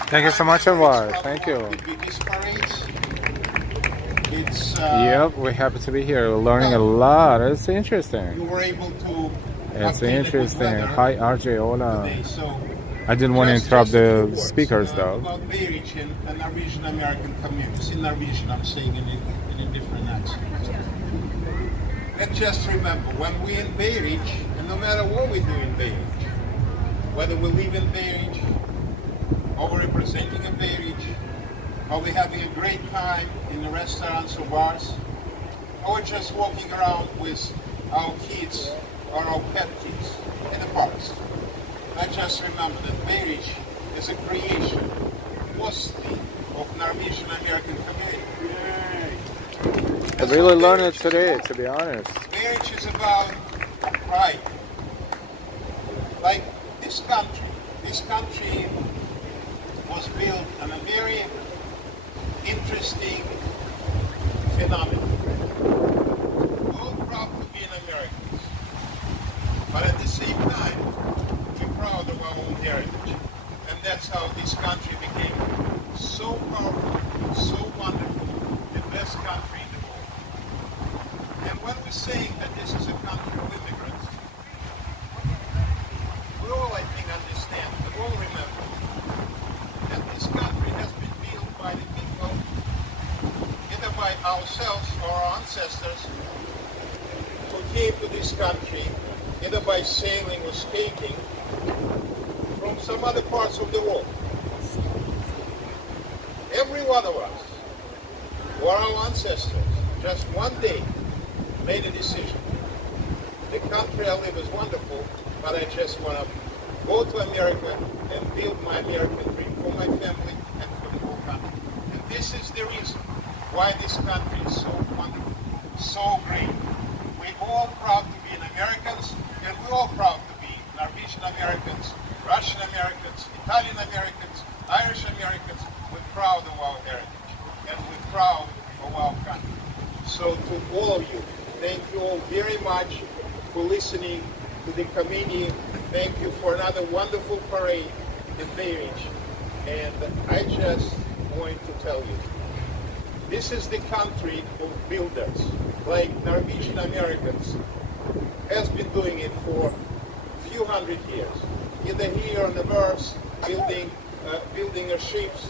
Thank you so much, Edward. Thank you. Yep, we're happy to be here. We're learning a lot. It's interesting. You were able to. It's interesting. Hi, RJ. Hola. I didn't want to interrupt the speakers, though. About Norwegian and Norwegian American communities. In Norwegian, I'm saying in a different accent. Let's just remember, when we're in Beirut, and no matter what we do in Beirut, whether we live in Beirut, or we're representing a Beirut, or we're having a great time in the restaurants or bars, or we're just walking around with our kids or our pet kids in the parks. Let's just remember that marriage is a creation, mostly of Norwegian American community. I really learned it today, to be honest. Marriage is about pride. Like this country was built on a very interesting phenomenon. We're all proud to be Americans, but at the same time, we're proud of our own heritage. And that's how this country became so powerful, so wonderful, the best country in the world. And when we're saying that this is a country of immigrants, we all, I think, understand, we all remember that this country has been built by the people, either by ourselves or our ancestors, who came to this country either by sailing or skating from some other parts of the world. Every one of us, or our ancestors, just one day made a decision. The country I live is wonderful, but I just want to go to America and build my American dream for my family and for the whole country. And this is the reason why this country is so wonderful. so great. We're all proud to be Americans, and we're all proud to be Norwegian Americans, Russian Americans, Italian Americans, Irish Americans. We're proud of our heritage, and we're proud of our country. So to all of you, thank you all very much for listening to the committee. Thank you for another wonderful parade in Bay Ridge. And I just want to tell you, this is the country of builders, like Norwegian Americans has been doing it for a few hundred years. Either here on the verse, building ships.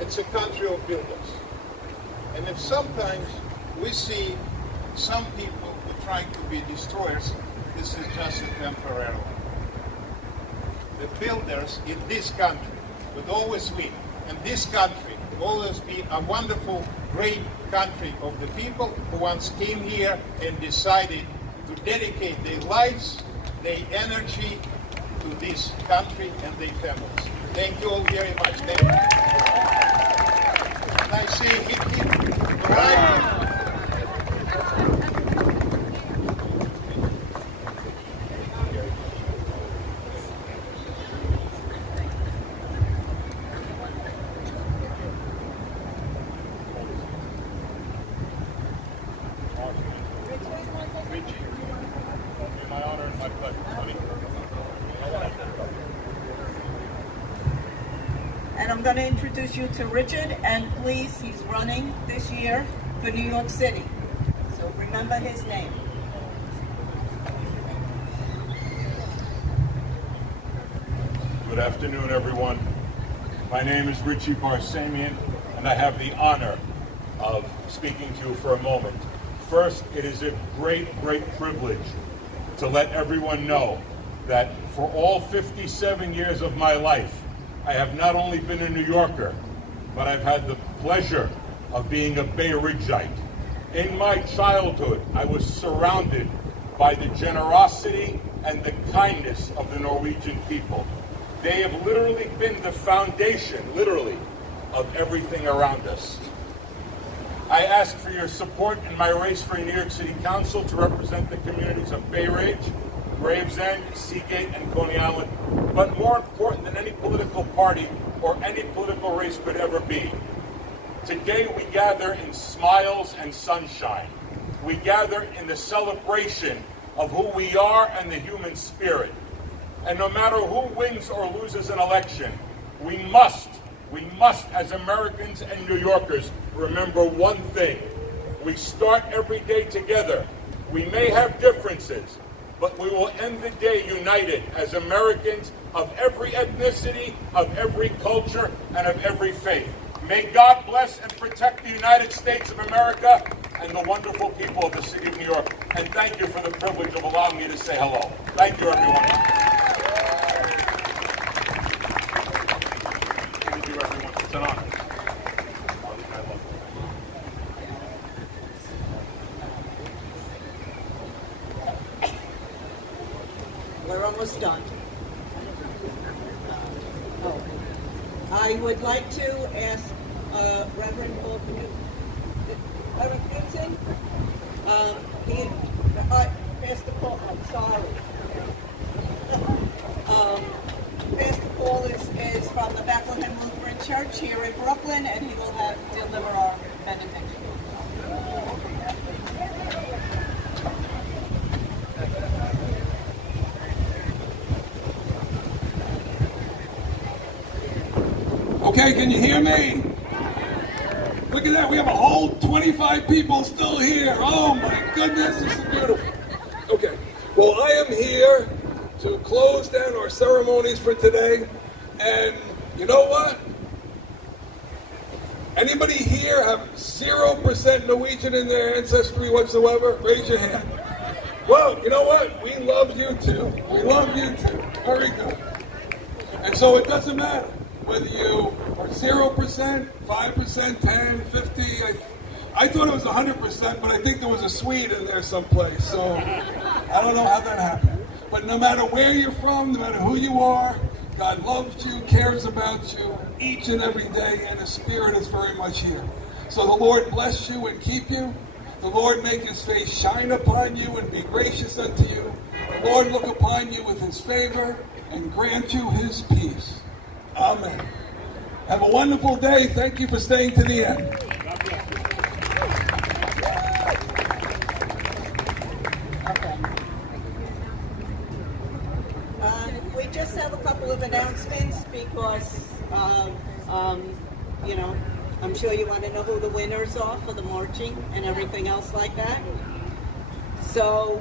It's a country of builders. And if sometimes we see some people who are trying to be destroyers, this is just a temporary one. The builders in this country would always win. And this country will always be a wonderful, great country of the people who once came here and decided to dedicate their lives, their energy to this country and their families. Thank you all very much. Thank you. And I say hip hip, hooray. And I'm going to introduce you to Richard, and please, he's running this year for New York City. So remember his name. Good afternoon, everyone. My name is Richie Barsamian, and I have the honor of speaking to you for a moment. First, it is a great, great privilege to let everyone know that for all 57 years of my life, I have not only been a New Yorker, but I've had the pleasure of being a Bay Ridgeite. In my childhood, I was surrounded by the generosity and the kindness of the Norwegian people. They have literally been the foundation, literally, of everything around us. I ask for your support in my race for New York City Council to represent the communities of Bay Ridge, Gravesend, Seagate, and Coney Island, but more important than any political party or any political race could ever be. Today we gather in smiles and sunshine. We gather in the celebration of who we are and the human spirit. And no matter who wins or loses an election, we must, as Americans and New Yorkers, remember one thing. We start every day together. We may have differences, but we will end the day united as Americans of every ethnicity, of every culture, and of every faith. May God bless and protect the United States of America and the wonderful people of the city of New York. And thank you for the privilege of allowing me to say hello. Thank you, everyone. Thank you, everyone. It's an honor. We're almost done. I would like to ask Reverend Paul Ericson. Pastor Paul, I'm sorry. Pastor Paul is from the Bethlehem Lutheran Church here in Brooklyn, and he will deliver our benediction. Okay, can you hear me? Look at that, we have a whole 25 people still here. Oh my goodness, this is beautiful. Okay, well I am here to close down our ceremonies for today. And you know what? Anybody here have 0% Norwegian in their ancestry whatsoever? Raise your hand. Well, you know what? We love you too. We love you too. Very good. And so it doesn't matter whether you are 0%, 5%, 10, 50. I thought it was 100%, but I think there was a Swede in there someplace. So I don't know how that happened. But no matter where you're from, no matter who you are, God loves you, cares about you each and every day, and His Spirit is very much here. So the Lord bless you and keep you. The Lord make his face shine upon you and be gracious unto you. The Lord look upon you with his favor and grant you his peace. Amen. Have a wonderful day. Thank you for staying to the end. We just have a couple of announcements because, you know, I'm sure you want to know who the winners are for the marching and everything else like that. So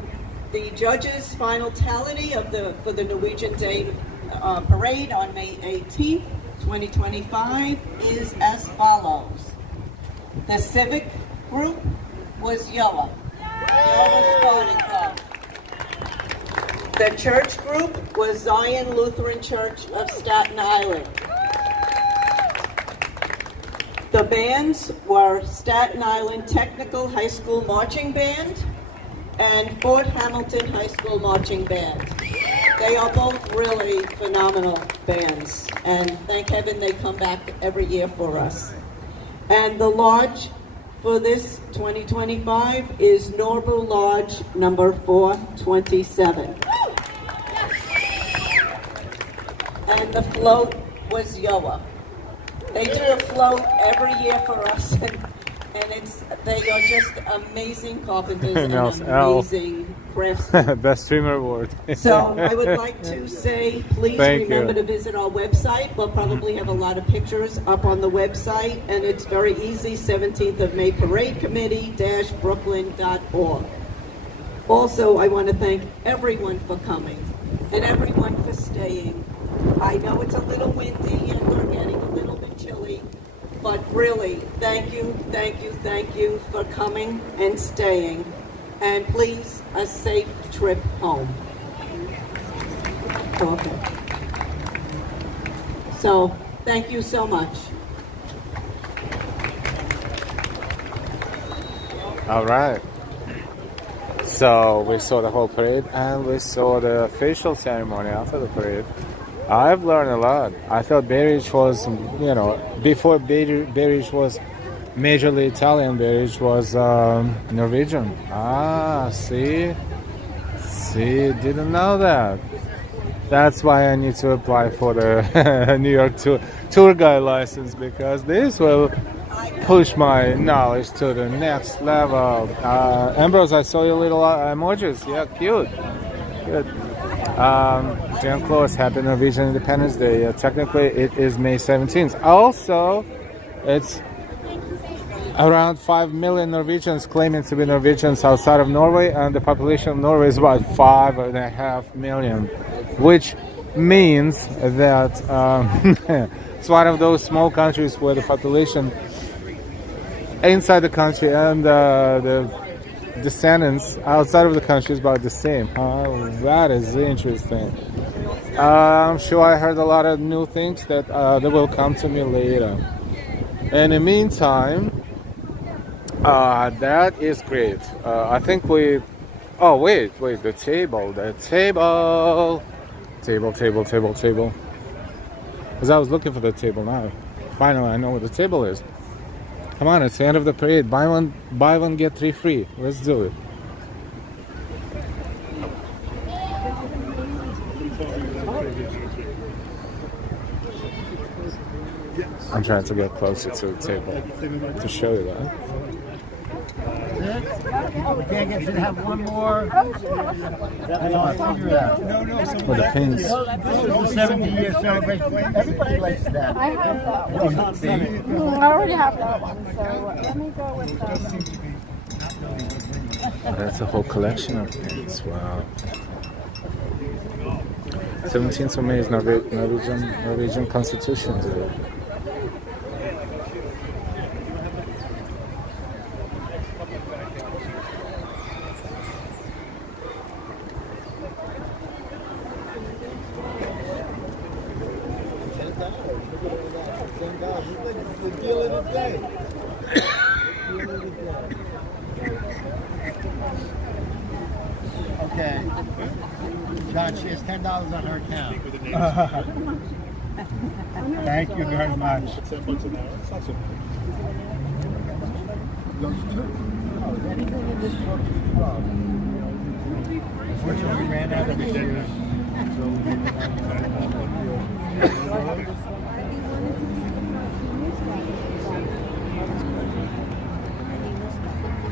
the judges' final tally for the Norwegian Day Parade on May 18th, 2025 is as follows. The civic group was Yoa Sporting Club. The church group was Zion Lutheran Church of Staten Island. The bands were Staten Island Technical High School Marching Band and Fort Hamilton High School Marching Band. They are both really phenomenal bands, and thank heaven they come back every year for us. And the lodge for this 2025 is Norbu Lodge number 427. And the float was Yoa. They do a float every year for us, and they are just amazing carpenters and amazing craftsmen. Best streamer award. So I would like to say, please remember to visit our website. We'll probably have a lot of pictures up on the website, and it's very easy, 17th of May Parade Committee-Brooklyn.org. Also, I want to thank everyone for coming and everyone for staying. I know it's a little windy and we're getting a little bit chilly, but really, thank you for coming and staying. And please, a safe trip home. Okay. So, thank you so much. All right. So we saw the whole parade and we saw the official ceremony after the parade. I've learned a lot. I thought Berridge was, you know, before Berridge was majorly Italian, Berridge was Norwegian. Ah, see, didn't know that. That's why I need to apply for the New York tour guide license, because this will push my knowledge to the next level. Ambrose, I saw your little emojis. Yeah, cute. Good. Jan Close, happy Norwegian Independence Day. Technically, it is May 17th. Also, it's around 5 million Norwegians claiming to be Norwegians outside of Norway, and the population of Norway is about 5.5 million, which means that it's one of those small countries where the population inside the country and the descendants outside of the country is about the same. That is interesting. I'm sure I heard a lot of new things that will come to me later. In the meantime, that is great. I think we... Oh, wait, the table. Table. Because I was looking for the table now. Finally, I know where the table is. Come on, it's the end of the parade. Buy one, get 3 free. Let's do it. I'm trying to get closer to the table to show you that. We can't get you to have one more. For the pins. This is the 70-year celebration. Everybody likes that. I have that one. I already have that one, so let me go with that. That's a whole collection of pins. Wow. 17th of May is Norwegian Constitution Day. Okay. John, she has $10 on her account. Thank you very much. Anything in this book is from. Unfortunately, we ran out of material.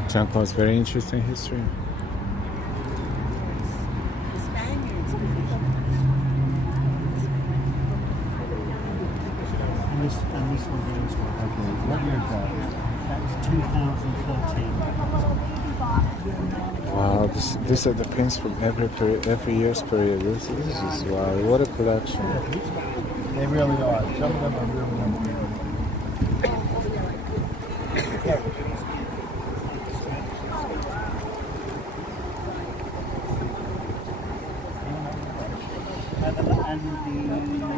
Jean-Claude's very interesting history. And this one here as well. Okay. What year is that? That was 2014. Wow, these are the prints from every year's period. This is wow, what a collection. They really are. Some of them are really amazing. And the 1994.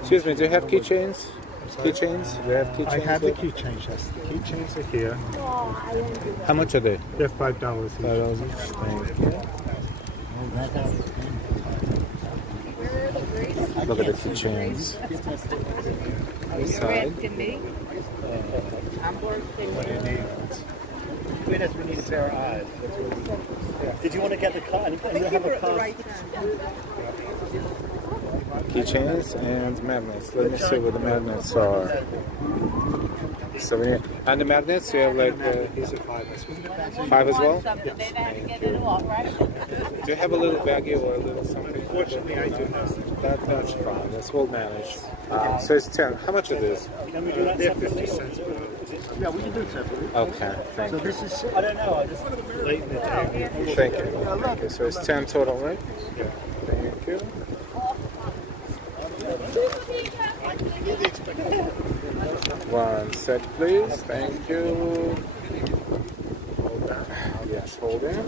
Excuse me, do you have keychains? Keychains? Do you have keychains? I have the keychains, yes. The keychains are here. How much are they? They're $5 each. $5 each. Thank you. Look at the keychains. This side. What do you need? We need a pair of eyes. Did you want to get the card? And you have a card. Keychains and magnets. Let me see what the magnets are. Souvenir. And the magnets, you have like these are $5. $5 as well? Yes. Do you have a little baggie or a little something? Unfortunately, I do not. That's fine. That's we'll manage. So it's 10. How much are these? Can we do that? They're 50 cents. Yeah, we can do it separately. Okay, thank you. So this is, I don't know, I just late in the day. Thank you. Okay, so it's 10 total, right? Yeah. Thank you. One set, please. Thank you. Hold on. Yes, hold in.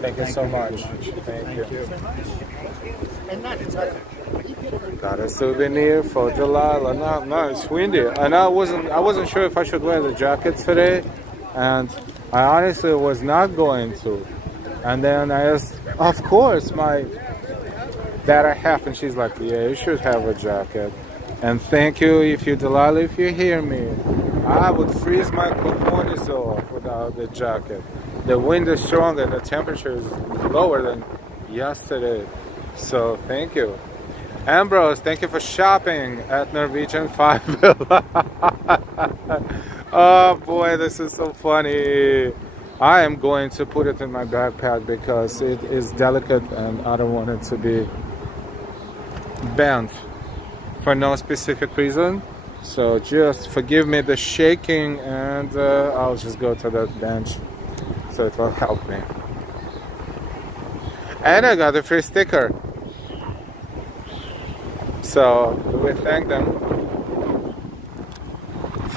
Thank you so much. Thank you. Got a souvenir for Delilah. No, it's windy, and I wasn't sure if I should wear the jacket today, and I honestly was not going to. And then I asked, of course, my that I have, and she's like, yeah, you should have a jacket. And thank you, if you Delilah, if you hear me, I would freeze my cojones off without the jacket. The wind is strong and the temperature is lower than yesterday. So thank you. Ambrose, thank you for shopping at Norwegian 5 Villa. Oh boy, this is so funny. I am going to put it in my backpack because it is delicate and I don't want it to be bent for no specific reason. So just forgive me the shaking, and I'll just go to the bench so it will help me. And I got a free sticker. So we thank them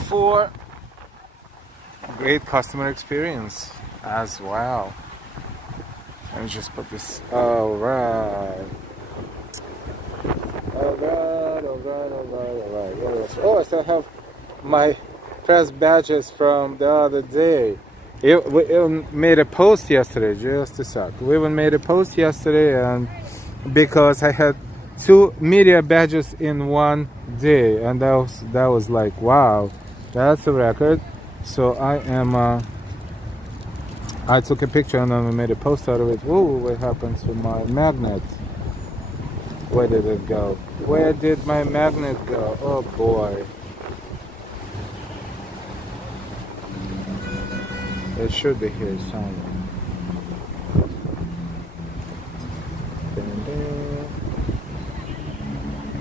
for great customer experience as well. Let me just put this. Alright. Alright. What else? Oh, I still have my press badges from the other day. We made a post yesterday, just a sec. We even made a post yesterday, and because I had 2 media badges in one day, and that was like, wow, that's a record. So I took a picture and then I made a post out of it. Oh, what happened to my magnet? Where did it go? Where did my magnet go? Oh boy. It should be here somewhere.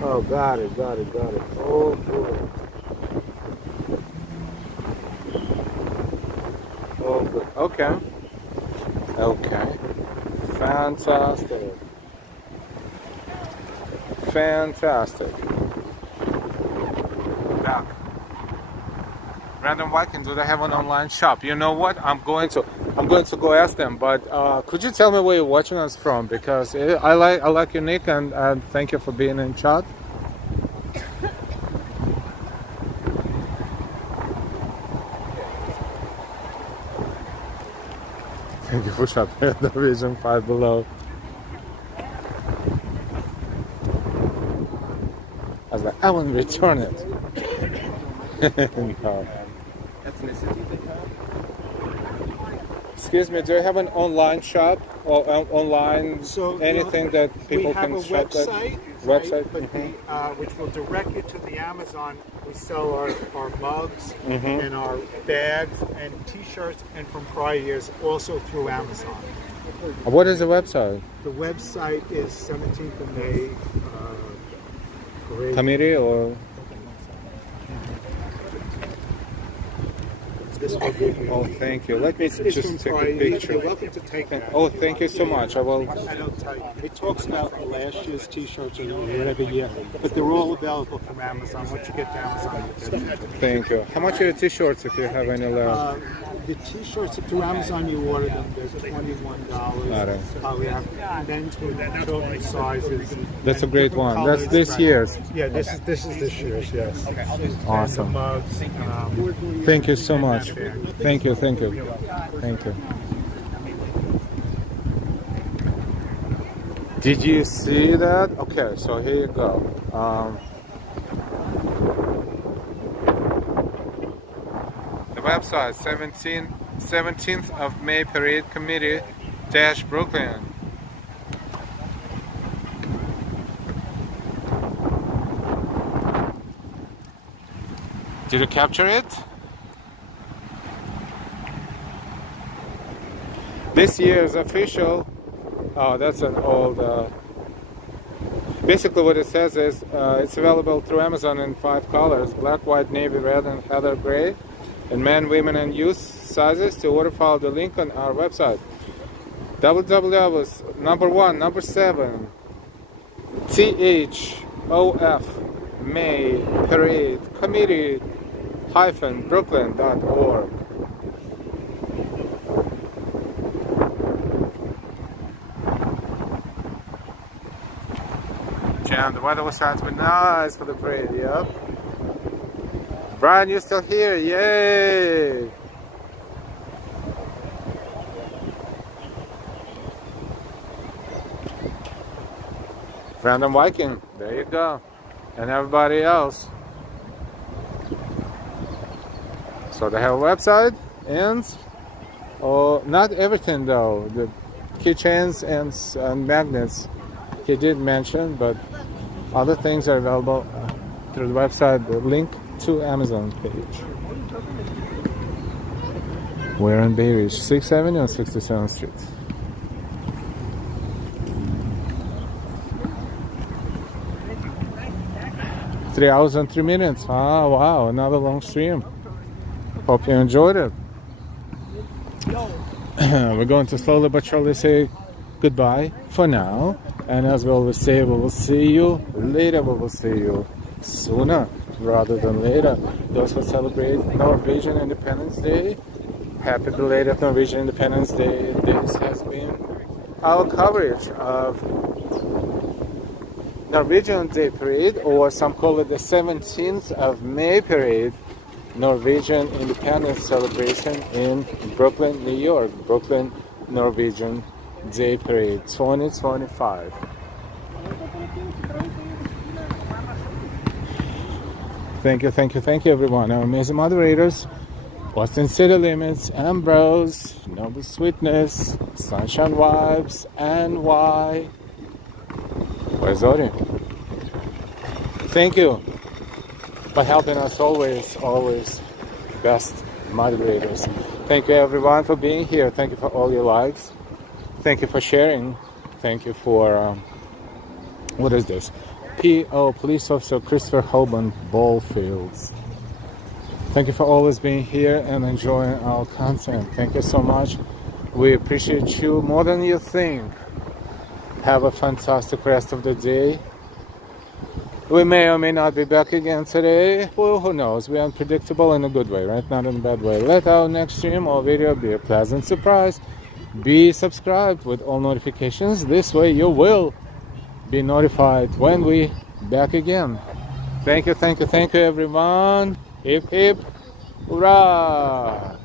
Oh, got it. Oh, good. Oh, good. Okay. Fantastic. Back. Random Viking, do they have an online shop? You know what? I'm going to. I'm going to go ask them, but could you tell me where you're watching us from? Because I like your nick, and thank you for being in chat. Thank you for shopping at Norwegian 5 Below. I was like, I want to return it. No. Excuse me, do you have an online shop or online anything that people can shop at? Website, but which will direct you to the Amazon. We sell our mugs and our bags and T-shirts, and from prior years also through Amazon. What is the website? The website is 17th of May. Committee or? Oh, thank you. Let me just take a picture. You're welcome to take that. Oh, thank you so much. I will. It talks about last year's T-shirts or whatever year, but they're all available from Amazon. Once you get to Amazon, you get them. Thank you. How much are the T-shirts if you have any left? The T-shirts through Amazon, you order them. They're $21. We have men's with children's sizes. That's a great one. That's this year's. Yeah, this is this year's. Yes. Awesome. Mugs, thank you so much. Thank you. Thank you. Thank you. Did you see that? Okay, so here you go. The website 17th of May Parade Committee - Brooklyn. Did you capture it? This year's official. Oh, that's an old. Basically, what it says is it's available through Amazon in 5 colors: black, white, navy, red, and heather gray, in men, women, and youth sizes. To order, follow the link on our website. www.7 THOF May Parade Committee -Brooklyn.org. Jam, the weather was starting to be nice for the parade, yep. Brian, you're still here, yay! Random Viking, there you go. And everybody else. So they have a website and not everything though. The keychains and magnets he did mention, but other things are available through the website, the link to Amazon page. We're in Bay Ridge, 6th Avenue and 67th Street. Three hours and 3 minutes. Ah, wow, another long stream. Hope you enjoyed it. We're going to slowly but surely say goodbye for now. And as we always say, we will see you later. We will see you sooner rather than later. Those who celebrate Norwegian Independence Day, happy belated Norwegian Independence Day. This has been our coverage of Norwegian Day Parade, or some call it the 17th of May Parade, Norwegian Independence Celebration in Brooklyn, New York. Brooklyn Norwegian Day Parade 2025. Thank you everyone. Our amazing moderators, Boston City Limits, Ambrose, Noble Sweetness, Sunshine Vibes, and Y. Where's Ori? Thank you for helping us always best moderators. Thank you everyone for being here. Thank you for all your likes. Thank you for sharing. Thank you for what is this? P.O. Police Officer Christopher Hoban Ballfields. Thank you for always being here and enjoying our content. Thank you so much. We appreciate you more than you think. Have a fantastic rest of the day. We may or may not be back again today. Well, who knows? We're unpredictable in a good way, right? Not in a bad way. Let our next stream or video be a pleasant surprise. Be subscribed with all notifications. This way you will be notified when we back again. Thank you, everyone. Hip hip, hurrah!